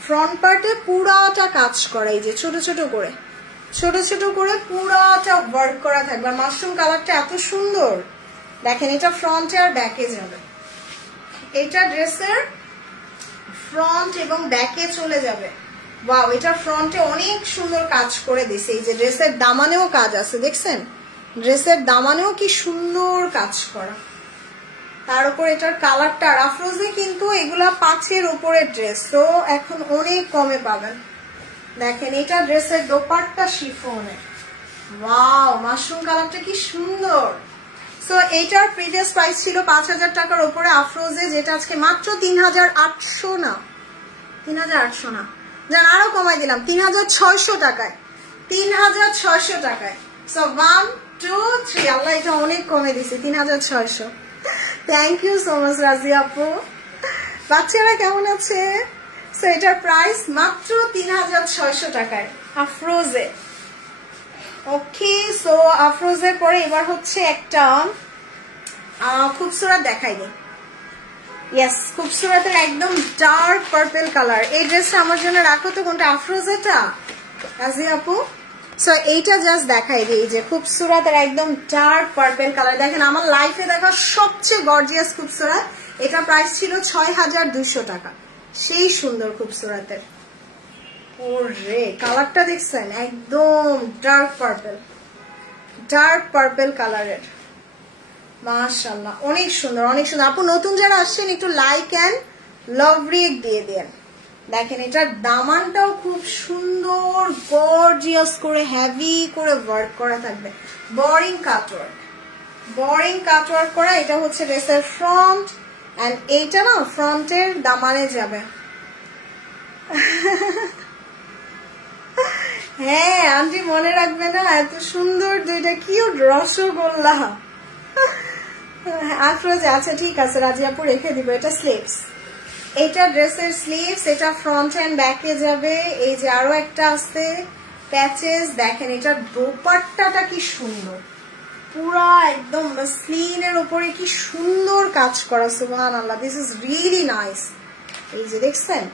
ফ্রন্ট পার্টে পুরাটা কাজ করা, এই যে ছোট ছোট করে পুরাটা ওয়ার্ক করা থাকবে। আর মাশরুম কালারটা এত সুন্দর, দেখেন এটা ফ্রন্টে আর ব্যাকে যাবে। এটা ড্রেসের ফ্রন্ট এবং ব্যাকে চলে যাবে। ওয়াও, এটা ফ্রন্টে অনেক সুন্দর কাজ করে দিছে। এই যে ড্রেসের দামানেও কাজ আছে, দেখছেন ড্রেসের দামানেও কি সুন্দর কাজ করা। তার উপর এটার কালারটা আফরোজে কিন্তু এগুলা 5-এর উপরে ড্রেস, তো এখন অনেক কমে পাবেন। দেখেন এটা ড্রেসের দোপাট্টা শিফনে, ওয়াও মাশরুম কালারটা কি সুন্দর। সো এইটার প্রিভিয়াস প্রাইস ছিল 5000 টাকার উপরে আফরোজে, যেটা আজকে মাত্র 3800 না, 3800 না, জান আরো কমাই দিলাম 3600 টাকায়, 3600 টাকায়। সো 1 2 3, আল্লাহ এটা অনেক কমে দিছি, 3600। থ্যাংক ইউ সো মাচ রাজি আপু। বাচ্চারা কেমন আছে? সো এটার প্রাইস মাত্র 3600 টাকায় আফরোজে। ওকে, সো আফরোজের পরে এবার হচ্ছে একটা খুবসুরত দেখাই দিই। ইয়েস, খুবসুরতের একদম ডার্ক পার্পল কালার। এই ড্রেসটা আমার জন্য রাখো তো, কোনটা আফরোজেটা রাজি আপু? সো এইটা জাস্ট দেখাই দিই যে খুবসুরতের একদম ডার্ক পার্পল কালার। দেখেন আমার লাইফে দেখা সবচেয়ে গর্জিয়াস খুবসুরত, এটা প্রাইস ছিল 6200 টাকা। সেই সুন্দর খুবসুরতের, ওরে কালারটা দেখছেন একদম ডার্ক পার্পল কালারের, মাশাআল্লাহ অনেক সুন্দর অনেক সুন্দর। আপু নতুন যারা আসছেন একটু লাইক এন্ড লাভ রিয়েক্ট দিয়ে দেন। দেখেন এটার দামানটাও খুব সুন্দর গর্জিয়াস করে হেভি করে ওয়ার্ক করা থাকবে, বোরিং কাটওয়ার্ক করা। এটা হচ্ছে ড্রেসের ফ্রন্ট এন্ড এইটা না ফ্রন্টের দামানে যাবে। হ্যাঁ আন্টি মনে রাখবে না, এত সুন্দর দুইটা কিউট রসগোল্লা আফরোজে। আচ্ছা ঠিক আছে রাজিয়াপুর রেখে দিব। এটা স্লিভস, এটা ড্রেসের স্লিভস, এটা ফ্রন্ট এন্ড ব্যাকে যাবে। এই যে আরো একটা আছে প্যাচেস, দেখেন এটা দোপাট্টাটা কি সুন্দর, পুরা একদম স্লিনের উপরে কি সুন্দর কাজ করা, সুবহানাল্লাহ, দিস ইজ রিয়েলি নাইস। এই যে দেখছেন।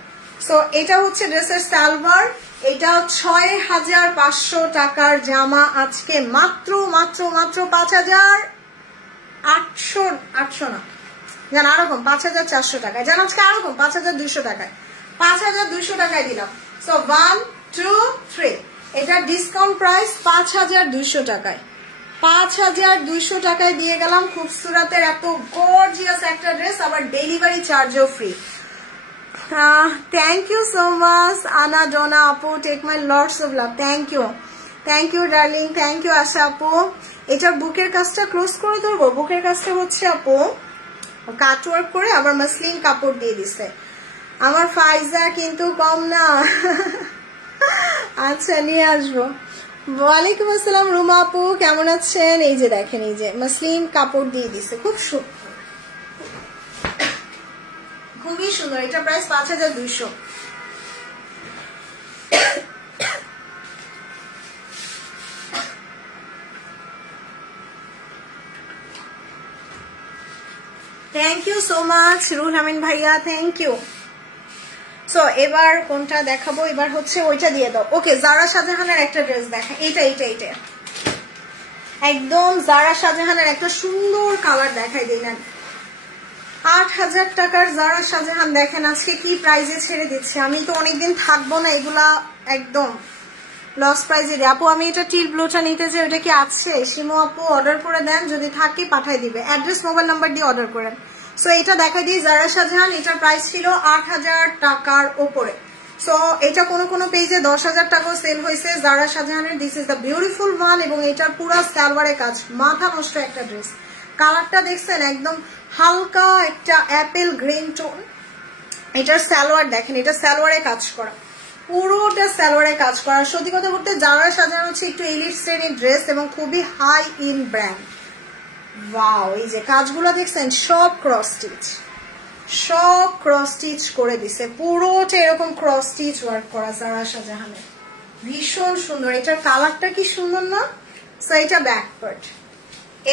সো এটা হচ্ছে ড্রেসের সালোয়ার, এটা 6500 টাকার জামা আজকে মাত্র 5800 না, জান আরো কম 5400 টাকায়, জান আজকে আরো কম 5200 টাকায়, 5200 টাকায় দিলাম। সো 1 2 3, এটা ডিসকাউন্ট প্রাইস 5200 টাকায়, 5200 টাকায় দিয়ে গেলাম খুবসুরতের এত গর্জিয়াস একটা ড্রেস, আবার ডেলিভারি চার্জও free. Thank you so much Anna Dona আপু, take my lots of love. Thank you darling, thank you Asha আপু। এটার বুকের কাজটা ক্লোজ করে ধরবো, বুকের কাজটা হচ্ছে আপু কাটওয়ার্ক করে আবার মাসলিন কাপড় দিয়ে দিছে। আমার ফাইজা কিন্তু কম না। আচ্ছা নিয়ে আসবো। ওয়ালাইকুম আসসালাম রুমা আপু, কেমন আছেন? এই যে দেখেন এই যে মাসলিন কাপড় দিয়ে দিছে, খুব সুন্দর, খুবই সুন্দর। এটা price 5200। Thank you so much রুল আমিন ভাইয়া, থ্যাংক ইউ। সো এবার কোনটা দেখাবো? এবার হচ্ছে ওইটা দিয়ে দাও। ওকে, জারা শাহজাহানের একটা ড্রেস দেখা, এইটা একদম জারা শাহজাহানের একটা সুন্দর কালার দেখাই দিলেন। 8000 টাকার জারা শাহজাহান দেখেন আজকে কি প্রাইজে ছেড়ে দিচ্ছে। আমি তো অনেকদিন থাকবো না, এগুলা একদম লস প্রাইজে দিই। আপু আমি এটা টিল ব্লুটা নিতে চাই, ওটা কি আছে? শিমু আপু অর্ডার করে দেন, যদি থাকে পাঠাই দিবে, অ্যাড্রেস মোবাইল নাম্বার দিয়ে অর্ডার করেন। সো এটা দেখা দিই জারা শাহজাহান, এটার প্রাইস ছিল 8000 টাকার উপরে। সো এটা কোনো পেজে 10000 টাকাও সেল হয়েছে জারা শাহজাহানের। This is the beautiful one, এবং এটার পুরো সালোয়ারে কাজ, মাথা নষ্ট একটা ড্রেস। কালারটা দেখছেন একদম হালকা একটা অ্যাপেল গ্রিন টোন। এটার সালোয়ার দেখেন, এটা সালোয়ারে কাজ করা, পুরোটা সালোয়ারে কাজ করা। সত্যি কথা বলতে জারা শাহজাহান হচ্ছে একটু এলিট শ্রেণীর ড্রেস এবং খুবই হাই ইন ব্র্যান্ড। ওয়াও, এই যে কাজগুলো দেখছেন সব ক্রস স্টিচ করে দিছে, পুরোটা এরকম ক্রস স্টিচ ওয়ার্ক করা জারা শাহজাহানের, ভীষণ সুন্দর। এটার কালারটা কি সুন্দর না? সো এটা ব্যাক পার্ট,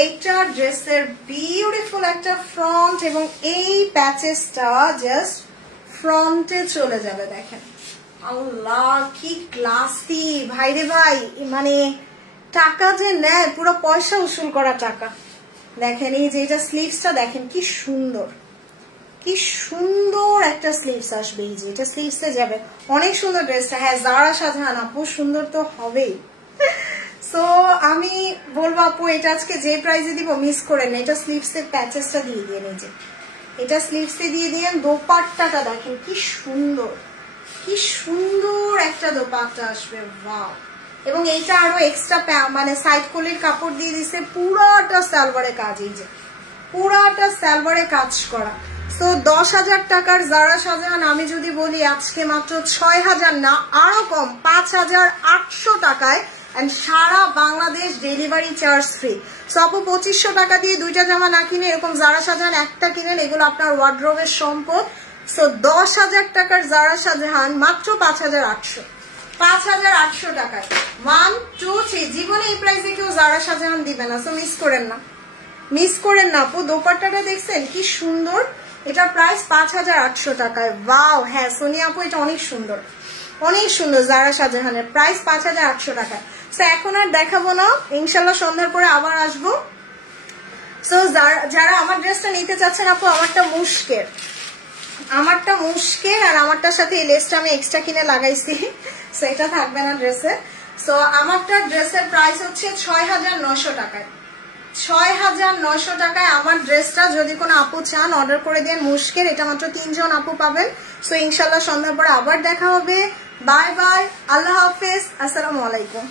এইটা ড্রেসের বিউটিফুল একটা ফ্রন্ট, এবং এই প্যাচেসটা জাস্ট ফ্রন্টে চলে যাবে। দেখেন আল্লাহ কি ক্লাসি ভাইরে ভাই, মানে টাকা যে নেয় পুরো পয়সা উসুল করা টাকা। দেখেন এই যে এটা স্লিভসটা দেখেন কি সুন্দর একটা স্লিভস আসবে। এই যে এটা স্লিভসে যাবে, অনেক সুন্দর ড্রেসটা। হ্যাঁ জারা শাহজাহান আপু সুন্দর তো হবেই। সো সো আমি বলবো আপু এটা আজকে যে প্রাইসে দিব মিস করেন না। এটা স্লিভসের প্যাচেসটা দিয়ে দিয়ে নিজে, এটা স্লিভসে দিয়ে দিয়েন। দোপাট্টাটা দেখেন কি সুন্দর, কি সুন্দর একটা দোপাট্টা আসবে, ওয়াও। এবং এইটা আরো এক্সট্রা মানে সাইড কোলের কাপড় দিয়ে দিছে, পুরাটা সালোয়ারে কাজ, এই যে পুরাটা সালোয়ারে কাজ করা। তো 10,000 টাকার জারা শাহজাহান আমি যদি বলি আজকে মাত্র 6,000 না আরো কম 5,800 টাকায়, এন্ড সারা Bangladesh delivery charge free. So আপু 2500 টাকা দিয়ে দুইটা জামা না কিনে এরকম জারা শাহজাহান একটা কিনেন, এগুলো আপনার ওয়ার্ড্রোবের সম্পদ। সো 10,000 টাকার জারা শাহজাহান মাত্র 5,800 টাকায়। 1 2 3 জীবনে এই প্রাইসে কেউ জারা শাহজাহান দিবে না। সো মিস করেন না, মিস করেন না আপু। দোপাট্টাটা দেখছেন কি সুন্দর, এটা প্রাইস 5,800 টাকায়। ওয়াও, হ্যাঁ সোনিয়া আপু এটা অনেক সুন্দর, অনেক সুন্দর। জারা শাহজাহানের প্রাইস 5,800 টাকা। সো এখন আর দেখাবো না, ইনশাল্লাহ সন্ধ্যার পরে আবার আসবো। সো যারা আমার ড্রেসটা নিতে চাচ্ছেন আপু, আমারটা মুশকের, আমারটা মুশকের, আর আমারটার সাথে এই লেসটা আমি এক্সট্রা কিনে লাগাইছি, সো এটা থাকবে না ড্রেসে। সো আমারটা ড্রেসের প্রাইস হচ্ছে 6,900 টাকায়। 6,900 টাকায় আমার ড্রেসটা যদি কোনো আপু চান অর্ডার করে দেন মুশকের। এটা মাত্র 3 জন আপু পাবেন। সো ইনশাল্লাহ সন্ধ্যার পরে আবার দেখা হবে। বাই বাই, আল্লাহ হাফেজ, আসসালামু আলাইকুম।